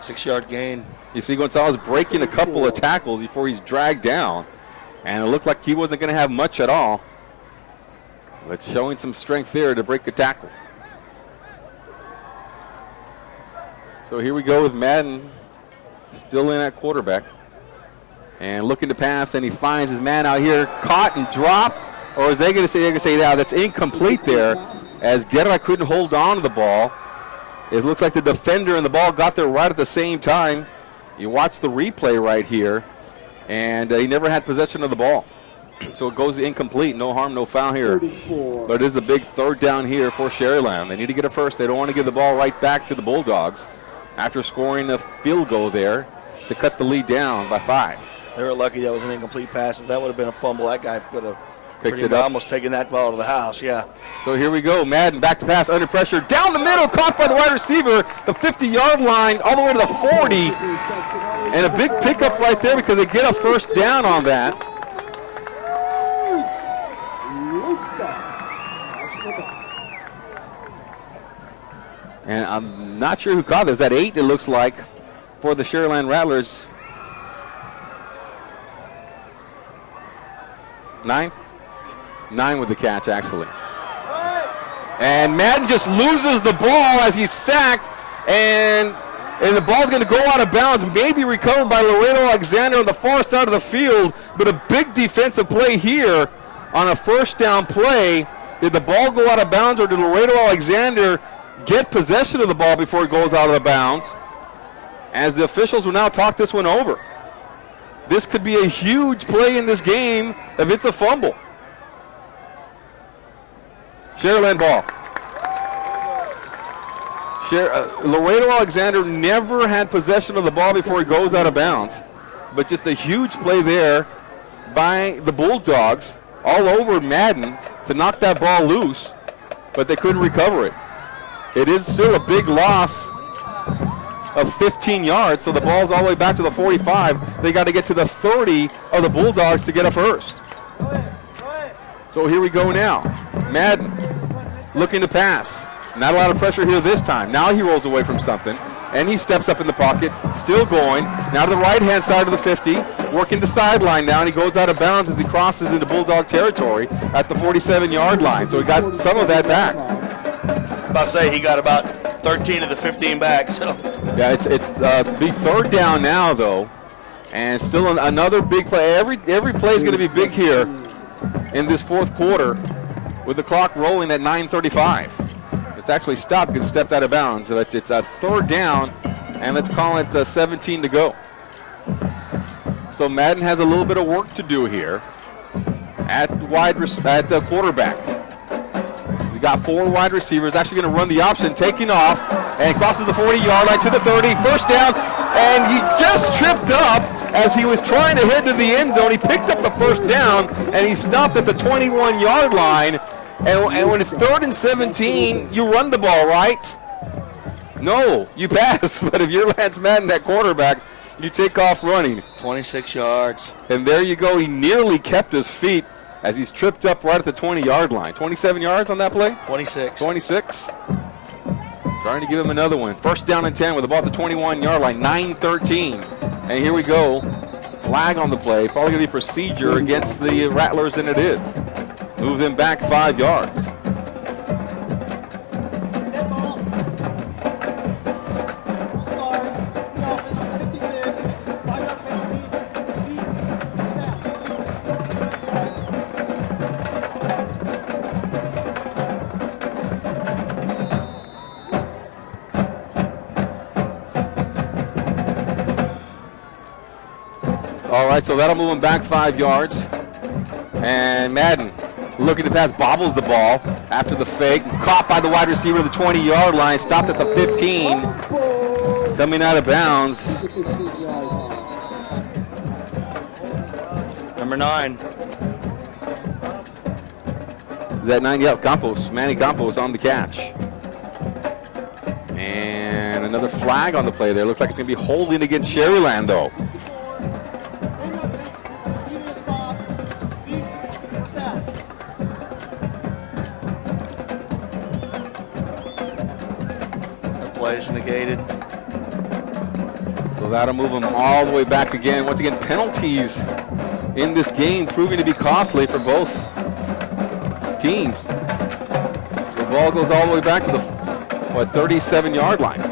6-yard gain. You see Gonzalez breaking a couple of tackles before he's dragged down. And it looked like he wasn't going to have much at all. But showing some strength there to break a tackle. So here we go with Madden still in at quarterback. And looking to pass, and he finds his man out here, caught and dropped. Or is they're going to say, yeah, that's incomplete there, as Guerra couldn't hold on to the ball. It looks like the defender and the ball got there right at the same time. You watch the replay right here, and he never had possession of the ball. So it goes incomplete. No harm, no foul here. But it is a big 3rd down here for Sharyland. They need to get it first. They don't want to give the ball right back to the Bulldogs after scoring a field goal there to cut the lead down by 5. They were lucky that was an incomplete pass. If that would have been a fumble, that guy could have Picked it up. almost taken that ball to the house, yeah. So here we go. Madden back to pass under pressure. Down the middle, caught by the wide receiver. The 50-yard line all the way to the 40. And a big pickup right there because they get a first down on that. And I'm not sure who caught it. Is that 8, it looks like, for the Sharyland Rattlers. 9? 9 with the catch, actually. And Madden just loses the ball as he's sacked, and And the ball's going to go out of bounds, maybe recovered by Laredo Alexander on the far side of the field, but a big defensive play here on a first down play. Did the ball go out of bounds, or did Laredo Alexander get possession of the ball before it goes out of the bounds? As the officials will now talk this one over. This could be a huge play in this game if it's a fumble. Sharyland ball. Laredo Alexander never had possession of the ball before he goes out of bounds, but just a huge play there by the Bulldogs all over Madden to knock that ball loose, but they couldn't recover it. It is still a big loss of 15 yards, so the ball's all the way back to the 45. They got to get to the 30 of the Bulldogs to get a first. So here we go now. Madden looking to pass. Not a lot of pressure here this time. Now he rolls away from something, and he steps up in the pocket, still going. Now to the right-hand side of the 50, working the sideline now, and he goes out of bounds as he crosses into Bulldog territory at the 47-yard line. So he got some of that back. About to say he got about 13 of the 15 back. So yeah, it's be third down now though, and still another big play. Every play is going to be big here in this fourth quarter, with the clock rolling at 9:35. It's actually stopped because it stepped out of bounds. So it's a third down, and let's call it 17 to go. So Madden has a little bit of work to do here at quarterback. He's got 4 wide receivers. Actually going to run the option, taking off, and crosses the 40-yard line to the 30. First down, and he just tripped up as he was trying to head to the end zone. He picked up the first down, and he stopped at the 21-yard line. And when it's 3rd and 17, you run the ball, right? No, you pass. But if you're Lance Madden, that quarterback, you take off running. 26 yards. And there you go. He nearly kept his feet as he's tripped up right at the 20-yard line. 27 yards on that play? 26. 26. Trying to give him another one. First down and 10 with the ball at the 21-yard line. 9-13. And here we go. Flag on the play. Probably going to be procedure against the Rattlers, and it is. Move them back 5 yards. Dead ball. Start. Offense number 56. 5-yard penalty. All right, so that'll move them back 5 yards. And Madden looking to pass, bobbles the ball after the fake. Caught by the wide receiver at the 20-yard line. Stopped at the 15. Coming out of bounds. Number 9. Is that 9? Yep, Campos. Manny Campos on the catch. And another flag on the play there. Looks like it's going to be holding against Sharyland, though. Plays negated. So that'll move them all the way back again. Once again, penalties in this game proving to be costly for both teams. So the ball goes all the way back to the 37-yard line.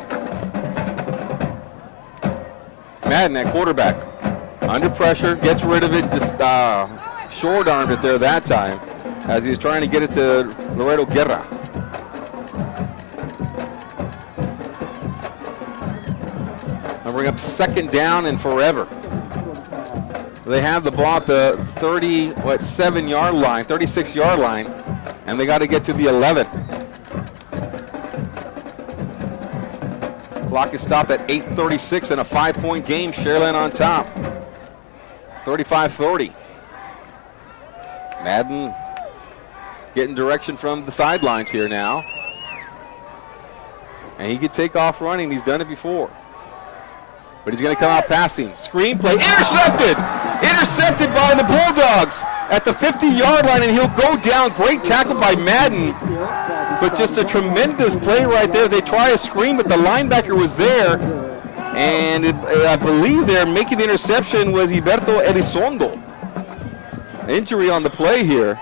Madden at quarterback. Under pressure, gets rid of it, just short-armed it there that time as he was trying to get it to Laredo Guerra. Bring up second down and forever. They have the ball at the 36-yard line, and they got to get to the 11. Clock is stopped at 8:36 in a 5-point game. Sharyland on top. 35-30. Madden getting direction from the sidelines here now. And he could take off running. He's done it before. But he's going to come out passing. Screen play. Intercepted! Intercepted by the Bulldogs at the 50-yard line, and he'll go down. Great tackle by Madden. But just a tremendous play right there as they try a screen, but the linebacker was there. And I believe there making the interception was Iberto Elizondo. Injury on the play here.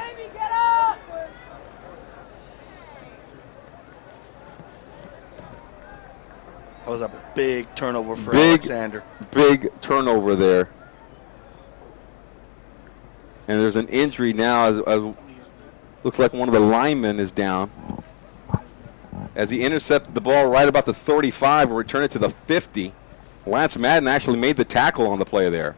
That was a big turnover for Big- Alexander. Big turnover there. And there's an injury now. As looks like one of the linemen is down. As he intercepted the ball right about the 35 and returned it to the 50. Lance Madden actually made the tackle on the play there.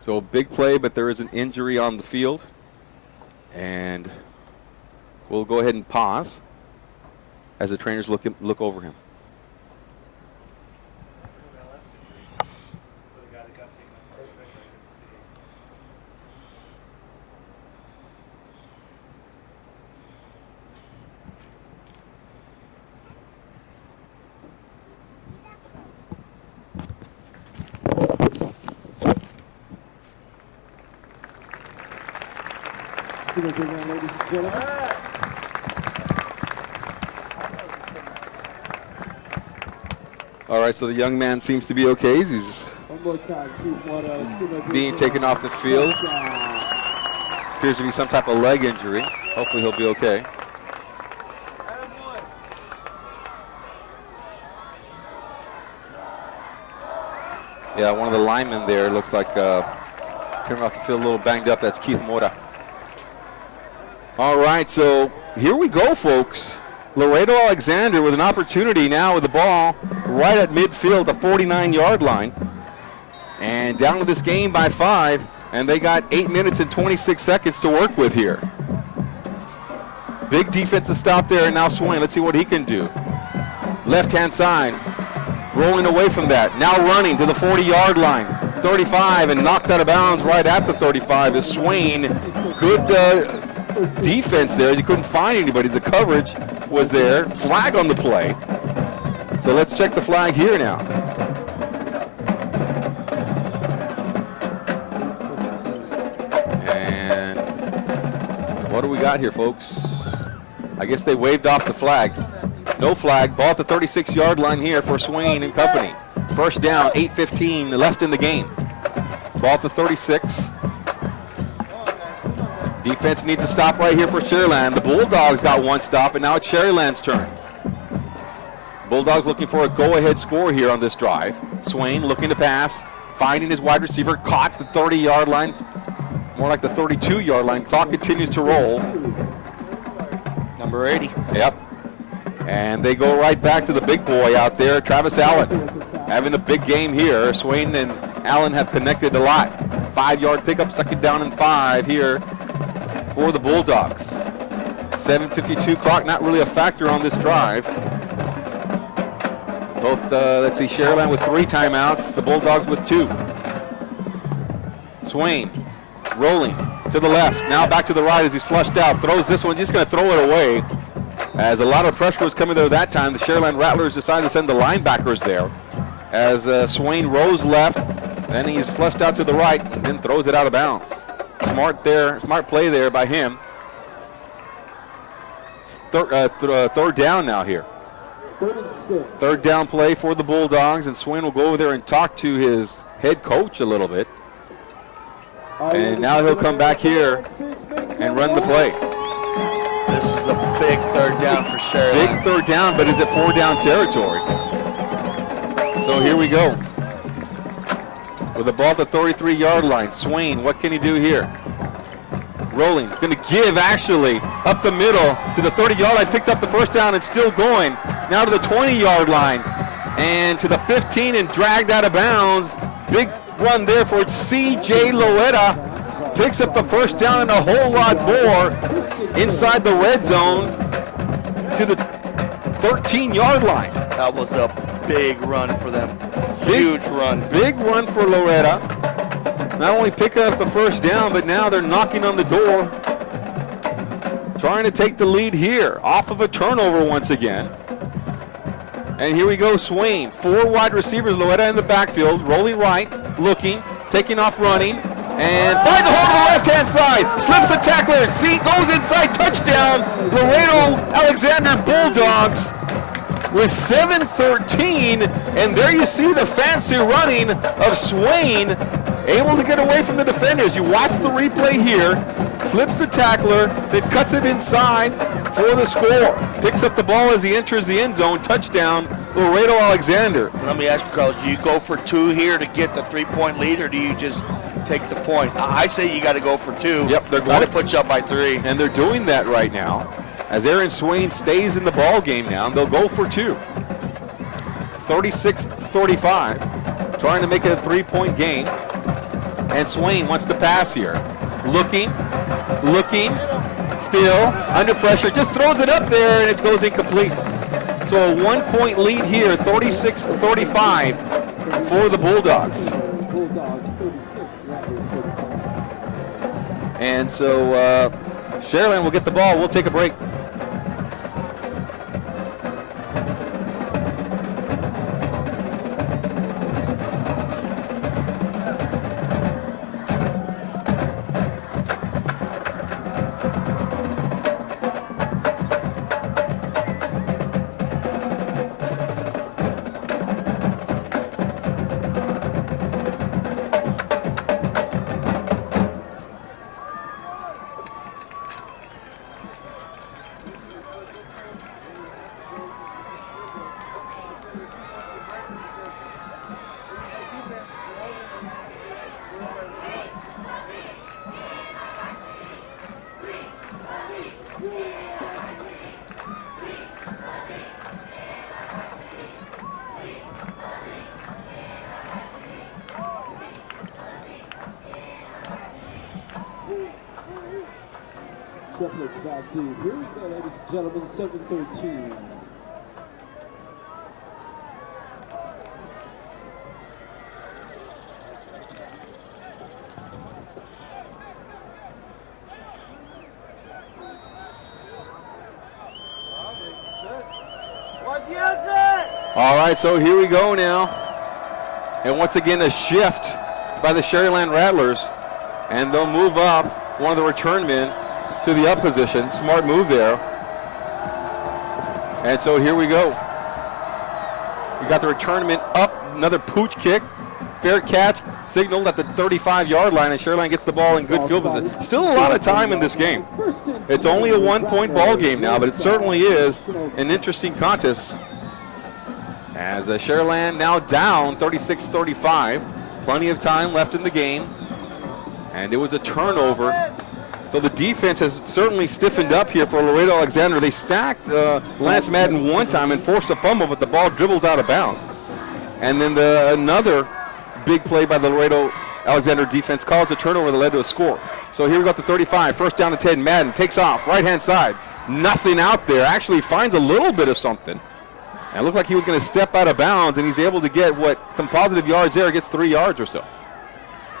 So big play, but there is an injury on the field. And we'll go ahead and pause as the trainers look over him. Well, that's good for the guy that got taken up first pick. I couldn't see. Student program, ladies and gentlemen. All right, so the young man seems to be okay. He's One more time, Chief Water. Student being taken off the field. Appears to be some type of leg injury. Hopefully he'll be okay. Yeah, one of the linemen there looks like coming off the field a little banged up. That's Keith Mora. All right, so here we go, folks. Laredo Alexander with an opportunity now with the ball right at midfield, the 49-yard line. And down to this game by 5, and they got 8 minutes and 26 seconds to work with here. Big defensive stop there, and now Swain. Let's see what he can do. Left-hand side, rolling away from that. Now running to the 40-yard line. 35 and knocked out of bounds right at the 35 is Swain. Good defense there. You couldn't find anybody. The coverage was there. Flag on the play. So let's check the flag here now. And what do we got here, folks? I guess they waved off the flag. No flag. Ball at the 36-yard line here for Swain and company. First down, 8:15 left in the game. Ball at the 36. Defense needs a stop right here for Sharyland. The Bulldogs got one stop, and now it's Sharyland's turn. Bulldogs looking for a go-ahead score here on this drive. Swain looking to pass, finding his wide receiver, caught the 30-yard line, more like the 32-yard line. Clock continues to roll. Number 80. Yep. And they go right back to the big boy out there, Travis Allen, having a big game here. Swain and Allen have connected a lot. 5-yard pickup, second down and 5 here for the Bulldogs. 7:52 clock, not really a factor on this drive. Both, let's see, Sharyland with 3 timeouts, the Bulldogs with 2. Swain rolling to the left, now back to the right as he's flushed out. Throws this one, just going to throw it away. As a lot of pressure was coming there that time, the Sharyland Rattlers decided to send the linebackers there. As Swain rolls left, then he's flushed out to the right, and then throws it out of bounds. Smart play there by him. Third down now here. 36. Third down play for the Bulldogs, and Swain will go over there and talk to his head coach a little bit. And now he'll come back here and run the play. This is a big third down for Sharyland. Big third down, but is it 4-down territory? So here we go. With the ball at the 33-yard line, Swain, what can he do here? Rolling, going to give actually up the middle to the 30-yard line, picks up the first down and still going. Now to the 20-yard line and to the 15 and dragged out of bounds. Big run there for C.J. Loetta. Picks up the first down and a whole lot more inside the red zone to the 13-yard line. That was a big run for them. Huge run. Big run for Loretta. Not only picking up the first down, but now they're knocking on the door, trying to take the lead here off of a turnover once again. And here we go, Swain. 4 wide receivers, Loretta in the backfield, rolling right, looking, taking off running, and finds a hole to the left-hand side. Slips the tackler, goes inside, touchdown. Laredo Alexander Bulldogs with 7:13, and there you see the fancy running of Swain, able to get away from the defenders. You watch the replay here. slips the tackler, then cuts it inside for the score. Picks up the ball as he enters the end zone. Touchdown, Laredo Alexander. Let me ask you, Carlos, do you go for 2 here to get the 3-point lead, or do you just take the point? I say you got to go for 2. Yep, they're try going to put you up by 3. And they're doing that right now as Aaron Swain stays in the ball game now, and they'll go for 2. 36-35, trying to make it a 3-point game. And Swain wants to pass here. Looking, still under pressure, just throws it up there, and it goes incomplete. So a 1-point lead here, 36-35 for the Bulldogs. Bulldogs 36, Rattlers 35. And so Sharyland will get the ball. We'll take a break. Triplets back to you. Here we go, ladies and gentlemen, 7-13. All right, so here we go now. And once again, a shift by the Sharyland Rattlers. And they'll move up one of the return men to the up position. Smart move there. And so here we go. We got the return man up, another pooch kick. Fair catch, signaled at the 35-yard line, and Sharyland gets the ball in good field position. Still a lot of time in this game. It's only a 1-point ball game now, but it certainly is an interesting contest. As Sharyland now down 36-35. Plenty of time left in the game. And it was a turnover. So the defense has certainly stiffened up here for Laredo Alexander. They sacked Lance Madden one time and forced a fumble, but the ball dribbled out of bounds. And then another big play by the Laredo Alexander defense caused a turnover that led to a score. So here we got the 35, first down to 10. Madden takes off, right-hand side. Nothing out there. Actually finds a little bit of something. And it looked like he was going to step out of bounds, and he's able to get some positive yards there. Gets 3 yards or so.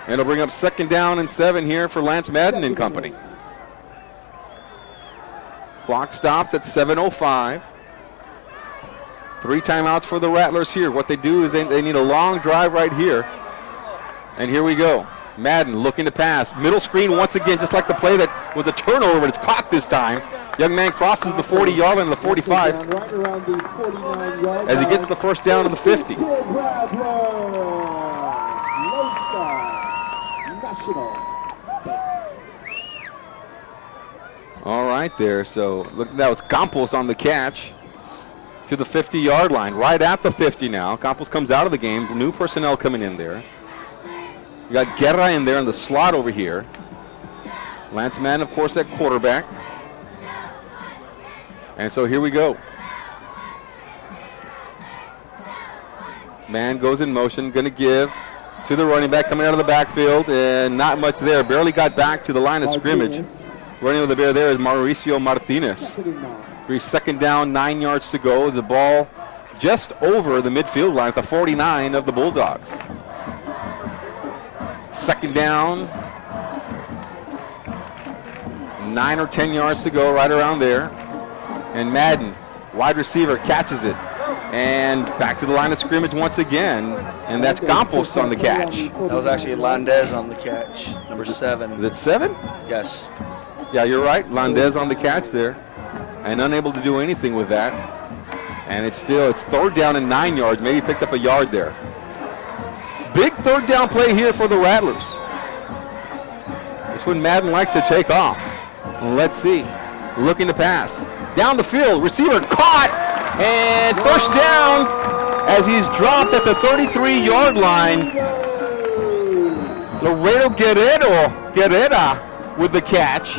And it'll bring up 2nd down and 7 here for Lance Madden and company. Clock stops at 7:05. 3 timeouts for the Rattlers here. What they do is they need a long drive right here. And here we go. Madden looking to pass. Middle screen once again, just like the play that was a turnover, but it's caught this time. Young man crosses the 40-yard line to the 45 as he gets the first down to the 50. All right there, so look, that was Campos on the catch to the 50-yard line, right at the 50 now. Campos comes out of the game, new personnel coming in there. You got Guerra in there in the slot over here. Lance Madden, of course, at quarterback. And so here we go. Man goes in motion, going to give to the running back coming out of the backfield, and not much there. Barely got back to the line of scrimmage. Running with the bear there is Mauricio Martinez. 2nd down, 9 yards to go. The ball just over the midfield line at the 49 of the Bulldogs. 2nd down, 9 or 10 yards to go, right around there. And Madden, wide receiver, catches it. And back to the line of scrimmage once again. And that's Campos on the catch. That was actually Landez on the catch, number 7. Is it 7? Yes. Yeah, you're right. Landez on the catch there. And unable to do anything with that. And it's 3rd down and 9 yards. Maybe picked up a yard there. Big 3rd down play here for the Rattlers. That's when Madden likes to take off. Let's see. Looking to pass. Down the field. Receiver caught. And first down as he's dropped at the 33-yard line. Laredo Guerrera with the catch.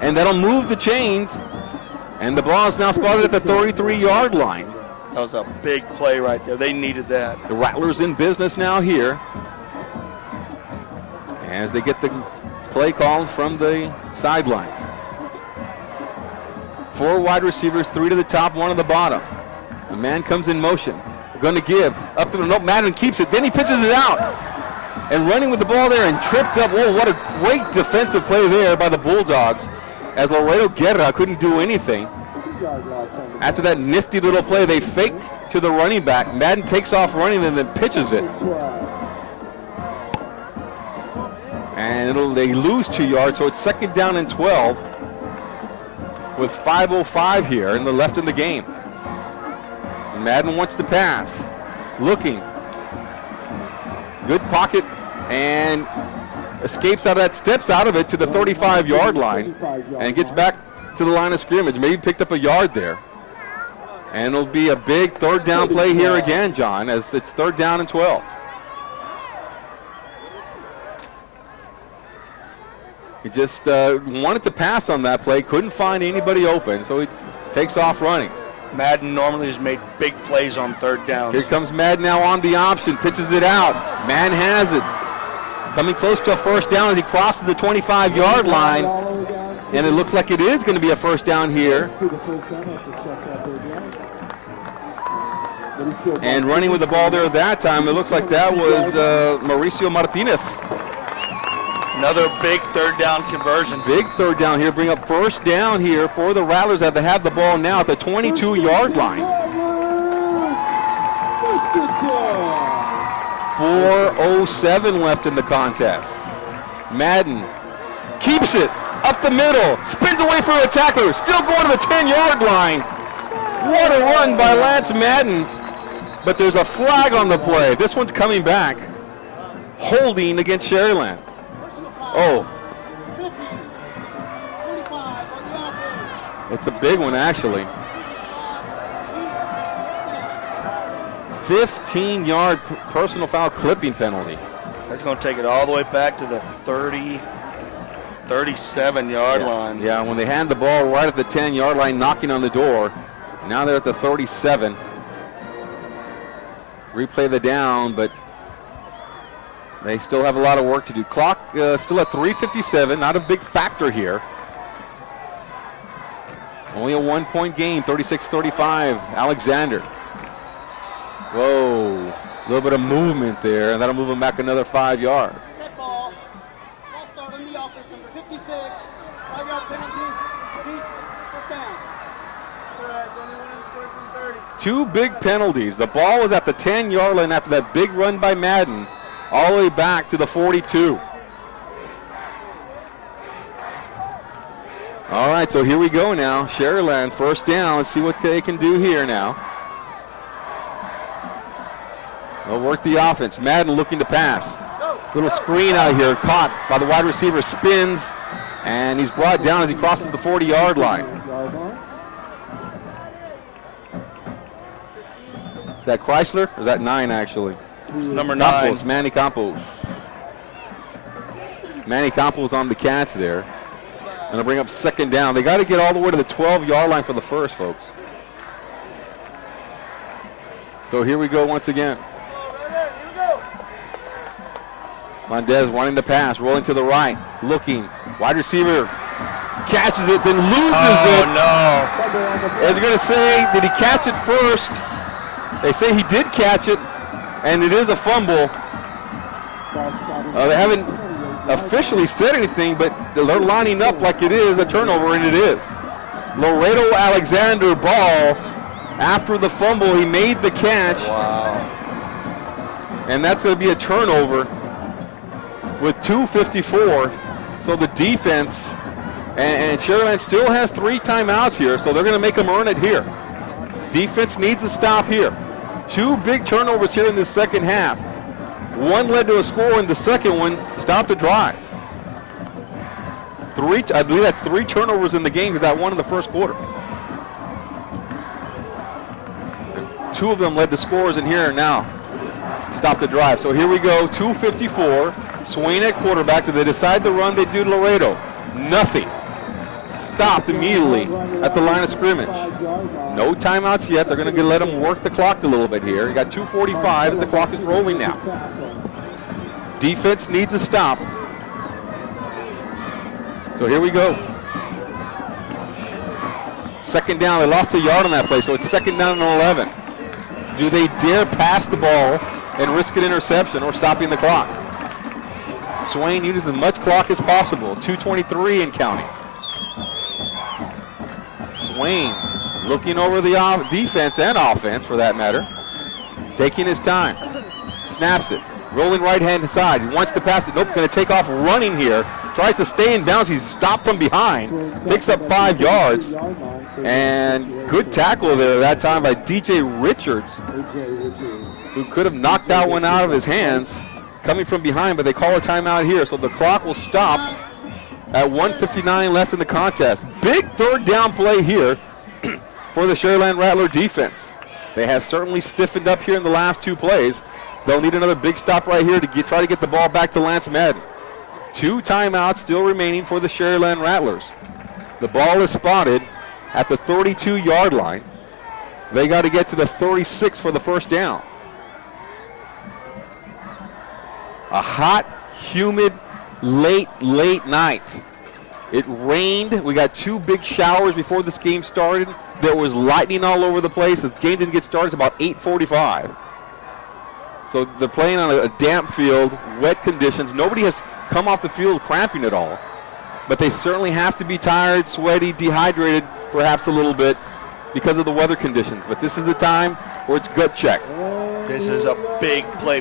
And that'll move the chains. And the ball is now spotted at the 33-yard line. That was a big play right there. They needed that. The Rattlers in business now here. As they get the play called from the sidelines. 4 wide receivers, 3 to the top, 1 to the bottom. The man comes in motion. Going to give. Up to the nope. Madden keeps it. Then he pitches it out. And running with the ball there and tripped up. Whoa, what a great defensive play there by the Bulldogs. As Laredo Guerra couldn't do anything. After that nifty little play, they fake to the running back. Madden takes off running and then pitches it. And they lose 2 yards, so it's second down and 12 with 5:05 here in the left in the game. Madden wants to pass. Looking. Good pocket and escapes out of that, steps out of it to the 35-yard line and gets back to the line of scrimmage. Maybe picked up a yard there. And it'll be a big third down play here again, John, as it's third down and 12. He just wanted to pass on that play, couldn't find anybody open, so he takes off running. Madden normally has made big plays on third downs. Here comes Madden now on the option, pitches it out. Man has it. Coming close to a first down as he crosses the 25-yard line. And it looks like it is going to be a first down here. And running with the ball there at that time, it looks like that was Mauricio Martinez. Another big third down conversion. Big third down here. Bring up first down here for the Rattlers as they have the ball now at the 22-yard line. 4:07 left in the contest. Madden keeps it up the middle. Spins away from a tackler. Still going to the 10-yard line. What a run by Lance Madden. But there's a flag on the play. This one's coming back. Holding against Sharyland. Oh. It's a big one, actually. 15-yard personal foul clipping penalty. That's going to take it all the way back to the 37-yard line. Yeah, when they hand the ball right at the 10-yard line, knocking on the door. Now they're at the 37. Replay the down, but they still have a lot of work to do. Clock still at 3:57, not a big factor here. Only a 1-point game, 36-35, Alexander. Whoa, a little bit of movement there, and that'll move him back another 5 yards. Set ball. Ball start on the offense, number 56. 5-yard penalty. First down. 2 big penalties. The ball was at the 10-yard line after that big run by Madden, all the way back to the 42. All right, so here we go now. Sharyland, first down. Let's see what they can do here now. They'll work the offense. Madden looking to pass. Little screen out here, caught by the wide receiver, spins, and he's brought down as he crosses the 40-yard line. Is that Chrysler? Or is that 9, actually? It's number Campos, 9. Manny Campos. Manny Campos on the catch there. And they'll bring up second down. They got to get all the way to the 12-yard line for the first, folks. So here we go once again. Mendez wanting to pass, rolling to the right, looking. Wide receiver catches it, then loses it. Oh, no. As you're going to say, did he catch it first? They say he did catch it, and it is a fumble. They haven't officially said anything, but they're lining up like it is a turnover, and it is. Laredo Alexander ball. After the fumble, he made the catch. Wow. And that's going to be a turnover with 2:54. So the defense, and Sharyland still has 3 timeouts here, so they're going to make them earn it here. Defense needs a stop here. 2 big turnovers here in the second half. One led to a score, and the second one stopped the drive. I believe that's 3 turnovers in the game because that one in the first quarter. 2 of them led to scores in here and now. Stop the drive. So here we go, 2:54. Swain at quarterback. Do they decide to run? They do Laredo. Nothing. Stopped immediately at the line of scrimmage. No timeouts yet. They're going to let them work the clock a little bit here. You got 2:45 as the clock is rolling now. Defense needs a stop. So here we go. Second down. They lost a yard on that play, so it's second down and 11. Do they dare pass the ball and risk an interception or stopping the clock? Swain uses as much clock as possible. 2:23 and counting. Swain looking over the defense and offense, for that matter. Taking his time. Snaps it. Rolling right-hand side. He wants to pass it. Nope, going to take off running here. Tries to stay in bounds. He's stopped from behind. Picks up 5 yards. And good tackle there that time by DJ Richards, who could have knocked that one out of his hands coming from behind, but they call a timeout here. So the clock will stop at 1:59 left in the contest. Big third down play here for the Sharyland Rattler defense. They have certainly stiffened up here in the last 2 plays. They'll need another big stop right here to try to get the ball back to Lance Madden. 2 timeouts still remaining for the Sharyland Rattlers. The ball is spotted at the 32-yard line. They got to get to the 36 for the first down. A hot, humid, late night. It rained. We got 2 big showers before this game started. There was lightning all over the place. The game didn't get started until about 8:45. So they're playing on a damp field, wet conditions. Nobody has come off the field cramping at all. But they certainly have to be tired, sweaty, dehydrated, perhaps a little bit because of the weather conditions. But this is the time where it's gut check. This is a big play.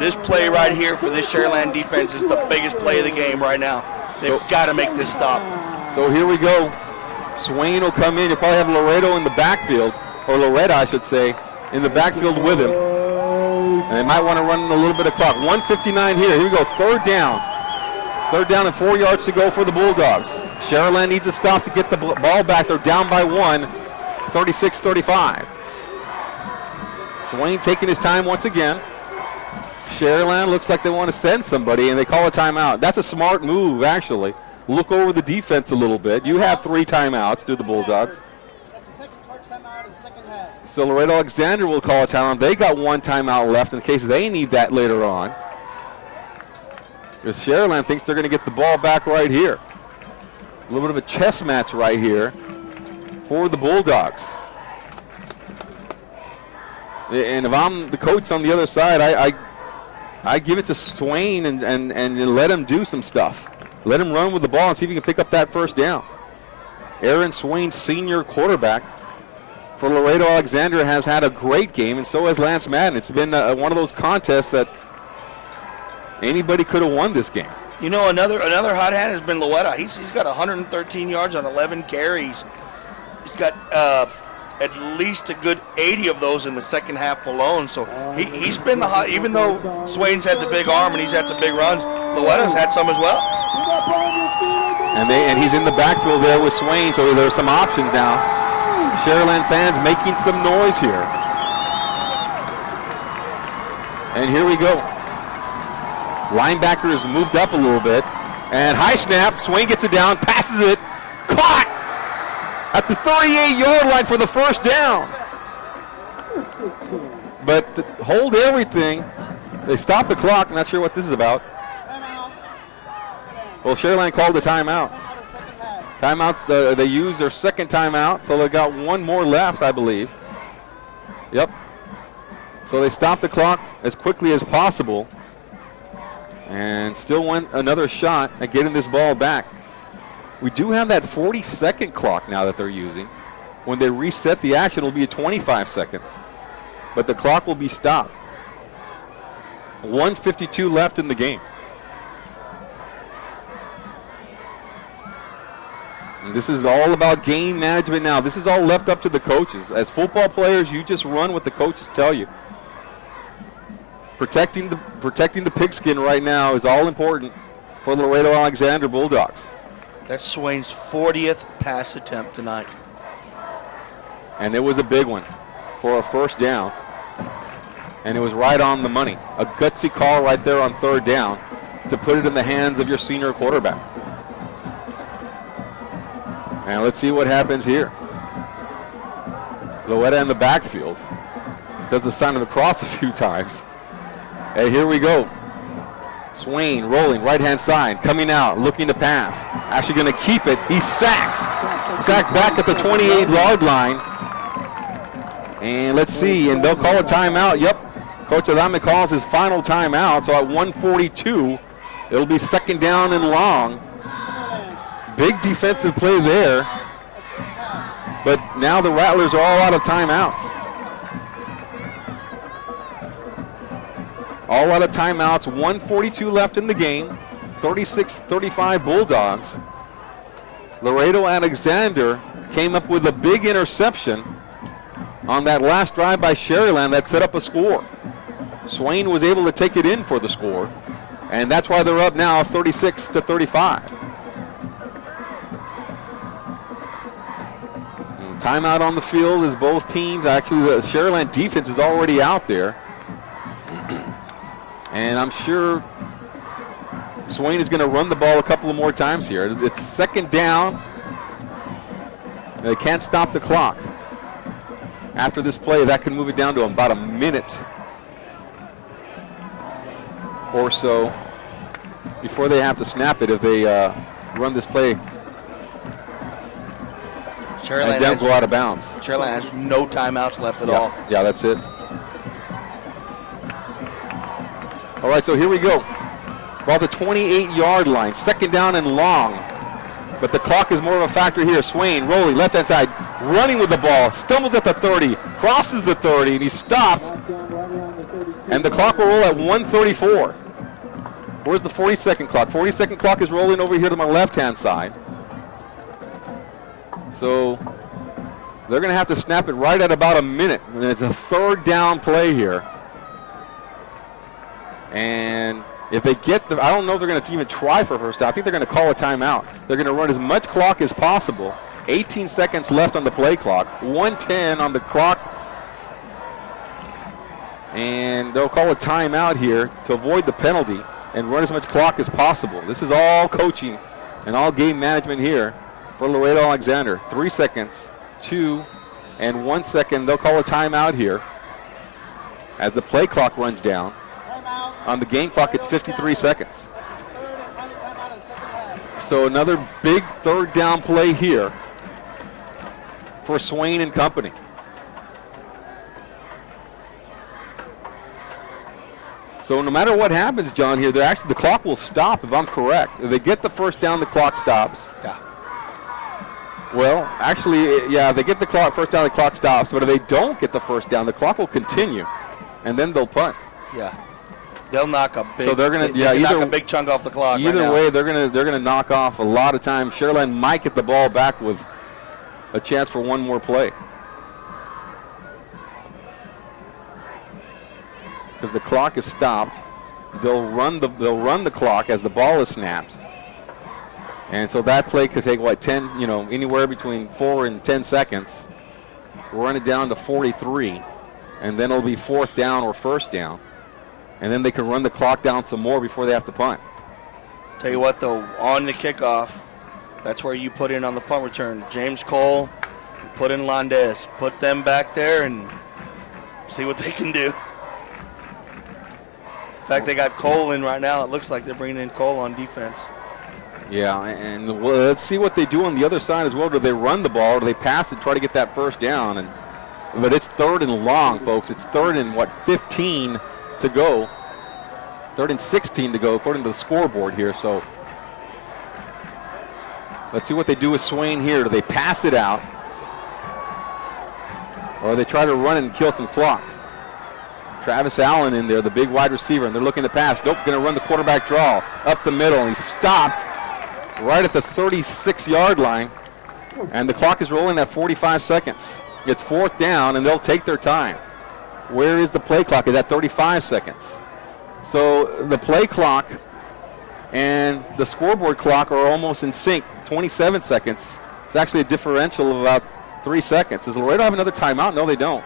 This play right here for this Sharyland defense is the biggest play of the game right now. They've got to make this stop. So here we go. Swain will come in. You'll probably have Laredo in the backfield, or Loretta, I should say, in the backfield with him. And they might want to run a little bit of clock. 1:59 here. Here we go. Third down. Third down and 4 yards to go for the Bulldogs. Sharyland needs a stop to get the ball back. They're down by 1, 36-35. Swain taking his time once again. Sharyland looks like they want to send somebody, and they call a timeout. That's a smart move, actually. Look over the defense a little bit. You have 3 timeouts, do the Bulldogs. That's the second charge timeout of the second half. So Laredo Alexander will call a timeout. They got 1 timeout left in case they need that later on. Because Sharyland thinks they're going to get the ball back right here. A little bit of a chess match right here for the Bulldogs. And if I'm the coach on the other side, I give it to Swain and let him do some stuff. Let him run with the ball and see if he can pick up that first down. Aaron Swain, senior quarterback for Laredo Alexander, has had a great game, and so has Lance Madden. It's been one of those contests that anybody could have won this game. You know, another hot hand has been Loetta. He's got 113 yards on 11 carries. He's got at least a good 80 of those in the second half alone. So he's been the hot. Even though Swain's had the big arm and he's had some big runs, Loetta's had some as well. And he's in the backfield there with Swain, so there's some options now. Sharyland fans making some noise here. And here we go. Linebacker has moved up a little bit. And high snap. Swain gets it down, passes it. Caught at the 38-yard line for the first down. But to hold everything. They stop the clock. Not sure what this is about. Well, Sharyland called a timeout. Timeouts, they used their second timeout, so they got 1 more left, I believe. Yep. So they stopped the clock as quickly as possible and still want another shot at getting this ball back. We do have that 40-second clock now that they're using. When they reset the action, it'll be 25 seconds. But the clock will be stopped. 1:52 left in the game. And this is all about game management now. This is all left up to the coaches. As football players, you just run what the coaches tell you. Protecting the pigskin right now is all important. for the Laredo Alexander Bulldogs. That's Swain's 40th pass attempt tonight. And it was a big one for a first down. And it was right on the money. A gutsy call right there on third down to put it in the hands of your senior quarterback. And let's see what happens here. Loetta in the backfield. Does the sign of the cross a few times. And here we go. Swain rolling right-hand side, coming out, looking to pass. Actually going to keep it. He's sacked. Sacked back at the 28-yard line. And let's see, and they'll call a timeout. Yep, Coach Adame calls his final timeout. So at 1:42, it'll be second down and long. Big defensive play there. But now the Rattlers are all out of timeouts. All out of timeouts, 1:42 left in the game, 36-35 Bulldogs. Laredo Alexander came up with a big interception on that last drive by Sharyland that set up a score. Swain was able to take it in for the score, and that's why they're up now 36-35. Timeout on the field is both teams. Actually, the Sharyland defense is already out there. And I'm sure Swain is going to run the ball a couple of more times here. It's second down. They can't stop the clock. After this play, that can move it down to about a minute or so before they have to snap it if they run this play and don't go out of bounds. Sharyland has no timeouts left at all. Yeah, that's it. All right, so here we go. Ball at the 28-yard line, second down and long. But the clock is more of a factor here. Swain rolling left-hand side, running with the ball, stumbles at the 30, crosses the 30, and he's stopped. And the clock will roll at 1:34. Where's the 40-second clock? 40-second clock is rolling over here to my left-hand side. So they're going to have to snap it right at about a minute. And it's a third down play here. And if they get the, I don't know if they're going to even try for a first down. I think they're going to call a timeout. They're going to run as much clock as possible. 18 seconds left on the play clock. 1:10 on the clock. And they'll call a timeout here to avoid the penalty and run as much clock as possible. This is all coaching and all game management here for Laredo Alexander. 3 seconds, 2, and 1 second. They'll call a timeout here as the play clock runs down. On the game clock, it's 53 seconds. So another big third down play here for Swain and company. So no matter what happens, John, here, the clock will stop if I'm correct. If they get the first down, the clock stops. Yeah. Well, actually, yeah, if they get the first down, the clock stops. But if they don't get the first down, the clock will continue, and then they'll punt. Yeah. They'll knock a big. So they're gonna, knock a big chunk off the clock. Either way, they're gonna knock off a lot of time. Sharyland might get the ball back with a chance for one more play, because the clock is stopped. They'll run the clock as the ball is snapped, and so that play could take 10, anywhere between 4 and 10 seconds. Run it down to 43, and then it'll be fourth down or first down. And then they can run the clock down some more before they have to punt. Tell you what, though, on the kickoff, that's where you put in on the punt return. James Cole, put in Landez. Put them back there and see what they can do. In fact, they got Cole in right now. It looks like they're bringing in Cole on defense. Yeah, and let's see what they do on the other side as well. Do they run the ball or do they pass it, try to get that first down? But it's third and long, folks. It's third and 15 to go. Third and 16 to go according to the scoreboard here. So let's see what they do with Swain here. Do they pass it out or they try to run and kill some clock? Travis Allen in there, the big wide receiver, and they're looking to pass. Nope, going to run the quarterback draw up the middle, and he's stopped right at the 36-yard line, and the clock is rolling at 45 seconds. It's fourth down, and they'll take their time. Where is the play clock? It's at 35 seconds. So the play clock and the scoreboard clock are almost in sync, 27 seconds. It's actually a differential of about 3 seconds. Does Laredo have another timeout? No, they don't.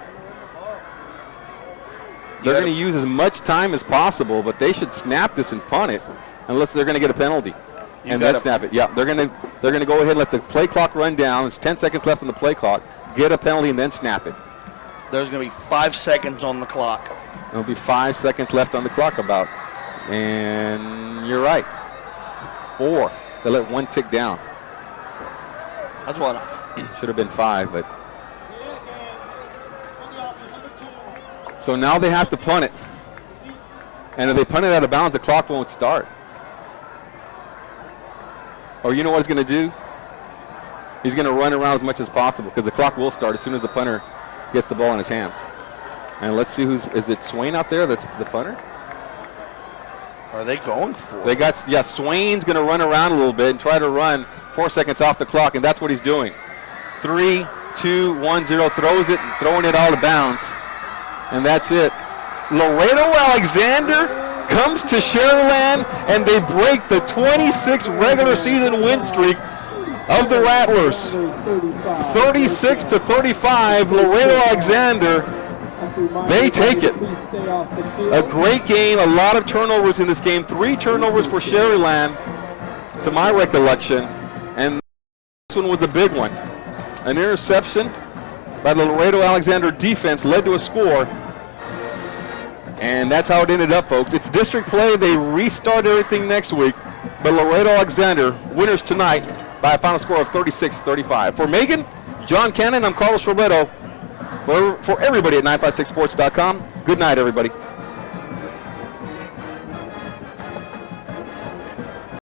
They're going to use as much time as possible, but they should snap this and punt it, unless they're going to get a penalty. And then snap it. Yeah, they're going to go ahead and let the play clock run down. It's 10 seconds left on the play clock. Get a penalty and then snap it. There's going to be 5 seconds on the clock. There'll be 5 seconds left on the clock about. And you're right. 4. They let 1 tick down. That's what. Should have been 5, but. So now they have to punt it. And if they punt it out of bounds, the clock won't start. Or you know what he's going to do? He's going to run around as much as possible because the clock will start as soon as the punter gets the ball in his hands. And let's see is it Swain out there that's the punter? Are they going for They got, yeah, Swain's going to run around a little bit and try to run 4 seconds off the clock, and that's what he's doing. 3, 2, 1, 0, throws it, throwing it out of bounds. And that's it. Laredo Alexander comes to Sharyland, and they break the 26 regular season win streak of the Rattlers. 36-35, Laredo Alexander, they take it. A great game, a lot of turnovers in this game. 3 turnovers for Sharyland, to my recollection, and this one was a big one. An interception by the Laredo Alexander defense led to a score. And that's how it ended up, folks. It's district play. They restart everything next week. But Laredo Alexander, winners tonight by a final score of 36-35. For Megan, John Cannon, I'm Carlos Robledo. For everybody at 956sports.com, good night, everybody.